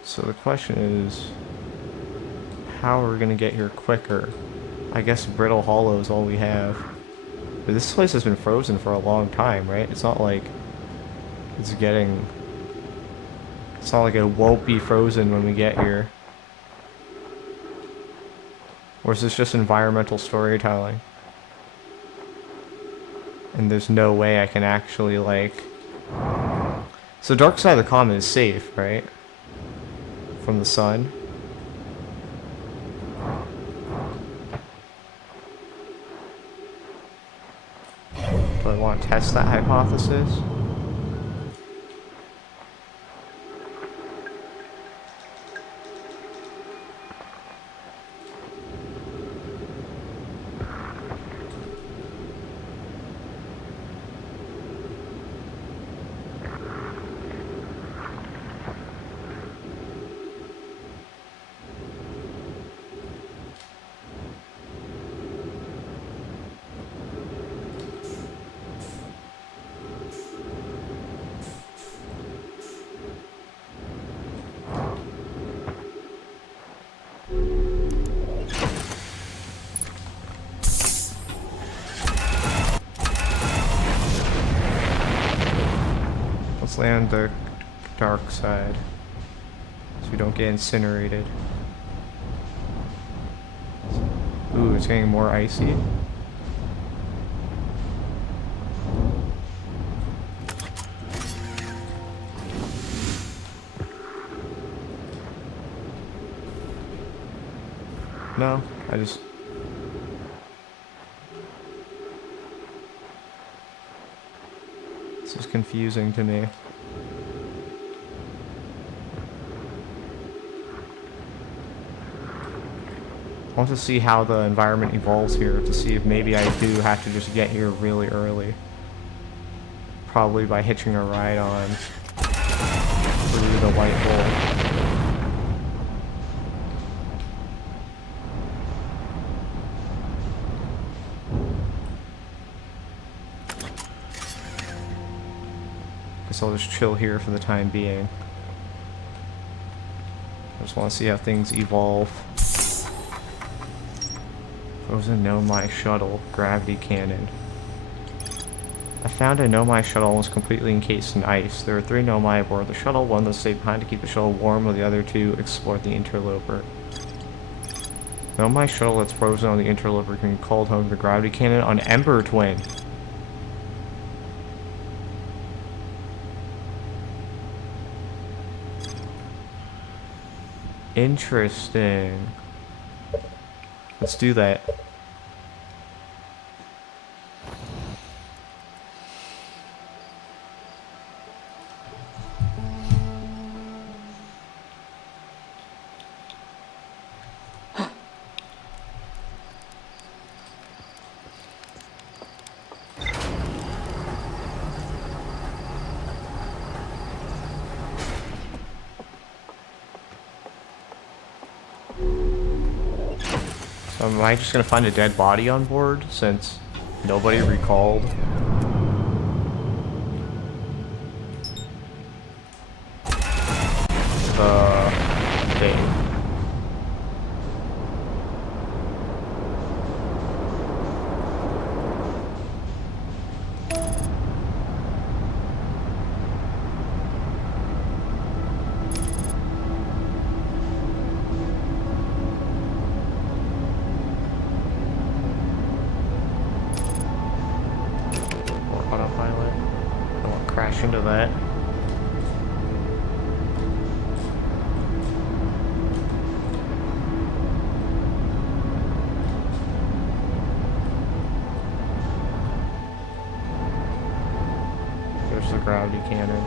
So the question is, how are we going to get here quicker? I guess Brittle Hollow is all we have. But this place has been frozen for a long time, right? It's not like it's getting... It's not like it won't be frozen when we get here. Or is this just environmental storytelling? And there's no way I can actually, like... So dark side of the comet is safe, right? From the sun. Do I want to test that hypothesis? Let's land the dark side so we don't get incinerated. Ooh, it's getting more icy. No, I just... This is confusing to me. I want to see how the environment evolves here, to see if maybe I do have to just get here really early. Probably by hitching a ride on through the white hole. Guess I'll just chill here for the time being. I just want to see how things evolve. Frozen Nomai shuttle, gravity cannon. I found a Nomai shuttle almost completely encased in ice. There are 3 Nomai aboard the shuttle. One of them stayed behind to keep the shuttle warm, while the other 2 explored the interloper. Nomai shuttle that's frozen on the interloper can be called home to the gravity cannon on Ember Twin. Interesting. Let's do that. So am I just gonna find a dead body on board since nobody recalled? The thing. Or autopilot. I don't want to crash into that. There's the gravity cannon.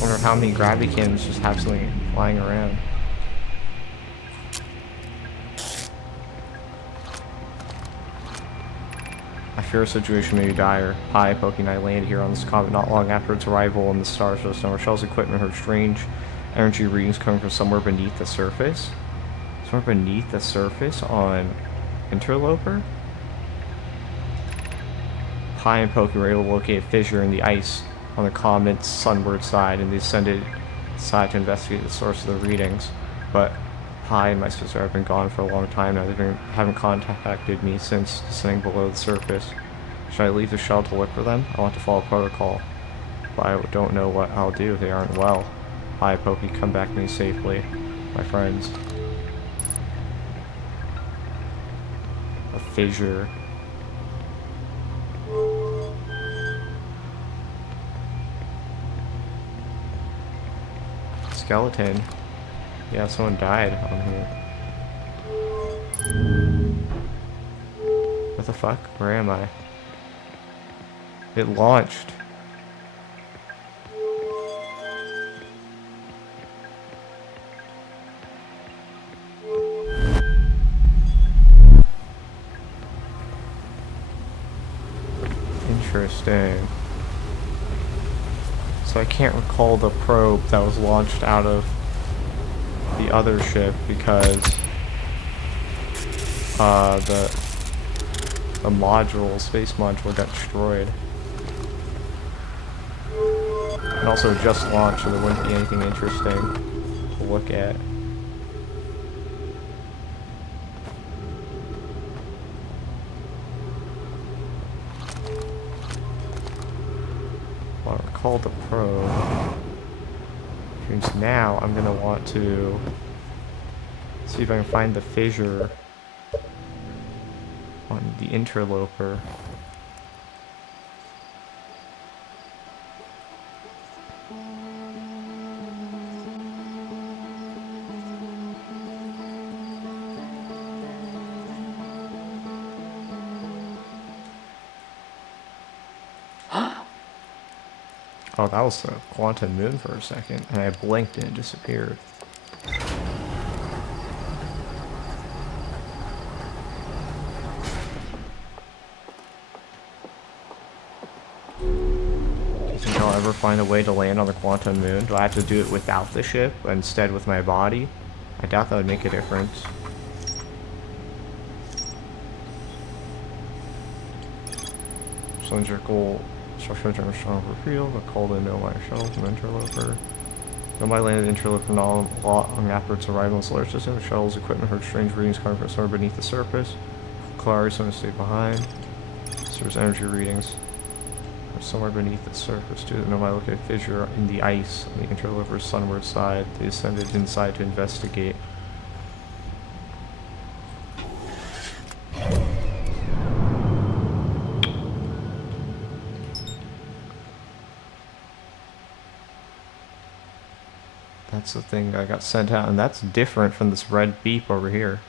Wonder how many gravity cannons just have something flying around. I fear a situation may be dire. Hi, Poke and I landed here on this comet not long after its arrival in the star system. Rochelle's equipment heard strange energy readings coming from somewhere beneath the surface. Somewhere beneath the surface on Interloper? Pi and Poke were able to locate a fissure in the ice on the comet's sunward side, and they descended inside to investigate the source of the readings. But Pi and my sister have been gone for a long time now. They haven't contacted me since descending below the surface. Should I leave the shell to look for them? I want to follow protocol, but I don't know what I'll do if they aren't well. Pi, Poke, come back to me safely, my friends. A fissure. Skeleton. Yeah, someone died on here. What the fuck? Where am I? It launched. Interesting. So I can't recall the probe that was launched out of the other ship because the module, space module, got destroyed. And also just launched, so there wouldn't be anything interesting to look at. Well, I recall the probe. Which means now I'm gonna want to see if I can find the fissure on the Interloper. Oh, that was the quantum moon for a second, and I blinked and it disappeared. Do you think I'll ever find a way to land on the quantum moon? Do I have to do it without the ship, but instead with my body? I doubt that would make a difference. Cylindrical Structure turned strong field, but called in Nomai shuttle from Interloper. Nomai landed Interloper long after its arrival in the solar system. The shuttle's equipment heard strange readings coming from somewhere beneath the surface. Clary someone stayed behind. So there's energy readings from somewhere beneath the surface. Due to the Nomai located fissure in the ice on the Interloper's sunward side, they descended inside to investigate. That's the thing I got sent out, and that's different from this red beep over here.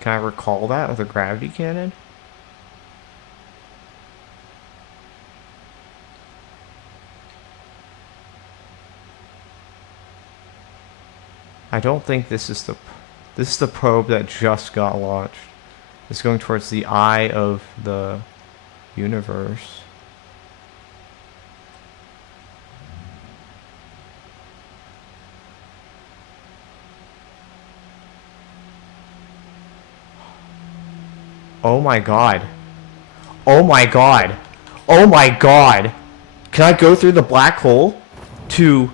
Can I recall that with a gravity cannon? I don't think this is the probe that just got launched. It's going towards the eye of the universe. Oh my god. Oh my god. Oh my god. Can I go through the black hole to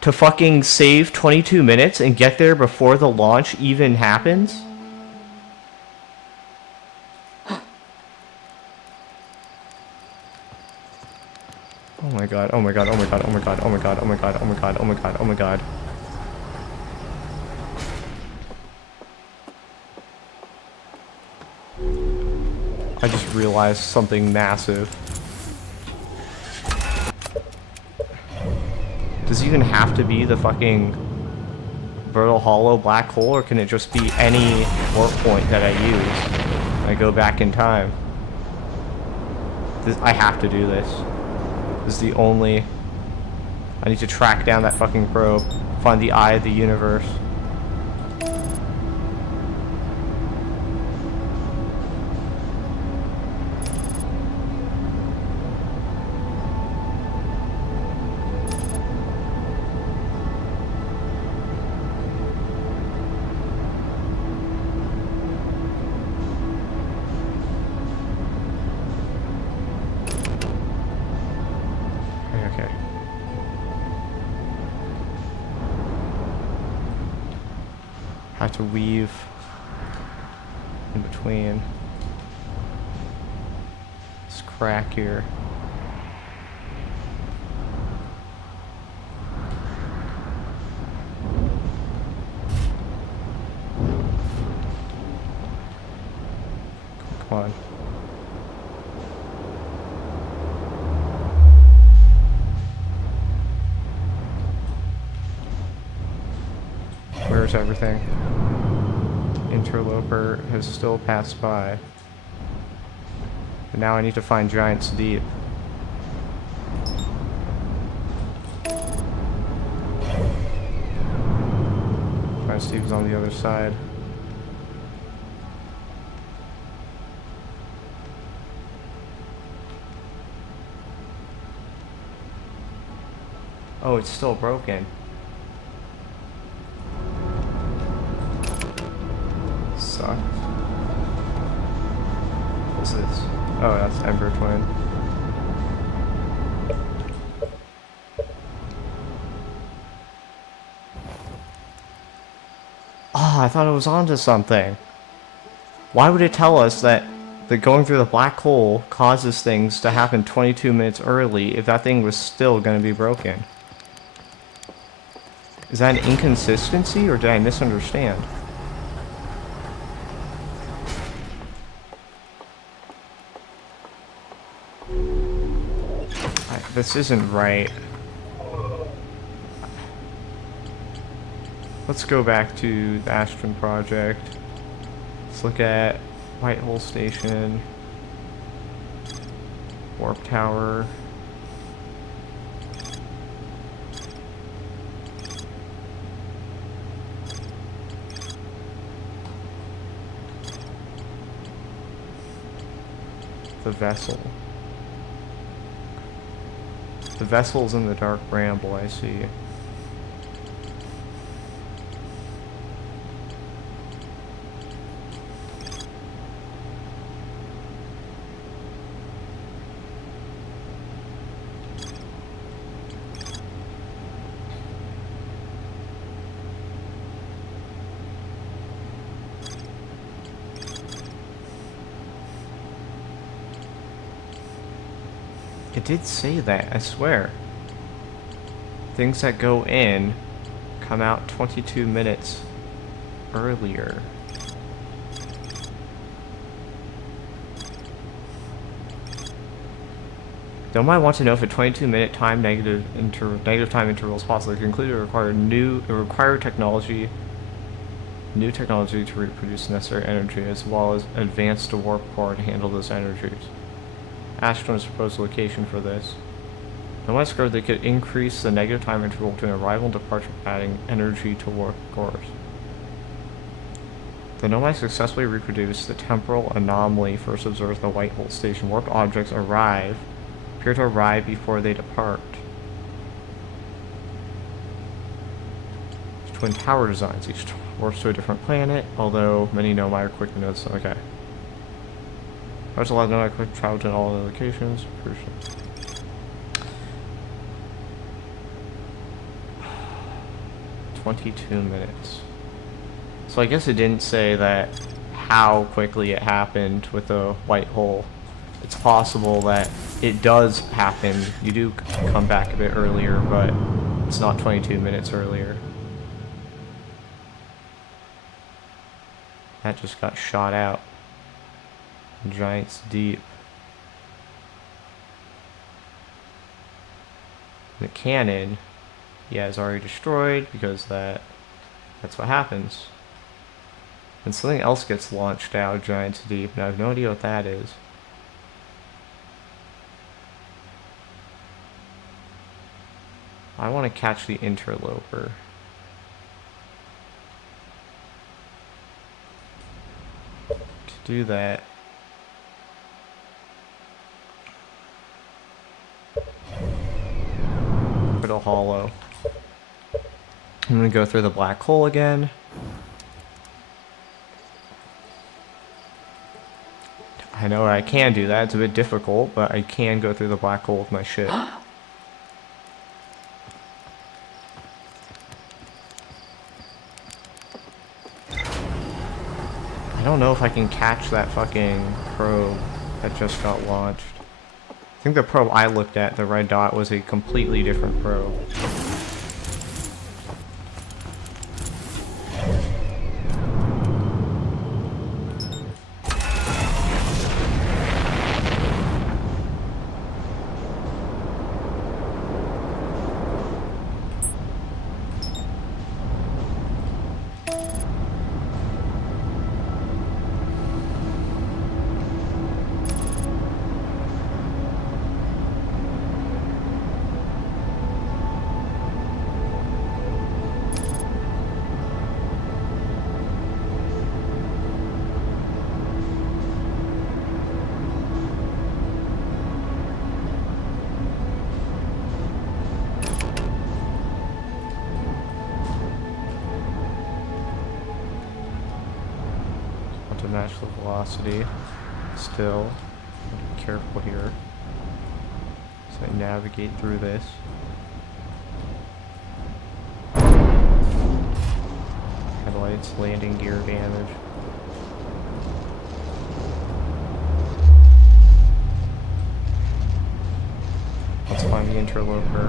fucking save 22 minutes and get there before the launch even happens? Oh my god, oh my god, oh my god, oh my god, oh my god, oh my god, oh my god, oh my god, oh my god. I just realized something massive. Does it even have to be the fucking Brittle Hollow black hole, or can it just be any warp point that I use? I go back in time. I have to do this. This is the only... I need to track down that fucking probe. Find the eye of the universe. Have to weave in between this crack here. Come on. Where's everything? Interloper has still passed by. But now I need to find Giants Deep. Giants Deep is on the other side. Oh, it's still broken. Sucks. What's this? Oh, that's Ember Twin. Oh, I thought it was onto something. Why would it tell us that going through the black hole causes things to happen 22 minutes early if that thing was still going to be broken? Is that an inconsistency, or did I misunderstand? This isn't right. Let's go back to the Astron project. Let's look at White Hole Station, Warp Tower. The vessel. The vessel's in the dark bramble, I see. It did say that, I swear. Things that go in come out 22 minutes earlier. Don't mind want to know if a 22-minute time negative time interval is possible. To conclude, it require technology, new technology to reproduce necessary energy, as well as advanced warp core to handle those energies. Astronaut's proposed location for this. No one discovered they could increase the negative time interval between arrival and departure, adding energy to warp cores. The Nomai successfully reproduced the temporal anomaly first observed at the White Hole Station. Warped objects appear to arrive before they depart. Twin tower designs. Each warps to a different planet, although many Nomai are quick to notice. Okay. There's a lot of Nomai quick travel to all the locations. 22 minutes. So I guess it didn't say that how quickly it happened with the white hole. It's possible that it does happen. You do come back a bit earlier, but it's not 22 minutes earlier. That just got shot out. Giants deep. The cannon, yeah, is already destroyed because that's what happens. And something else gets launched out Giants deep, and I have no idea what that is. I want to catch the interloper. To do that, Critical Hollow. I'm gonna go through the black hole again. I know I can do that. It's a bit difficult, but I can go through the black hole with my ship. I don't know if I can catch that fucking probe that just got launched. I think the probe I looked at, the red dot, was a completely different probe. To match the velocity. Still, be careful here as I navigate through this. Headlights, landing gear damage. Let's find the interloper.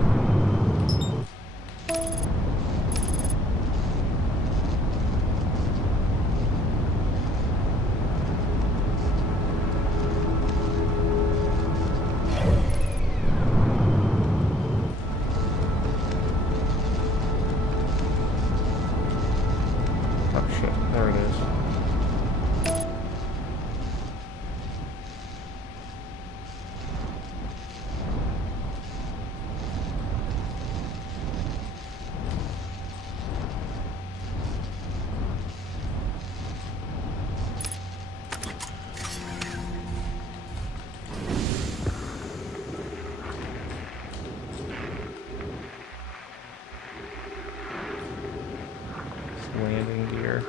There it is. landing gear.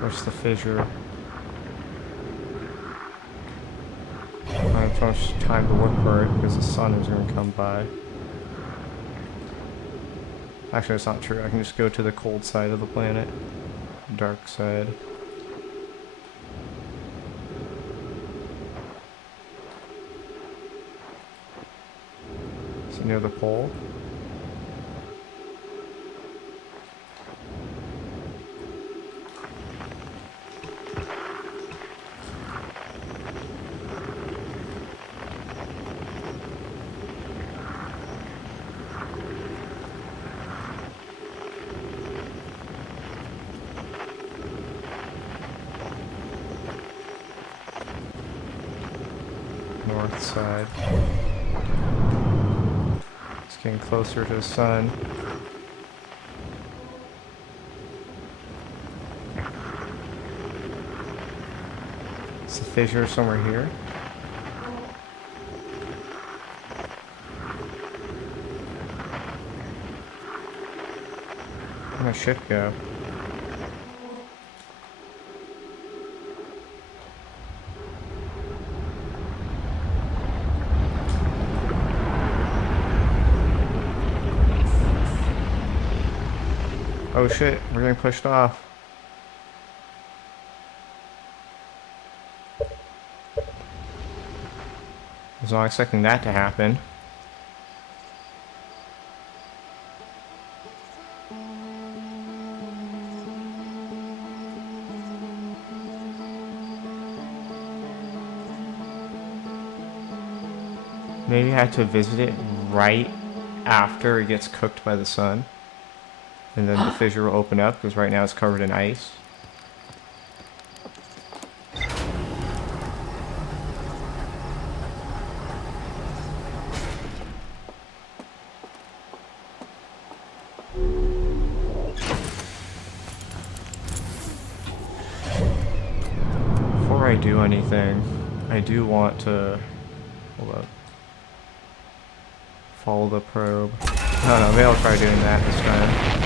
Where's the fissure? I don't have too much time to look for it because the sun is going to come by. Actually, that's not true. I can just go to the cold side of the planet. Dark side. Is it near the pole? North side. It's getting closer to the sun. Is the fissure somewhere here? Where'd my ship go? Oh shit, we're getting pushed off. I was not expecting that to happen. Maybe I have to visit it right after it gets cooked by the sun. And then the fissure will open up, because right now it's covered in ice. Before I do anything, I do want to... Hold up. Follow the probe. I don't know, maybe I'll try doing that this time.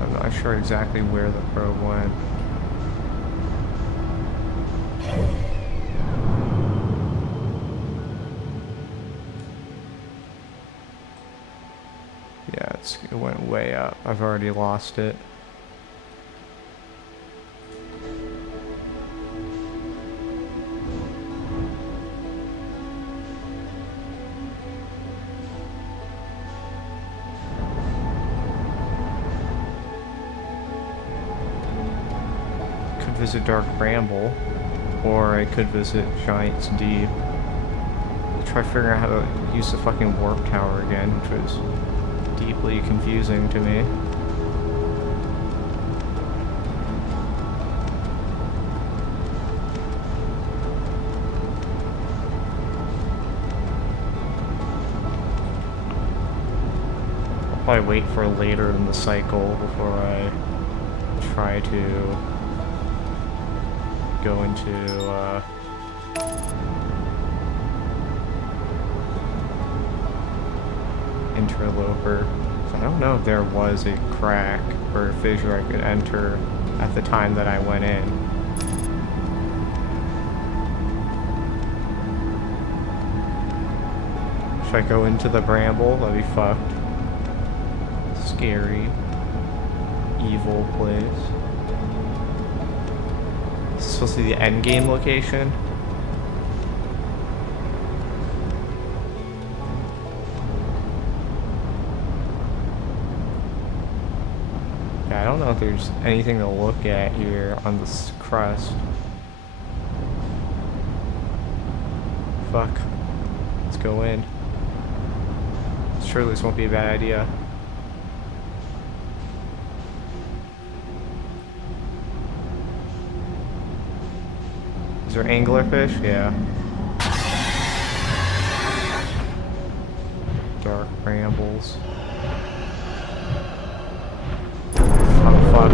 I'm not sure exactly where the probe went. Yeah, it went way up. I've already lost it. Visit Dark Bramble, or I could visit Giant's Deep. Try figuring out how to use the fucking warp tower again, which was deeply confusing to me. I'll probably wait for later in the cycle before I try to go into Interloper. So I don't know if there was a crack or a fissure I could enter at the time that I went in. Should I go into the Bramble? That'd be fucked. Scary. Evil place. Is this supposed to be the end game location? Yeah, I don't know if there's anything to look at here on this crust. Fuck. Let's go in. Surely this won't be a bad idea. Is there anglerfish? Yeah. Dark Brambles. Oh fuck.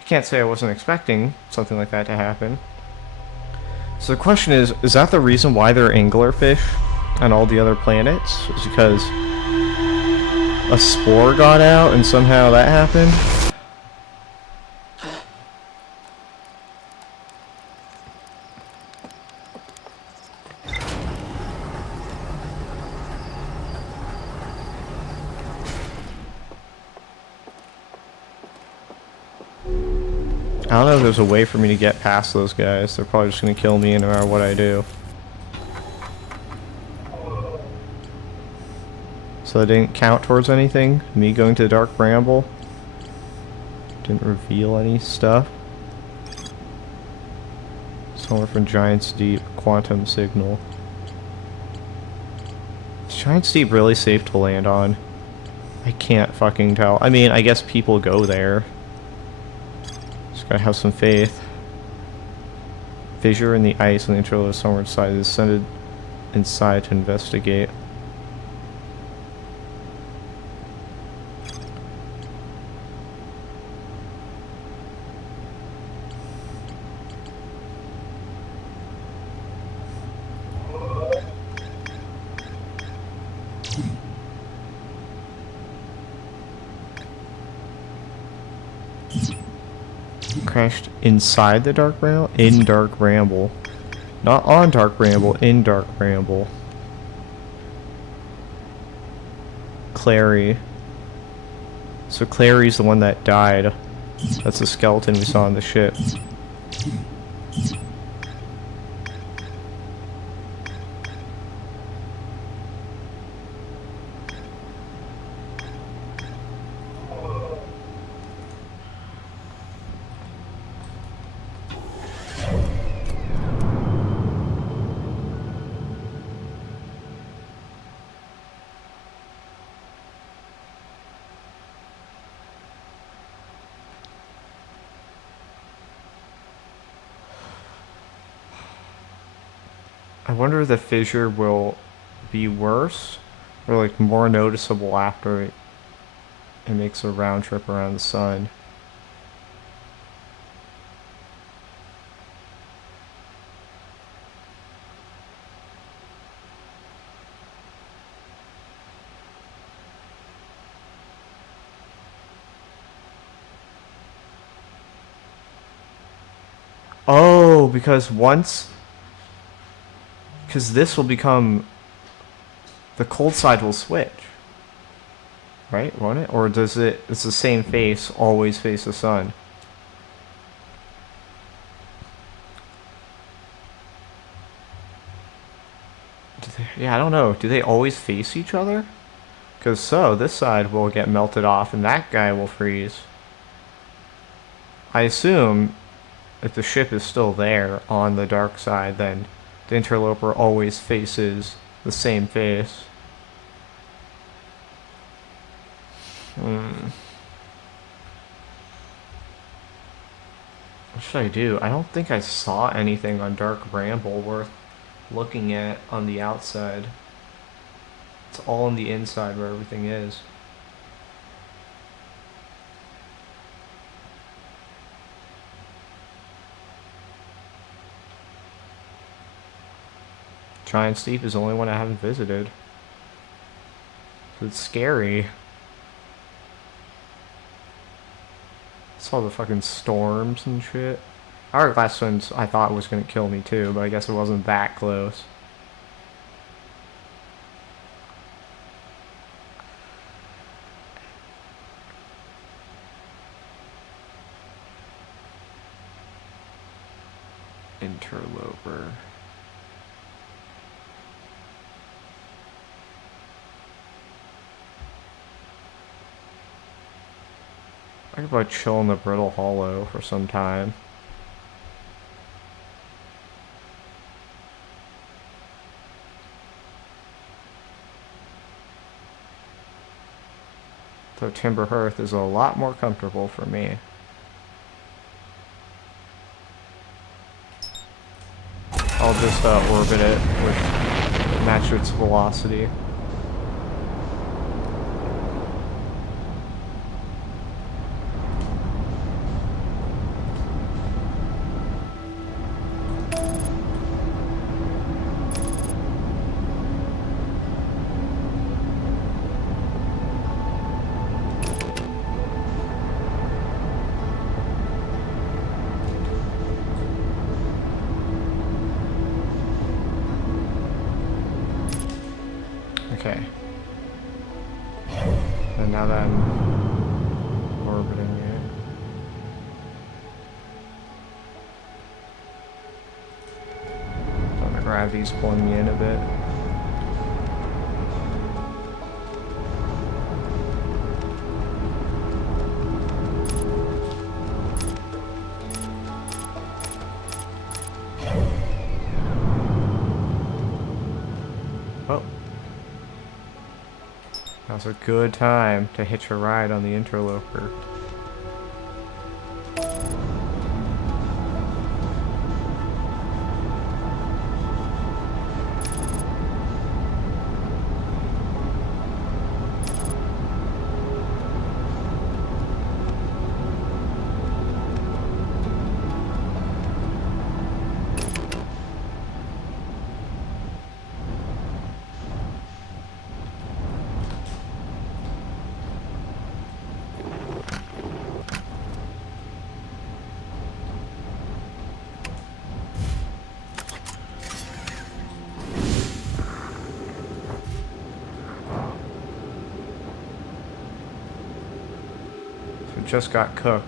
I can't say I wasn't expecting something like that to happen. So the question is that the reason why there are anglerfish on all the other planets? Is because a spore got out and somehow that happened? I don't know if there's a way for me to get past those guys. They're probably just gonna kill me no matter what I do. So that didn't count towards anything? Me going to the Dark Bramble? Didn't reveal any stuff? Somewhere from Giant's Deep, Quantum Signal. Is Giant's Deep really safe to land on? I can't fucking tell. I mean, I guess people go there. Just gotta have some faith. Fissure in the ice on the interior of somewhere inside is descended inside to investigate. Crashed inside the Dark Bramble? In Dark Bramble. Not on Dark Bramble, in Dark Bramble. Clary. So Clary's the one that died. That's the skeleton we saw on the ship. I wonder if the fissure will be worse or like more noticeable after it makes a round trip around the sun. Oh, because this will become, the cold side will switch, right? Won't it? Or does it? It's the same face, always face the sun. Yeah, I don't know. Do they always face each other? Because so, this side will get melted off and that guy will freeze. I assume if the ship is still there on the dark side, then the interloper always faces the same face. What should I do? I don't think I saw anything on Dark Bramble worth looking at on the outside. It's all on the inside where everything is. Giant's Deep is the only one I haven't visited. It's scary. Saw the fucking storms and shit. Hourglass Ones I thought was gonna kill me too, but I guess it wasn't that close. Interloper. I could probably chill in the Brittle Hollow for some time. Though Timber Hearth is a lot more comfortable for me. I'll just orbit it with match its velocity. Okay. And now that I'm orbiting it. So the gravity's pulling me in a bit. Oh. Now's a good time to hitch a ride on the interloper. Just got cooked.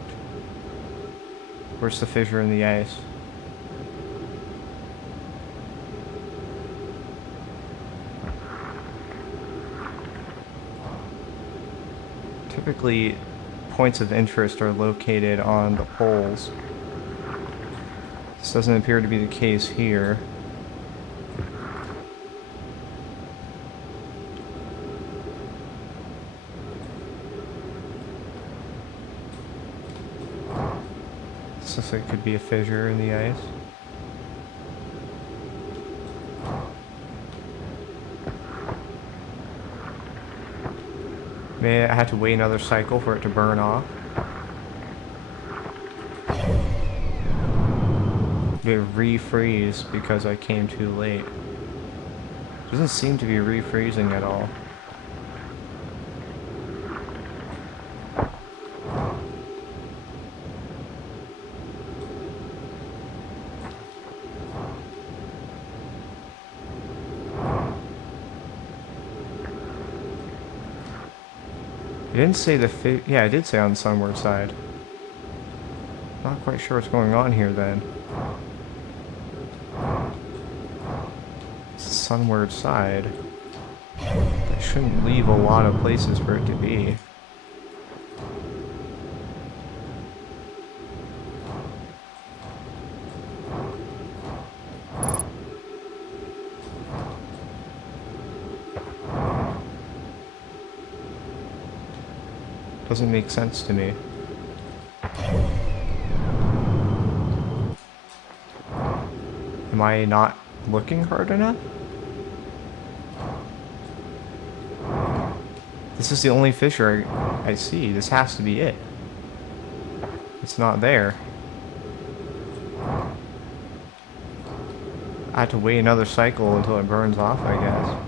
Where's the fissure in the ice? Typically, points of interest are located on the poles. This doesn't appear to be the case here. This looks like it could be a fissure in the ice. May I have to wait another cycle for it to burn off? It refreeze because I came too late. Doesn't seem to be refreezing at all. It didn't say yeah, it did say on the sunward side. Not quite sure what's going on here then. It's the sunward side. That shouldn't leave a lot of places for it to be. Doesn't make sense to me. Am I not looking hard enough? This is the only fissure I see. This has to be it. It's not there. I have to wait another cycle until it burns off, I guess.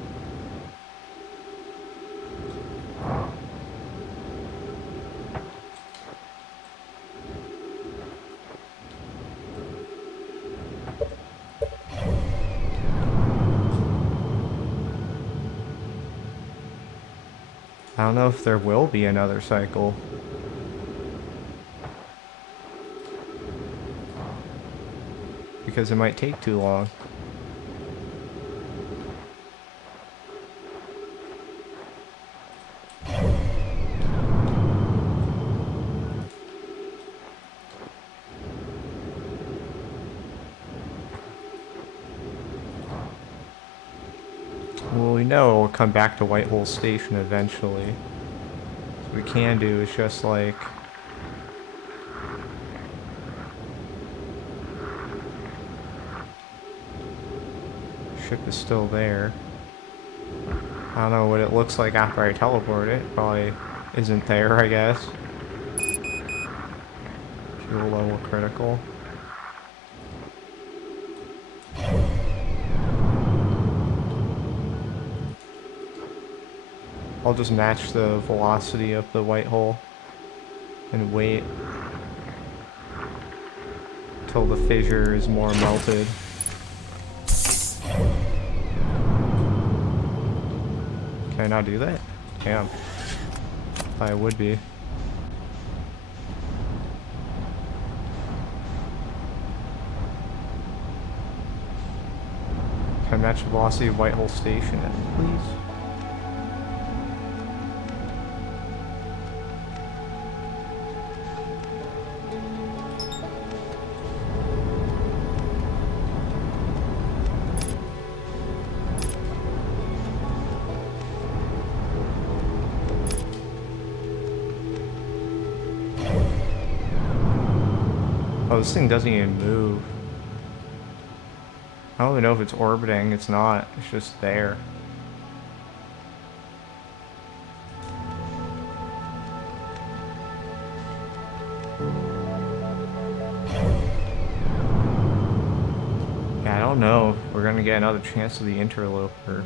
I don't know if there will be another cycle. Because it might take too long. Well, we know we'll come back to Whitehole Station eventually. What we can do is just like... Ship is still there. I don't know what it looks like after I teleport it. Probably isn't there, I guess. Fuel level critical. I'll just match the velocity of the white hole and wait till the fissure is more melted. Can I not do that? Damn. Thought I would be. Can I match the velocity of Whitehole Station, please? Oh, this thing doesn't even move. I don't even know if it's orbiting. It's not. It's just there. Yeah, I don't know if we're gonna get another chance of the interloper.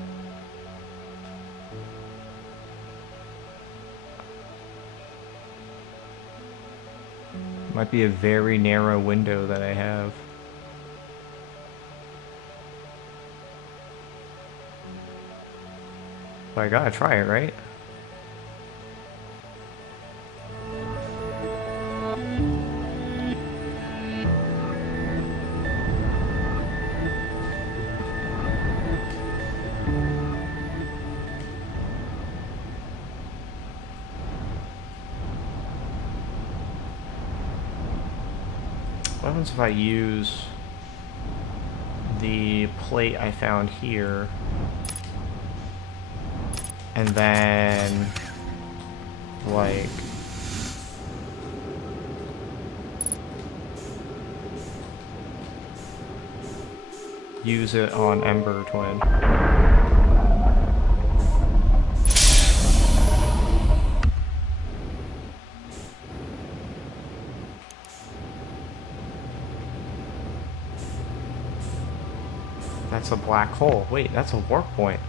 Might be a very narrow window that I have. But I gotta try it, right? What happens if I use the plate I found here and then like use it on Ember Twin? That's a black hole. Wait, that's a warp point.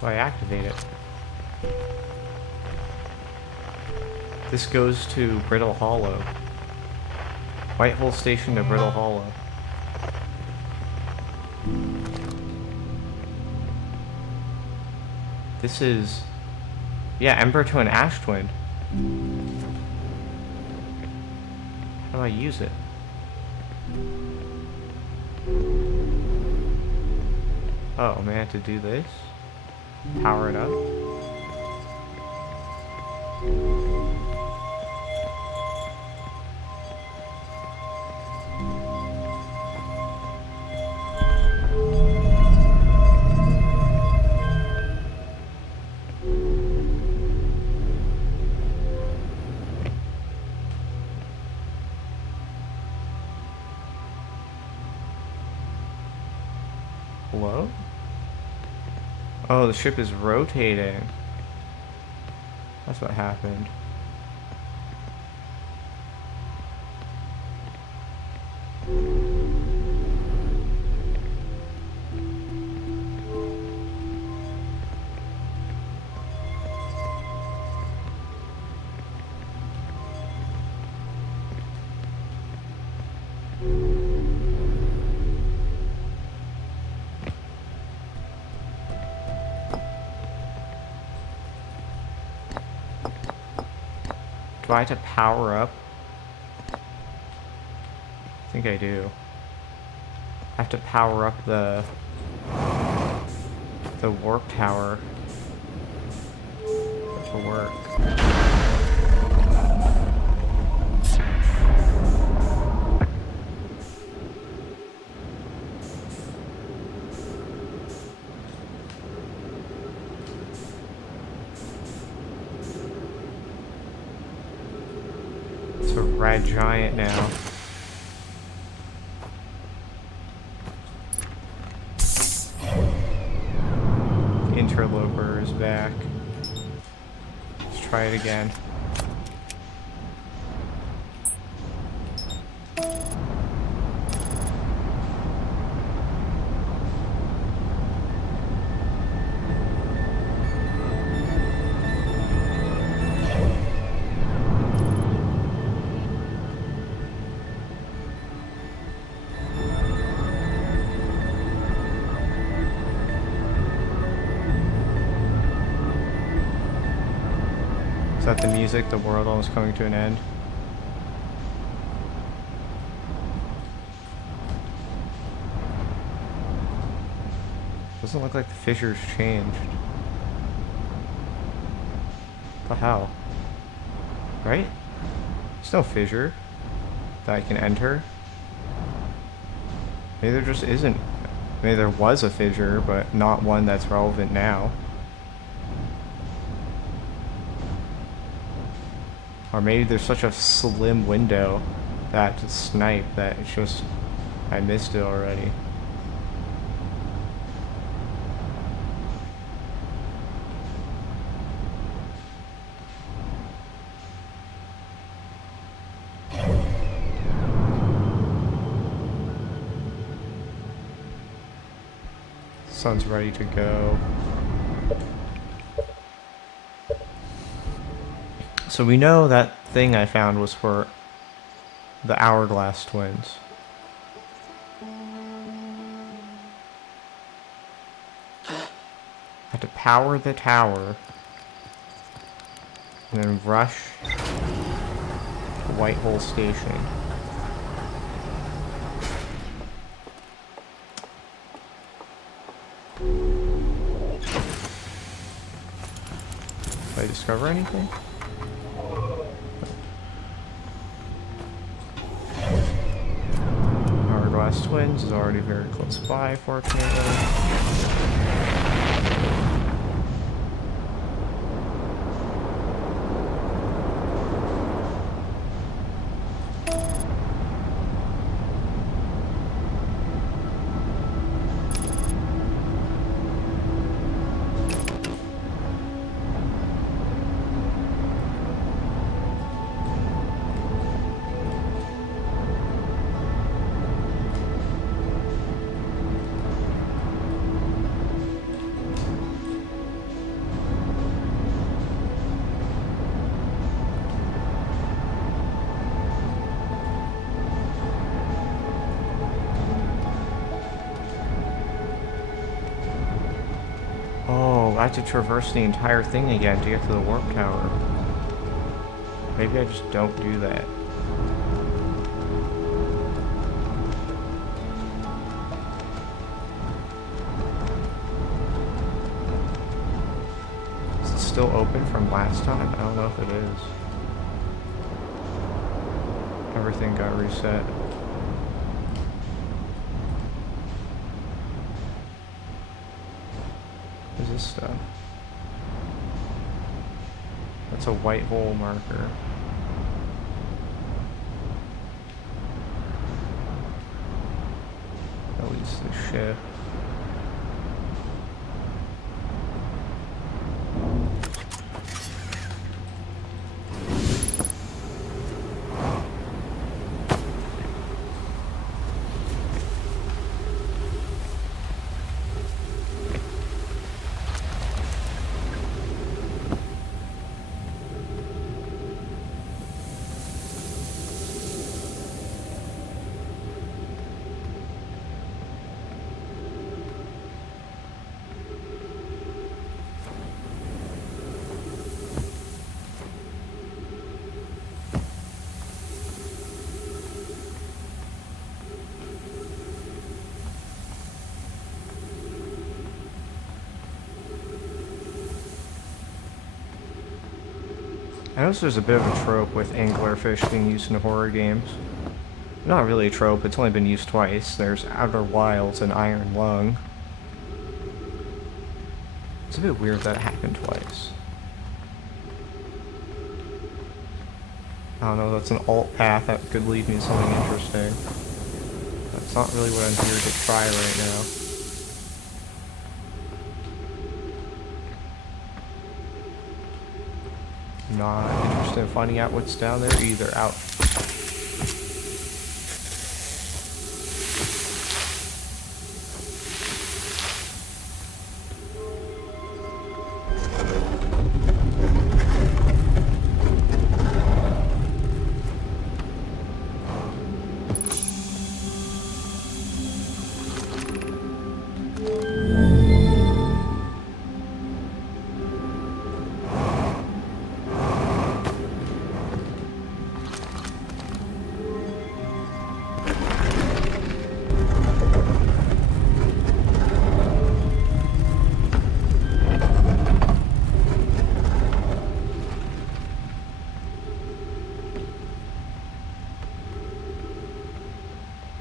So I activate it. This goes to Brittle Hollow. Whitehole Station to Brittle Hollow. This is... yeah, Ember Twin, Ash Twin. How do I use it? Oh, man, I have to do this? Power it up? Hello? Oh, the ship is rotating. That's what happened. Do I have to power up? I think I do. I have to power up the warp tower to work. red giant now. The interloper is back. Let's try it again. Is that the music? The world almost coming to an end? Doesn't look like the fissure's changed. The hell? Right? There's no fissure that I can enter. Maybe there just isn't. Maybe there was a fissure, but not one that's relevant now. Or maybe there's such a slim window that to snipe that it's just I missed it already. Sun's ready to go. So we know that thing I found was for the Hourglass Twins. I have to power the tower and then rush to Whitehole Station. Did I discover anything? Hourglass Twins is already very close by, fortunately. I have to traverse the entire thing again to get to the warp tower. Maybe I just don't do that. Is it still open from last time? I don't know if it is. Everything got reset. What is this stuff? That's a white hole marker. That leads to the ship. I notice there's a bit of a trope with anglerfish being used in horror games. Not really a trope, it's only been used twice. There's Outer Wilds and Iron Lung. It's a bit weird that it happened twice. I don't know, that's an alt path that could lead me to something interesting. That's not really what I'm here to try right now. Not interested in finding out what's down there either. Out.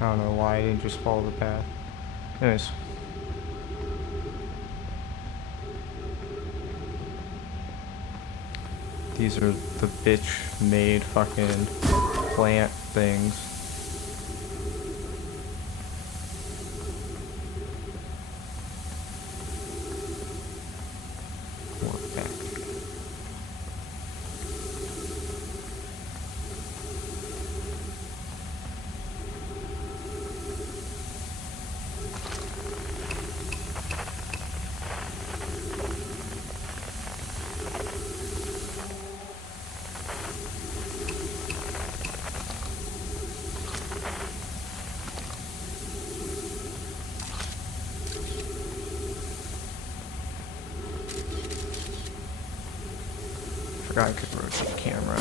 I don't know why I didn't just follow the path. Anyways. These are the bitch-made fucking plant things. Work back. Forgot I could rotate the camera.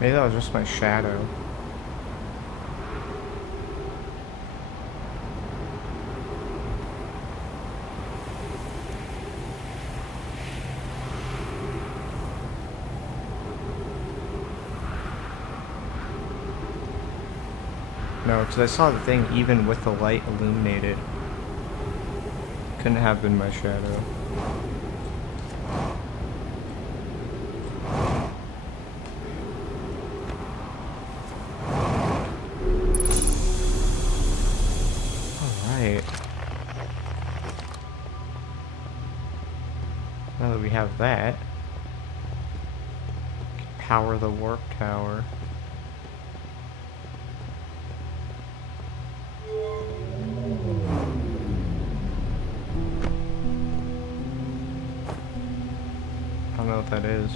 Maybe that was just my shadow. No, because I saw the thing even with the light illuminated. Couldn't have been my shadow. Alright. Now that we have that, we can power the warp tower. I don't know what that is.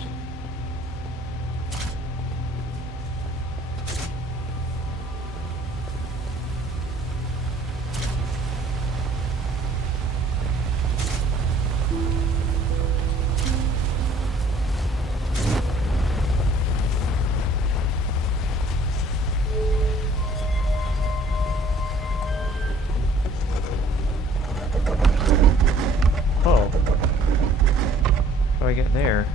Oh. How do I get there?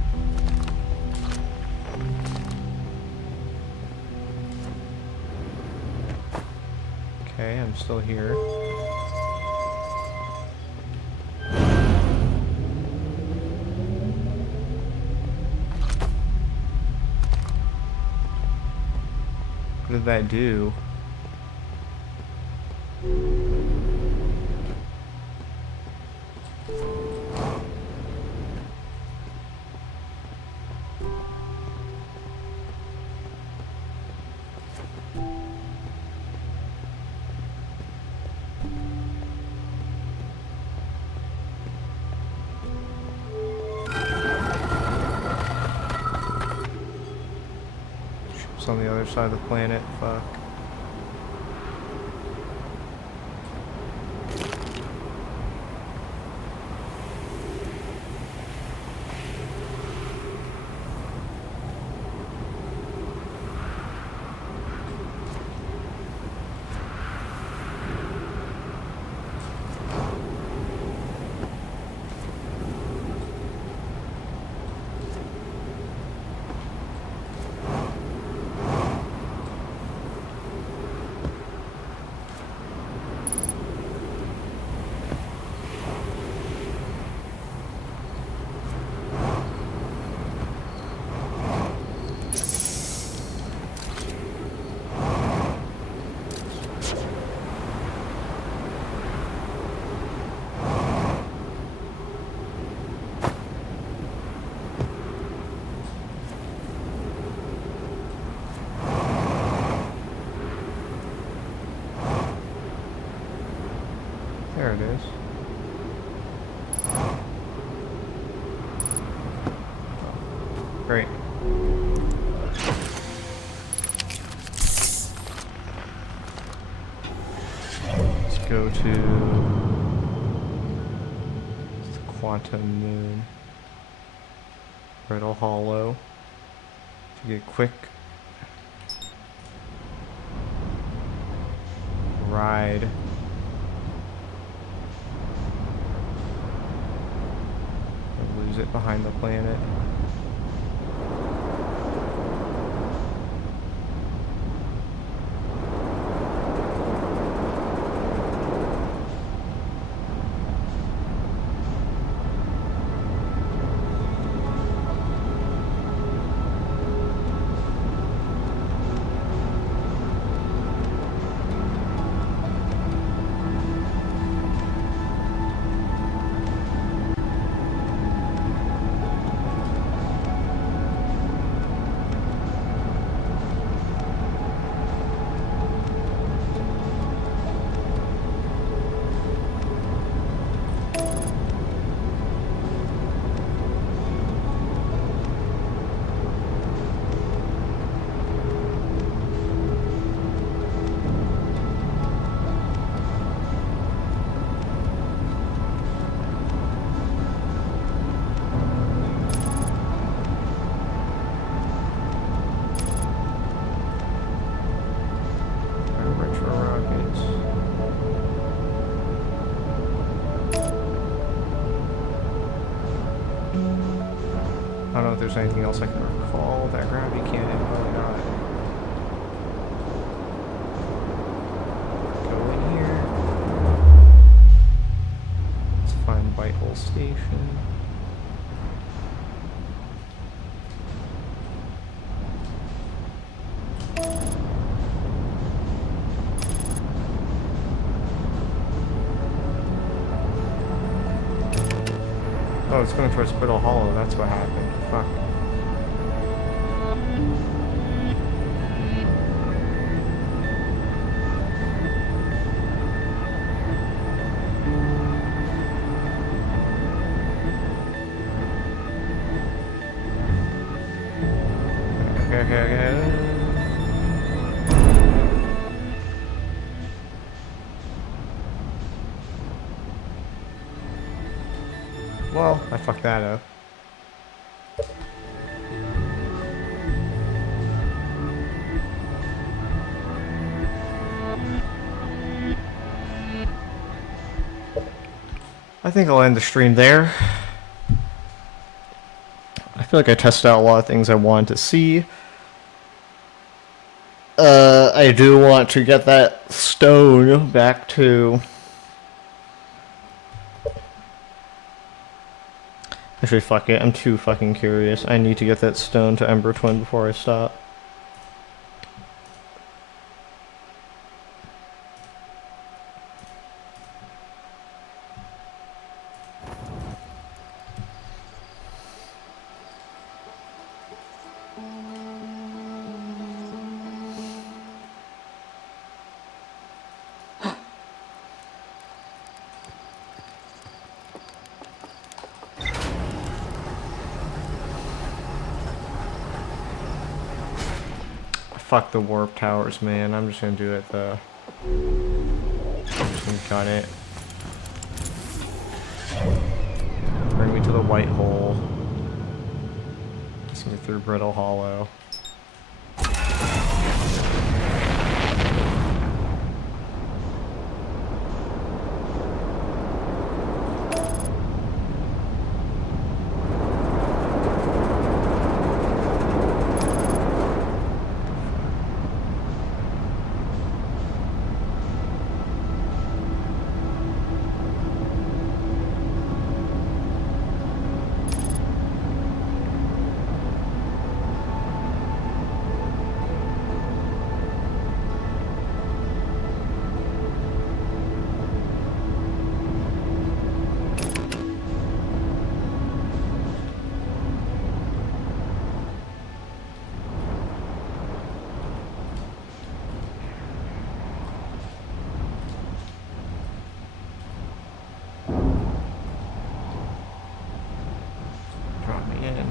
Okay, I'm still here. What did that do? Ships on the other side of the planet. Fuck. There it is. Great. Let's go to the Quantum Moon. Brittle Hollow. To get a quick ride. Lose it behind the planet. I don't know if there's anything else I can recall. That gravity cannon, probably not. Go in here. Let's find Vital Station. Oh, it's going towards Brittle Hollow, that's what happened. Fuck. Okay. Well, I fucked that up. I think I'll end the stream there. I feel like I tested out a lot of things I wanted to see. I do want to get that stone back to... Actually, fuck it. I'm too fucking curious. I need to get that stone to Ember Twin before I stop. Fuck the warp towers, man. I'm just gonna do it the... I'm just gonna gun it. Bring me to the white hole. Send me through Brittle Hollow. Drop me in.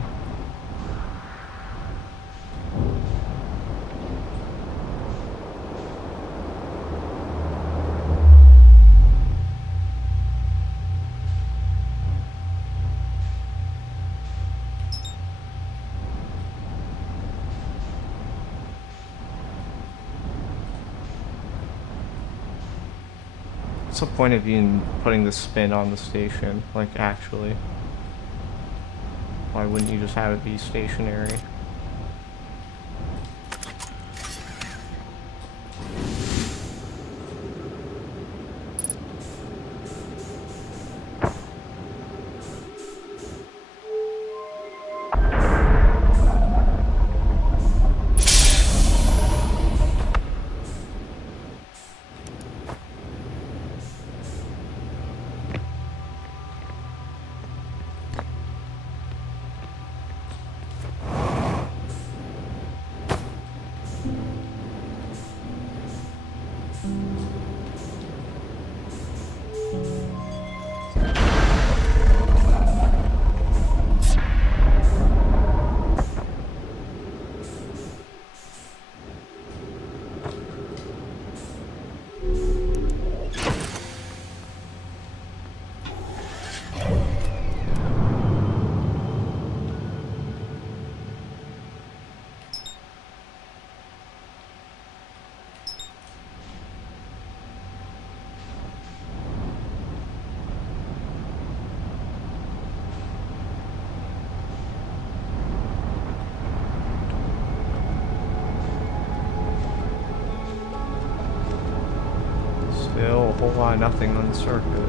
What's the point of even putting the spin on the station? Like, actually. Why wouldn't you just have it be stationary? Still a whole lot of nothing on the circuit.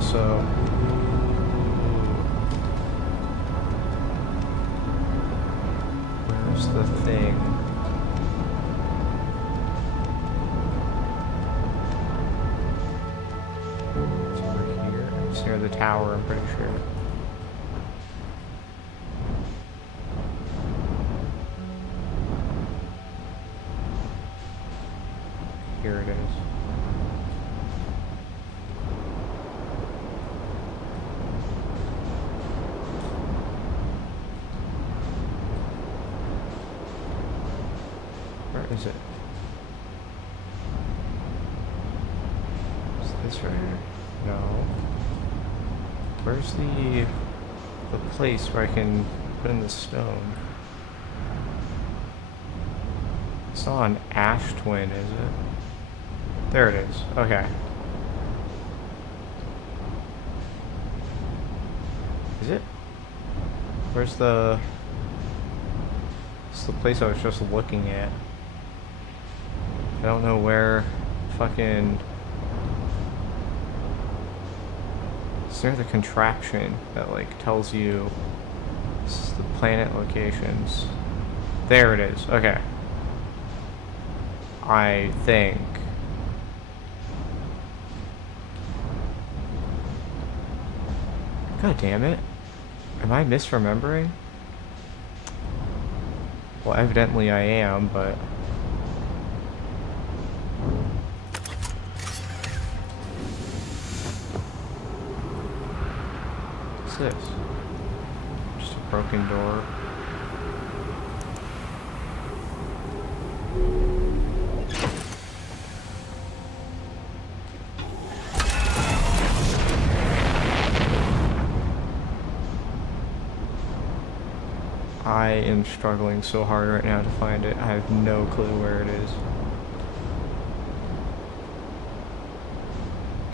So where's the thing? It's over here. It's near the tower, I'm pretty sure. Here it is. Where is it? Is this right here? No. Where's the place where I can put in the stone? It's not an ash twin, is it? There it is. Okay. Is it? Where's the... It's the place I was just looking at. I don't know where fucking... It's near the contraption that like tells you the planet locations. There it is. Okay. I think. God damn it. Am I misremembering? Well, evidently I am, but... What's this? Just a broken door. I am struggling so hard right now to find it. I have no clue where it is.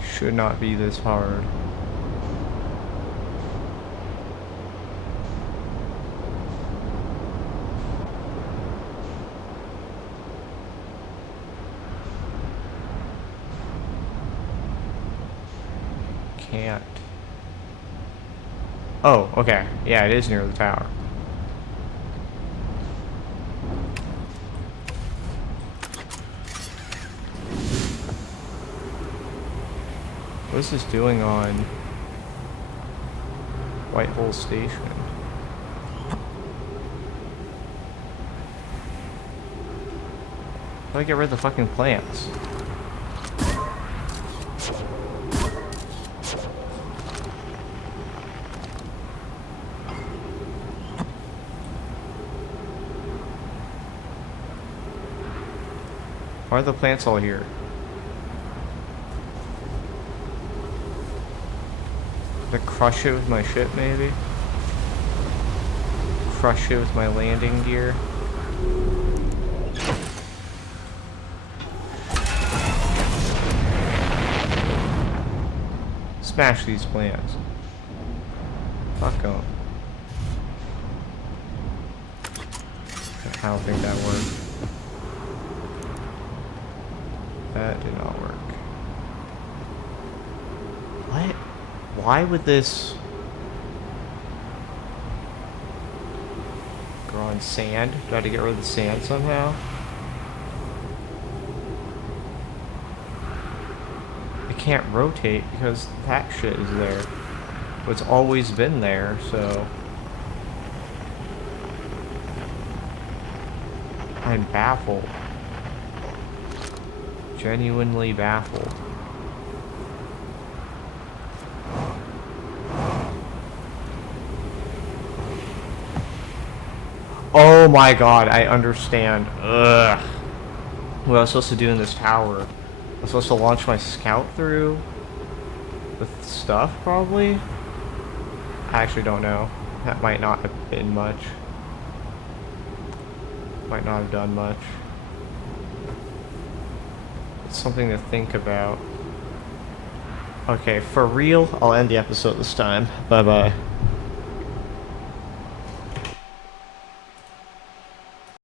Should not be this hard. Can't. Oh, okay. Yeah, it is near the tower. What is this doing on Whitehall Station? How do I get rid of the fucking plants? Why are the plants all here? To crush it with my ship, maybe? Crush it with my landing gear? Smash these plants. Fuck them. I don't think that worked. That did not work. What? Why would this grow on sand? Do I have to get rid of the sand somehow? It can't rotate because that shit is there. But it's always been there, so... I'm baffled. Genuinely baffled. Oh my god, I understand. Ugh. What I was supposed to do in this tower. I was supposed to launch my scout through with stuff, probably? I actually don't know. That might not have been much. Might not have done much. It's something to think about. Okay, for real, I'll end the episode this time. Bye-bye.